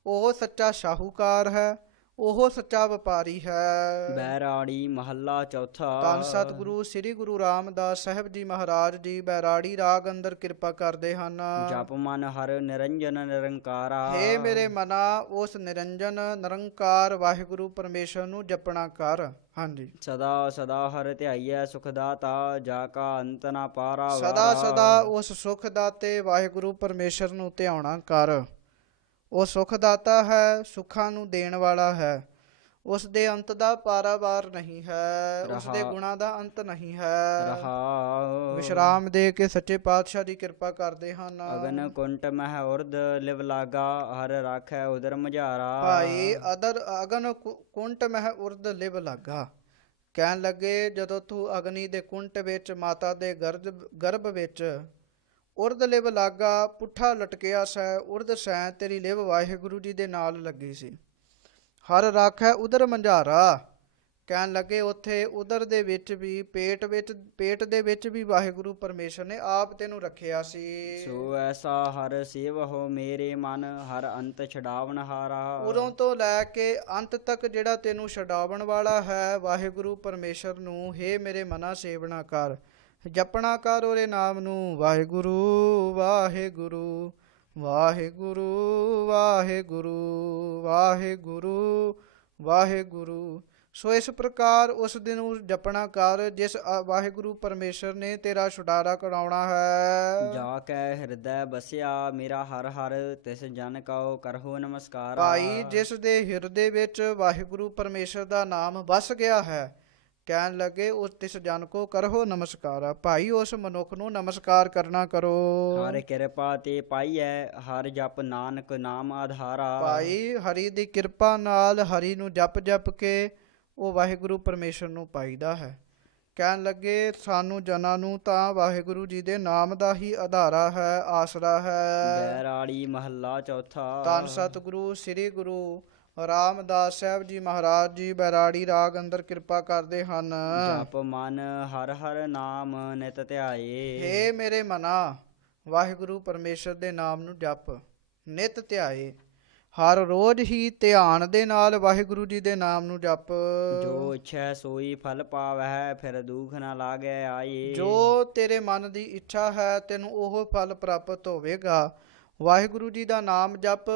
ਉਹ ਸੱਚਾ ਸ਼ਾਹੂਕਾਰ ਹੈ, ਉਹ ਸੱਚਾ ਵਪਾਰੀ ਹੈ। ਬੈਰਾੜੀ ਮਹੱਲਾ ਚੌਥਾ। ਧੰਨ ਸਤਿਗੁਰੂ ਸ੍ਰੀ ਗੁਰੂ ਰਾਮਦਾਸ ਸਾਹਿਬ ਜੀ ਮਹਾਰਾਜ ਜੀ ਬੈਰਾੜੀ ਰਾਗ ਅੰਦਰ ਕਿਰਪਾ ਕਰਦੇ ਹਨ। ਜਪ ਮਨ ਹਰ ਨਿਰੰਜਨ ਨਿਰੰਕਾਰਾ। ਹੇ ਮੇਰੇ ਮਨਾ, ਉਸ ਨਿਰੰਜਨ ਨਿਰੰਕਾਰ ਵਾਹਿਗੁਰੂ ਪਰਮੇਸ਼ਰ ਨੂੰ ਜਪਣਾ ਕਰ। ਹਾਂਜੀ। ਸਦਾ ਸਦਾ ਹਰ ਧਿਆਈਐ ਸੁਖ ਦਾਤਾ, ਜਾ ਕਾ ਅੰਤ ਨਾ ਪਾਰਾ। ਸਦਾ ਸਦਾ ਉਸ ਸੁਖ ਦਾਤੇ ਵਾਹਿਗੁਰੂ ਪਰਮੇਸ਼ਰ ਨੂੰ ਧਿਆਉਣਾ ਕਰ। ਉਹ ਸੁਖ ਦਾਤਾ ਹੈ, ਸੁੱਖਾਂ ਨੂੰ ਦੇਣ ਵਾਲਾ ਹੈ। ਉਸ ਦੇ ਅੰਤ ਦਾ ਪਾਰਾਵਾਰ ਨਹੀਂ ਹੈ, ਉਸ ਦੇ ਗੁਣਾਂ ਦਾ ਅੰਤ ਨਹੀਂ ਹੈ। ਰਹਾਉ। ਵਿਸ਼ਰਾਮ ਦੇ ਕੇ ਸੱਚੇ ਪਾਤਸ਼ਾਹ ਦੀ ਕਿਰਪਾ ਕਰਦੇ ਹਨ। ਅਗਨ ਕੁੰਟ ਮਹਿ ਉਰਦ ਲਿਵ ਲਾਗਾ, ਹਰ ਰਾਖੈ ਉਦਰ ਮਝਾਰਾ। ਭਾਈ ਅਗਨ ਕੁੰਟ ਮਹਿ ਉਰਦ ਲਿਵ ਲਾਗਾ। ਕਹਿਣ ਲੱਗੇ ਜਦੋਂ ਤੂੰ ਅਗਨੀ ਦੇ ਕੁੰਟ ਵਿੱਚ, ਮਾਤਾ ਦੇ ਗਰਭ ਵਿੱਚ ਉਰਦ ਲਿਵ ਲਾਗਾ, ਪੁੱਠਾ ਲਟਕਿਆ ਸੈ, ਉਰਦ ਸੈ ਤੇਰੀ ਲਿਵ ਵਾਹਿਗੁਰੂ ਜੀ ਦੇ ਨਾਲ ਲੱਗੀ ਸੀ। ਹਰ ਰਾਖੈ ਉਦਰ ਮੰਝਾਰਾ। ਕਹਿਣ ਲੱਗੇ ਉੱਥੇ ਉਦਰ ਦੇ ਵਿੱਚ ਵੀ, ਪੇਟ ਦੇ ਵਿੱਚ ਵੀ ਵਾਹਿਗੁਰੂ ਪਰਮੇਸ਼ਰ ਨੇ ਆਪ ਤੈਨੂੰ ਰੱਖਿਆ ਸੀ। ਸੋ ਐਸਾ ਹਰ ਸੇਵਹੁ ਮੇਰੇ ਮਨ, ਹਰ ਅੰਤ ਛਡਾਵਨ ਹਾਰਾ। ਉਦੋਂ ਤੋਂ ਲੈ ਕੇ ਅੰਤ ਤੱਕ ਜਿਹੜਾ ਤੈਨੂੰ ਛਡਾਵਣ ਵਾਲਾ ਹੈ, ਵਾਹਿਗੁਰੂ ਪਰਮੇਸ਼ਰ ਨੂੰ ਹੇ ਮੇਰੇ ਮਨਾ ਸੇਵਨਾ ਕਰ, ਜਪਣਾ ਕਰ ਉਹਦੇ ਨਾਮ ਨੂੰ। ਵਾਹਿਗੁਰੂ ਵਾਹਿਗੁਰੂ ਵਾਹਿਗੁਰੂ ਵਾਹਿਗੁਰੂ ਵਾਹਿਗੁਰੂ ਵਾਹਿਗੁਰੂ। ਸੋ ਇਸ ਪ੍ਰਕਾਰ ਉਸ ਦਿਨ ਨੂੰ ਜਪਣਾ ਕਰ ਜਿਸ ਵਾਹਿਗੁਰੂ ਪਰਮੇਸ਼ਰ ਨੇ ਤੇਰਾ ਛੁਟਾਰਾ ਕਰਾਉਣਾ ਹੈ। ਜਾ ਕੈ ਹਿਰਦੈ ਬਸਿਆ ਮੇਰਾ ਹਰ ਹਰ, ਤਿਸ ਜਨ ਕਉ ਕਰਹੁ ਨਮਸਕਾਰਾ। ਭਾਈ ਜਿਸ ਦੇ ਹਿਰਦੇ ਵਿੱਚ ਵਾਹਿਗੁਰੂ ਪਰਮੇਸ਼ਰ ਦਾ ਨਾਮ ਵਸ ਗਿਆ ਹੈ, ਕਹਿਣ ਲੱਗੇ ਉਸ ਤਿਸ ਜਨ ਕੋ ਕਰੋ ਨਮਸਕਾਰਾ, ਭਾਈ ਉਸ ਮਨੁੱਖ ਨੂੰ ਨਮਸਕਾਰ ਕਰਨਾ ਕਰੋ। ਹਰ ਕਿਰਪਾ ਤੇ ਪਾਈਐ, ਹਰ ਜਪ ਨਾਨਕ ਨਾਮ ਆਧਾਰਾ। ਭਾਈ ਹਰੀ ਦੀ ਕਿਰਪਾ ਨਾਲ ਹਰੀ ਨੂੰ ਜਪ ਜਪ ਕੇ ਉਹ ਵਾਹਿਗੁਰੂ ਪਰਮੇਸ਼ਰ ਨੂੰ ਪਾਈਦਾ ਹੈ। ਕਹਿਣ ਲੱਗੇ ਸਾਨੂੰ ਜਨਾਂ ਨੂੰ ਤਾਂ ਵਾਹਿਗੁਰੂ ਜੀ ਦੇ ਨਾਮ ਦਾ ਹੀ ਆਧਾਰਾ ਹੈ, ਆਸਰਾ ਹੈ। ਬੈਰਾੜੀ ਮਹੱਲਾ ਚੌਥਾ। ਧੰਨ ਸਤਿਗੁਰੂ ਸ੍ਰੀ ਗੁਰੂ ਰਾਮਦਾਸ ਸਾਹਿਬ ਜੀ ਮਹਾਰਾਜ ਜੀ ਬੈਰਾੜੀ ਰਾਗ ਅੰਦਰ ਕਿਰਪਾ ਕਰਦੇ ਹਨ। ਜਪ ਮਨ ਹਰ ਹਰ ਨਾਮ ਨਿਤ ਧਿਆਏ। ਹੇ ਮੇਰੇ ਮਨਾ, ਵਾਹਿਗੁਰੂ ਪਰਮੇਸ਼ਰ ਦੇ ਨਾਮ ਨੂੰ ਜਪ, ਨਿਤ ਧਿਆਏ। ਹਰ ਰੋਜ਼ ਹੀ ਧਿਆਨ ਦੇ ਨਾਲ ਵਾਹਿਗੁਰੂ ਜੀ ਦੇ ਨਾਮ ਨੂੰ ਜਪ। ਜੋ ਇੱਛੈ ਸੋਈ ਫਲ ਪਾਵੈ, ਫਿਰ ਦੁਖ ਨਾ ਲਾਗੈ ਆਏ। ਜੋ ਤੇਰੇ ਮਨ ਦੀ ਇੱਛਾ ਹੈ ਤੈਨੂੰ ਉਹ ਫਲ ਪ੍ਰਾਪਤ ਹੋਵੇਗਾ। ਵਾਹਿਗੁਰੂ ਜੀ ਦਾ ਨਾਮ ਜਪ,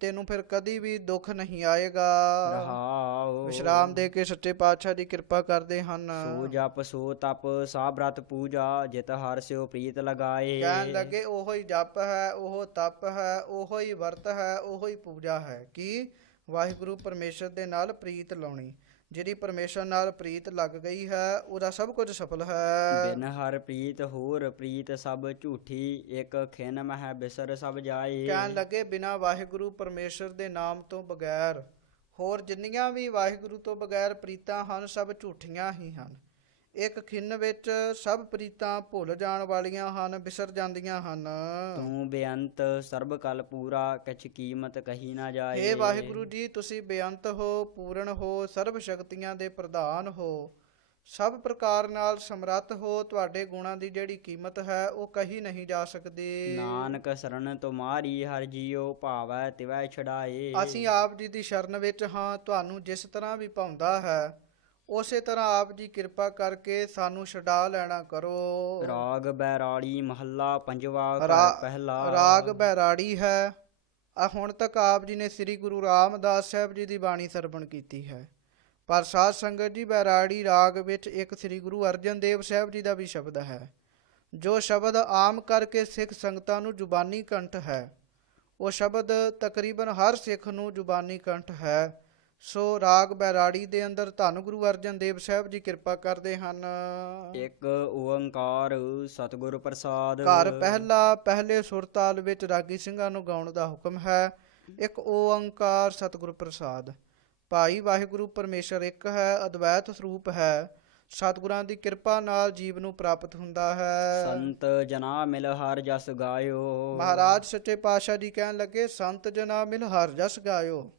ਤੈਨੂੰ ਫਿਰ ਕਦੀ ਵੀ ਦੁੱਖ ਨਹੀਂ ਆਏਗਾ। ਰਹਾਉ। ਵਿਸ਼ਰਾਮ ਦੇ ਕੇ ਸੱਚੇ ਪਾਤਸ਼ਾਹ ਦੀ ਕਿਰਪਾ ਕਰਦੇ ਹਨ। ਸੋ ਜਪ ਸੋ ਤਪ ਸਾ ਬ੍ਰਤ ਪੂਜਾ, ਜਿਤ ਹਰ ਸਿਓ ਪ੍ਰੀਤ ਲਗਾਏ। ਕਹਿਣ ਲੱਗੇ ਉਹੋ ਹੀ ਜਪ ਹੈ, ਉਹ ਤਪ ਹੈ, ਉਹੋ ਹੀ ਵਰਤ ਹੈ, ਉਹੋ ਹੀ ਪੂਜਾ ਹੈ। ਕੀ? ਵਾਹਿਗੁਰੂ ਪਰਮੇਸ਼ਰ ਦੇ ਨਾਲ ਪ੍ਰੀਤ ਲਾਉਣੀ। ਜਿਹੜੀ ਪਰਮੇਸ਼ਰ ਨਾਲ ਪ੍ਰੀਤ ਲੱਗ ਗਈ ਹੈ ਉਹਦਾ ਸਭ ਕੁਝ ਸਫਲ ਹੈ। ਬਿਨ ਹਰ ਪ੍ਰੀਤ ਹੋਰ ਪ੍ਰੀਤ ਸਭ ਝੂਠੀ, ਇੱਕ ਖਿਨ ਮਹਿ ਬਿਸਰ ਸਭ ਜਾਏ। ਕਹਿਣ ਲੱਗੇ ਬਿਨਾਂ ਵਾਹਿਗੁਰੂ ਪਰਮੇਸ਼ਰ ਦੇ ਨਾਮ ਤੋਂ ਬਗੈਰ ਹੋਰ ਜਿੰਨੀਆਂ ਵੀ ਵਾਹਿਗੁਰੂ ਤੋਂ ਬਗੈਰ ਪ੍ਰੀਤਾਂ ਹਨ ਸਭ ਝੂਠੀਆਂ ਹੀ ਹਨ। ਇੱਕ ਖਿੰਨ ਵਿੱਚ ਸਭ ਪ੍ਰੀਤਾਂ ਭੁੱਲ ਜਾਣ ਵਾਲੀਆਂ ਹਨ, ਵਿਸਰ ਜਾਂਦੀਆਂ ਹਨ। ਤੂੰ ਬੇਅੰਤ ਸਰਬ ਕਲ ਪੂਰਾ, ਕਿਛ ਕੀਮਤ ਕਹੀ ਨਾ ਜਾਏ। ਹੇ ਵਾਹਿਗੁਰੂ ਜੀ, ਤੁਸੀਂ ਬੇਅੰਤ ਹੋ, ਪੂਰਨ ਹੋ, ਸਰਬ ਸ਼ਕਤੀਆਂ ਦੇ ਪ੍ਰਧਾਨ ਹੋ, ਸਭ ਪ੍ਰਕਾਰ ਨਾਲ ਸਮਰੱਥ ਹੋ। ਤੁਹਾਡੇ ਗੁਣਾਂ ਦੀ ਜਿਹੜੀ ਕੀਮਤ ਹੈ ਉਹ ਕਹੀ ਨਹੀਂ ਜਾ ਸਕਦੀ। ਨਾਨਕ ਸ਼ਰਨ ਤੁਮਾਰੀ ਹਰ ਜੀਉ, ਭਾਵੈ ਤਿਵੈ ਛਡਾਏ। ਅਸੀਂ ਆਪ ਜੀ ਦੀ ਸ਼ਰਨ ਵਿੱਚ ਹਾਂ। ਤੁਹਾਨੂੰ ਜਿਸ ਤਰ੍ਹਾਂ ਵੀ ਭਾਉਂਦਾ ਹੈ ਉਸੇ ਤਰ੍ਹਾਂ ਆਪ ਜੀ ਕਿਰਪਾ ਕਰਕੇ ਸਾਨੂੰ ਛਡਾ ਲੈਣਾ ਕਰੋ। ਰਾਗ ਬੈਰਾੜੀ ਮਹੱਲਾ ਪੰਜਵਾ। ਪਹਿਲਾ ਰਾਗ ਬੈਰਾੜੀ ਹੈ। ਹੁਣ ਤੱਕ ਆਪ ਜੀ ਨੇ ਸ੍ਰੀ ਗੁਰੂ ਰਾਮਦਾਸ ਸਾਹਿਬ ਜੀ ਦੀ ਬਾਣੀ ਸਰਵਣ ਕੀਤੀ ਹੈ, ਪਰ ਸਾਧ ਸੰਗਤ ਜੀ ਬੈਰਾੜੀ ਰਾਗ ਵਿੱਚ ਇੱਕ ਸ੍ਰੀ ਗੁਰੂ ਅਰਜਨ ਦੇਵ ਸਾਹਿਬ ਜੀ ਦਾ ਵੀ ਸ਼ਬਦ ਹੈ, ਜੋ ਸ਼ਬਦ ਆਮ ਕਰਕੇ ਸਿੱਖ ਸੰਗਤਾਂ ਨੂੰ ਜ਼ੁਬਾਨੀ ਕੰਠ ਹੈ। ਉਹ ਸ਼ਬਦ ਤਕਰੀਬਨ ਹਰ ਸਿੱਖ ਨੂੰ ਜ਼ੁਬਾਨੀ ਕੰਠ ਹੈ। ਸੋ ਰਾਗ ਬੈਰਾੜੀ ਦੇ ਅੰਦਰ ਧੰਨ ਗੁਰੂ ਅਰਜਨ ਦੇਵ ਸਾਹਿਬ ਜੀ ਕਿਰਪਾ ਕਰਦੇ ਹਨ। ਇੱਕ ਓੰਕਾਰ ਸਤਿਗੁਰ ਪ੍ਰਸਾਦ। ਘਰ ਪਹਿਲਾ ਪਹਿਲੇ ਸੁਰਤਾਲ ਵਿੱਚ ਰਾਗੀ ਸਿੰਘਾਂ ਨੂੰ ਗਾਉਣ ਦਾ ਹੁਕਮ ਹੈ। ਇੱਕ ਓੰਕਾਰ ਸਤਿਗੁਰ ਪ੍ਰਸਾਦ। ਭਾਈ ਵਾਹਿਗੁਰੂ ਪਰਮੇਸ਼ਰ ਇੱਕ ਹੈ, ਅਦਵੈਤ ਸਰੂਪ ਹੈ। ਸਤਿਗੁਰਾਂ ਦੀ ਕਿਰਪਾ ਨਾਲ ਜੀਵ ਨੂੰ ਪ੍ਰਾਪਤ ਹੁੰਦਾ ਹੈ। ਸੰਤ ਜਨਾ ਮਿਲ ਹਰ ਜਸ ਗਾਇਓ। ਮਹਾਰਾਜ ਸੱਚੇ ਪਾਤਸ਼ਾਹ ਜੀ ਕਹਿਣ ਲੱਗੇ ਸੰਤ ਜਨਾ ਮਿਲ ਹਰ ਜਸ ਗਾਇਓ।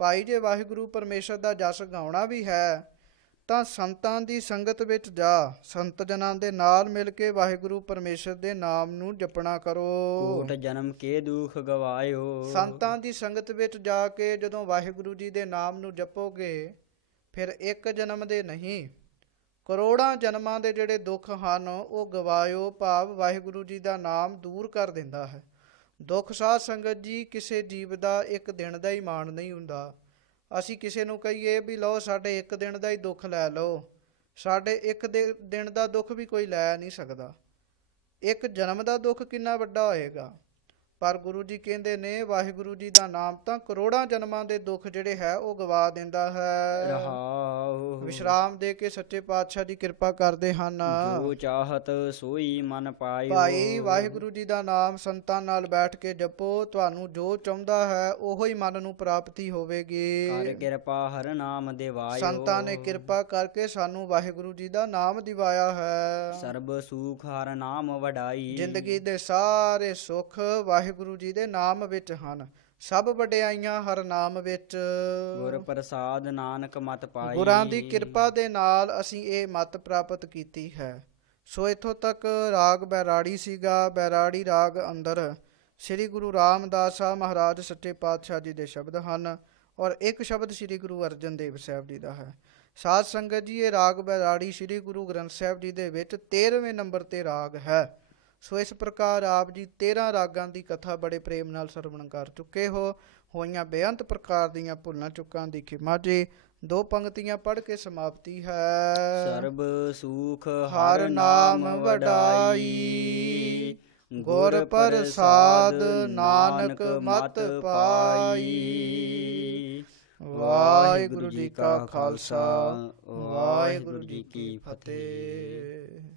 ਭਾਈ ਜੇ ਵਾਹਿਗੁਰੂ ਪਰਮੇਸ਼ਰ ਦਾ ਜਸ ਗਾਉਣਾ ਵੀ ਹੈ ਤਾਂ ਸੰਤਾਂ ਦੀ ਸੰਗਤ ਵਿੱਚ ਜਾ, ਸੰਤ ਜਨਾਂ ਦੇ ਨਾਲ ਮਿਲ ਕੇ ਵਾਹਿਗੁਰੂ ਪਰਮੇਸ਼ਰ ਦੇ ਨਾਮ ਨੂੰ ਜਪਣਾ ਕਰੋ। ਕੋਟ ਜਨਮ ਕੇ ਦੁਖ ਗਵਾਇਓ। ਸੰਤਾਂ ਦੀ ਸੰਗਤ ਵਿੱਚ ਜਾ ਕੇ ਜਦੋਂ ਵਾਹਿਗੁਰੂ ਜੀ ਦੇ ਨਾਮ ਨੂੰ ਜਪੋਗੇ ਫਿਰ ਇੱਕ ਜਨਮ ਦੇ ਨਹੀਂ, ਕਰੋੜਾਂ ਜਨਮਾਂ ਦੇ ਜਿਹੜੇ ਦੁੱਖ ਹਨ ਉਹ ਗਵਾਇਓ। ਭਾਵ ਵਾਹਿਗੁਰੂ ਜੀ ਦਾ ਨਾਮ ਦੂਰ ਕਰ ਦਿੰਦਾ ਹੈ। ਦੁੱਖ ਸਾਧ ਸੰਗਤ ਜੀ ਕਿਸੇ ਜੀਵ ਦਾ ਇੱਕ ਦਿਨ ਦਾ ਹੀ ਮਾਣ ਨਹੀਂ ਹੁੰਦਾ। ਅਸੀਂ ਕਿਸੇ ਨੂੰ ਕਹੀਏ ਵੀ ਲਓ ਸਾਡੇ ਇੱਕ ਦਿਨ ਦਾ ਹੀ ਦੁੱਖ ਲੈ ਲਓ, ਸਾਡੇ ਇੱਕ ਦਿਨ ਦਾ ਦੁੱਖ ਵੀ ਕੋਈ ਲੈ ਨਹੀਂ ਸਕਦਾ। ਇੱਕ ਜਨਮ ਦਾ ਦੁੱਖ ਕਿੰਨਾ ਵੱਡਾ ਹੋਏਗਾ। ਪਰ ਗੁਰੂ ਜੀ ਕਹਿੰਦੇ ਨੇ ਵਾਹਿਗੁਰੂ ਜੀ ਦਾ ਨਾਮ ਤਾਂ ਕਰੋੜਾਂ ਜਨਮਾਂ ਦੇ ਦੁੱਖ ਜਿਹੜੇ ਹੈ ਉਹ ਗਵਾ ਦਿੰਦਾ ਹੈ। ਰਹਾਉ। ਵਿਸ਼ਰਾਮ ਦੇ ਕੇ ਸੱਚੇ ਪਾਤਸ਼ਾਹ ਦੀ ਕਿਰਪਾ ਕਰਦੇ ਹਨ। ਜੋ ਚਾਹਤ ਸੋਈ ਮਨ ਪਾਇਓ। ਭਾਈ ਵਾਹਿਗੁਰੂ ਜੀ ਦਾ ਨਾਮ ਸੰਤਾਂ ਨਾਲ ਬੈਠ ਕੇ ਜਪੋ, ਤੁਹਾਨੂੰ ਜੋ ਚਾਹੁੰਦਾ ਹੈ ਉਹੋ ਹੀ ਮਨ ਨੂੰ ਪ੍ਰਾਪਤੀ ਹੋਵੇਗੀ। ਹਰ ਕਿਰਪਾ ਹਰ ਨਾਮ ਦਿਵਾਇਓ। ਸੰਤਾਂ ਨੇ ਕਿਰਪਾ ਕਰਕੇ ਸਾਨੂੰ ਵਾਹਿਗੁਰੂ ਜੀ ਦਾ ਨਾਮ ਦਿਵਾਇਆ ਹੈ। ਸਰਬ ਸੁਖ ਹਰ ਨਾਮ ਵਡਾਈ। ਜ਼ਿੰਦਗੀ ਦੇ ਸਾਰੇ ਸੁੱਖ ਵਾਹਿਗੁਰੂ ਜੀ ਦੇ ਨਾਮ ਵਿੱਚ ਹਨ। ਸਭ ਵਡਿਆਈਆਂ ਹਰ ਨਾਮ ਵਿੱਚ। ਗੁਰ ਪ੍ਰਸਾਦ ਨਾਨਕ ਮਤ ਪਾਈ। ਗੁਰਾਂ ਦੀ ਕਿਰਪਾ ਦੇ ਨਾਲ ਅਸੀਂ ਇਹ ਮਤ ਪ੍ਰਾਪਤ ਕੀਤੀ ਹੈ। ਸੋ ਇੱਥੋਂ ਤੱਕ ਰਾਗ ਬੈਰਾੜੀ ਸੀਗਾ। ਬੈਰਾੜੀ ਰਾਗ ਅੰਦਰ ਸ੍ਰੀ ਗੁਰੂ ਰਾਮਦਾਸ ਸਾਹਿਬ ਮਹਾਰਾਜ ਸੱਚੇ ਪਾਤਸ਼ਾਹ ਜੀ ਦੇ ਸ਼ਬਦ ਹਨ ਔਰ ਇੱਕ ਸ਼ਬਦ ਸ੍ਰੀ ਗੁਰੂ ਅਰਜਨ ਦੇਵ ਸਾਹਿਬ ਜੀ ਦਾ ਹੈ। ਸਾਧ ਸੰਗਤ ਜੀ ਇਹ ਰਾਗ ਬੈਰਾੜੀ ਸ੍ਰੀ ਗੁਰੂ ਗ੍ਰੰਥ ਸਾਹਿਬ ਜੀ ਦੇ ਵਿੱਚ 13ਵੇਂ ਨੰਬਰ ਤੇ ਰਾਗ ਹੈ। ਸੋ ਇਸ ਪ੍ਰਕਾਰ ਆਪ ਜੀ 13 ਰਾਗਾਂ ਦੀ ਕਥਾ ਬੜੇ ਪ੍ਰੇਮ ਨਾਲ ਸਰਵਣ ਕਰ ਚੁੱਕੇ ਹੋ। ਹੋਈਆਂ ਬੇਅੰਤ ਪ੍ਰਕਾਰ ਦੀਆਂ ਭੁੱਲਾਂ ਚੁੱਕਾਂ ਦੀ ਖਿਮਾ ਜੀ। 2 ਪੰਕਤੀਆਂ ਪੜ੍ਹ ਕੇ ਸਮਾਪਤੀ ਹੈ। ਸਰਬ ਸੁਖ ਹਰ ਨਾਮ ਵਡਾਈ, ਗੁਰ ਪ੍ਰਸਾਦ ਨਾਨਕ ਮਤ ਪਾਈ। ਵਾਹਿਗੁਰੂ ਜੀ ਕਾ ਖਾਲਸਾ, ਵਾਹਿਗੁਰੂ ਜੀ ਕੀ ਫਤਿਹ।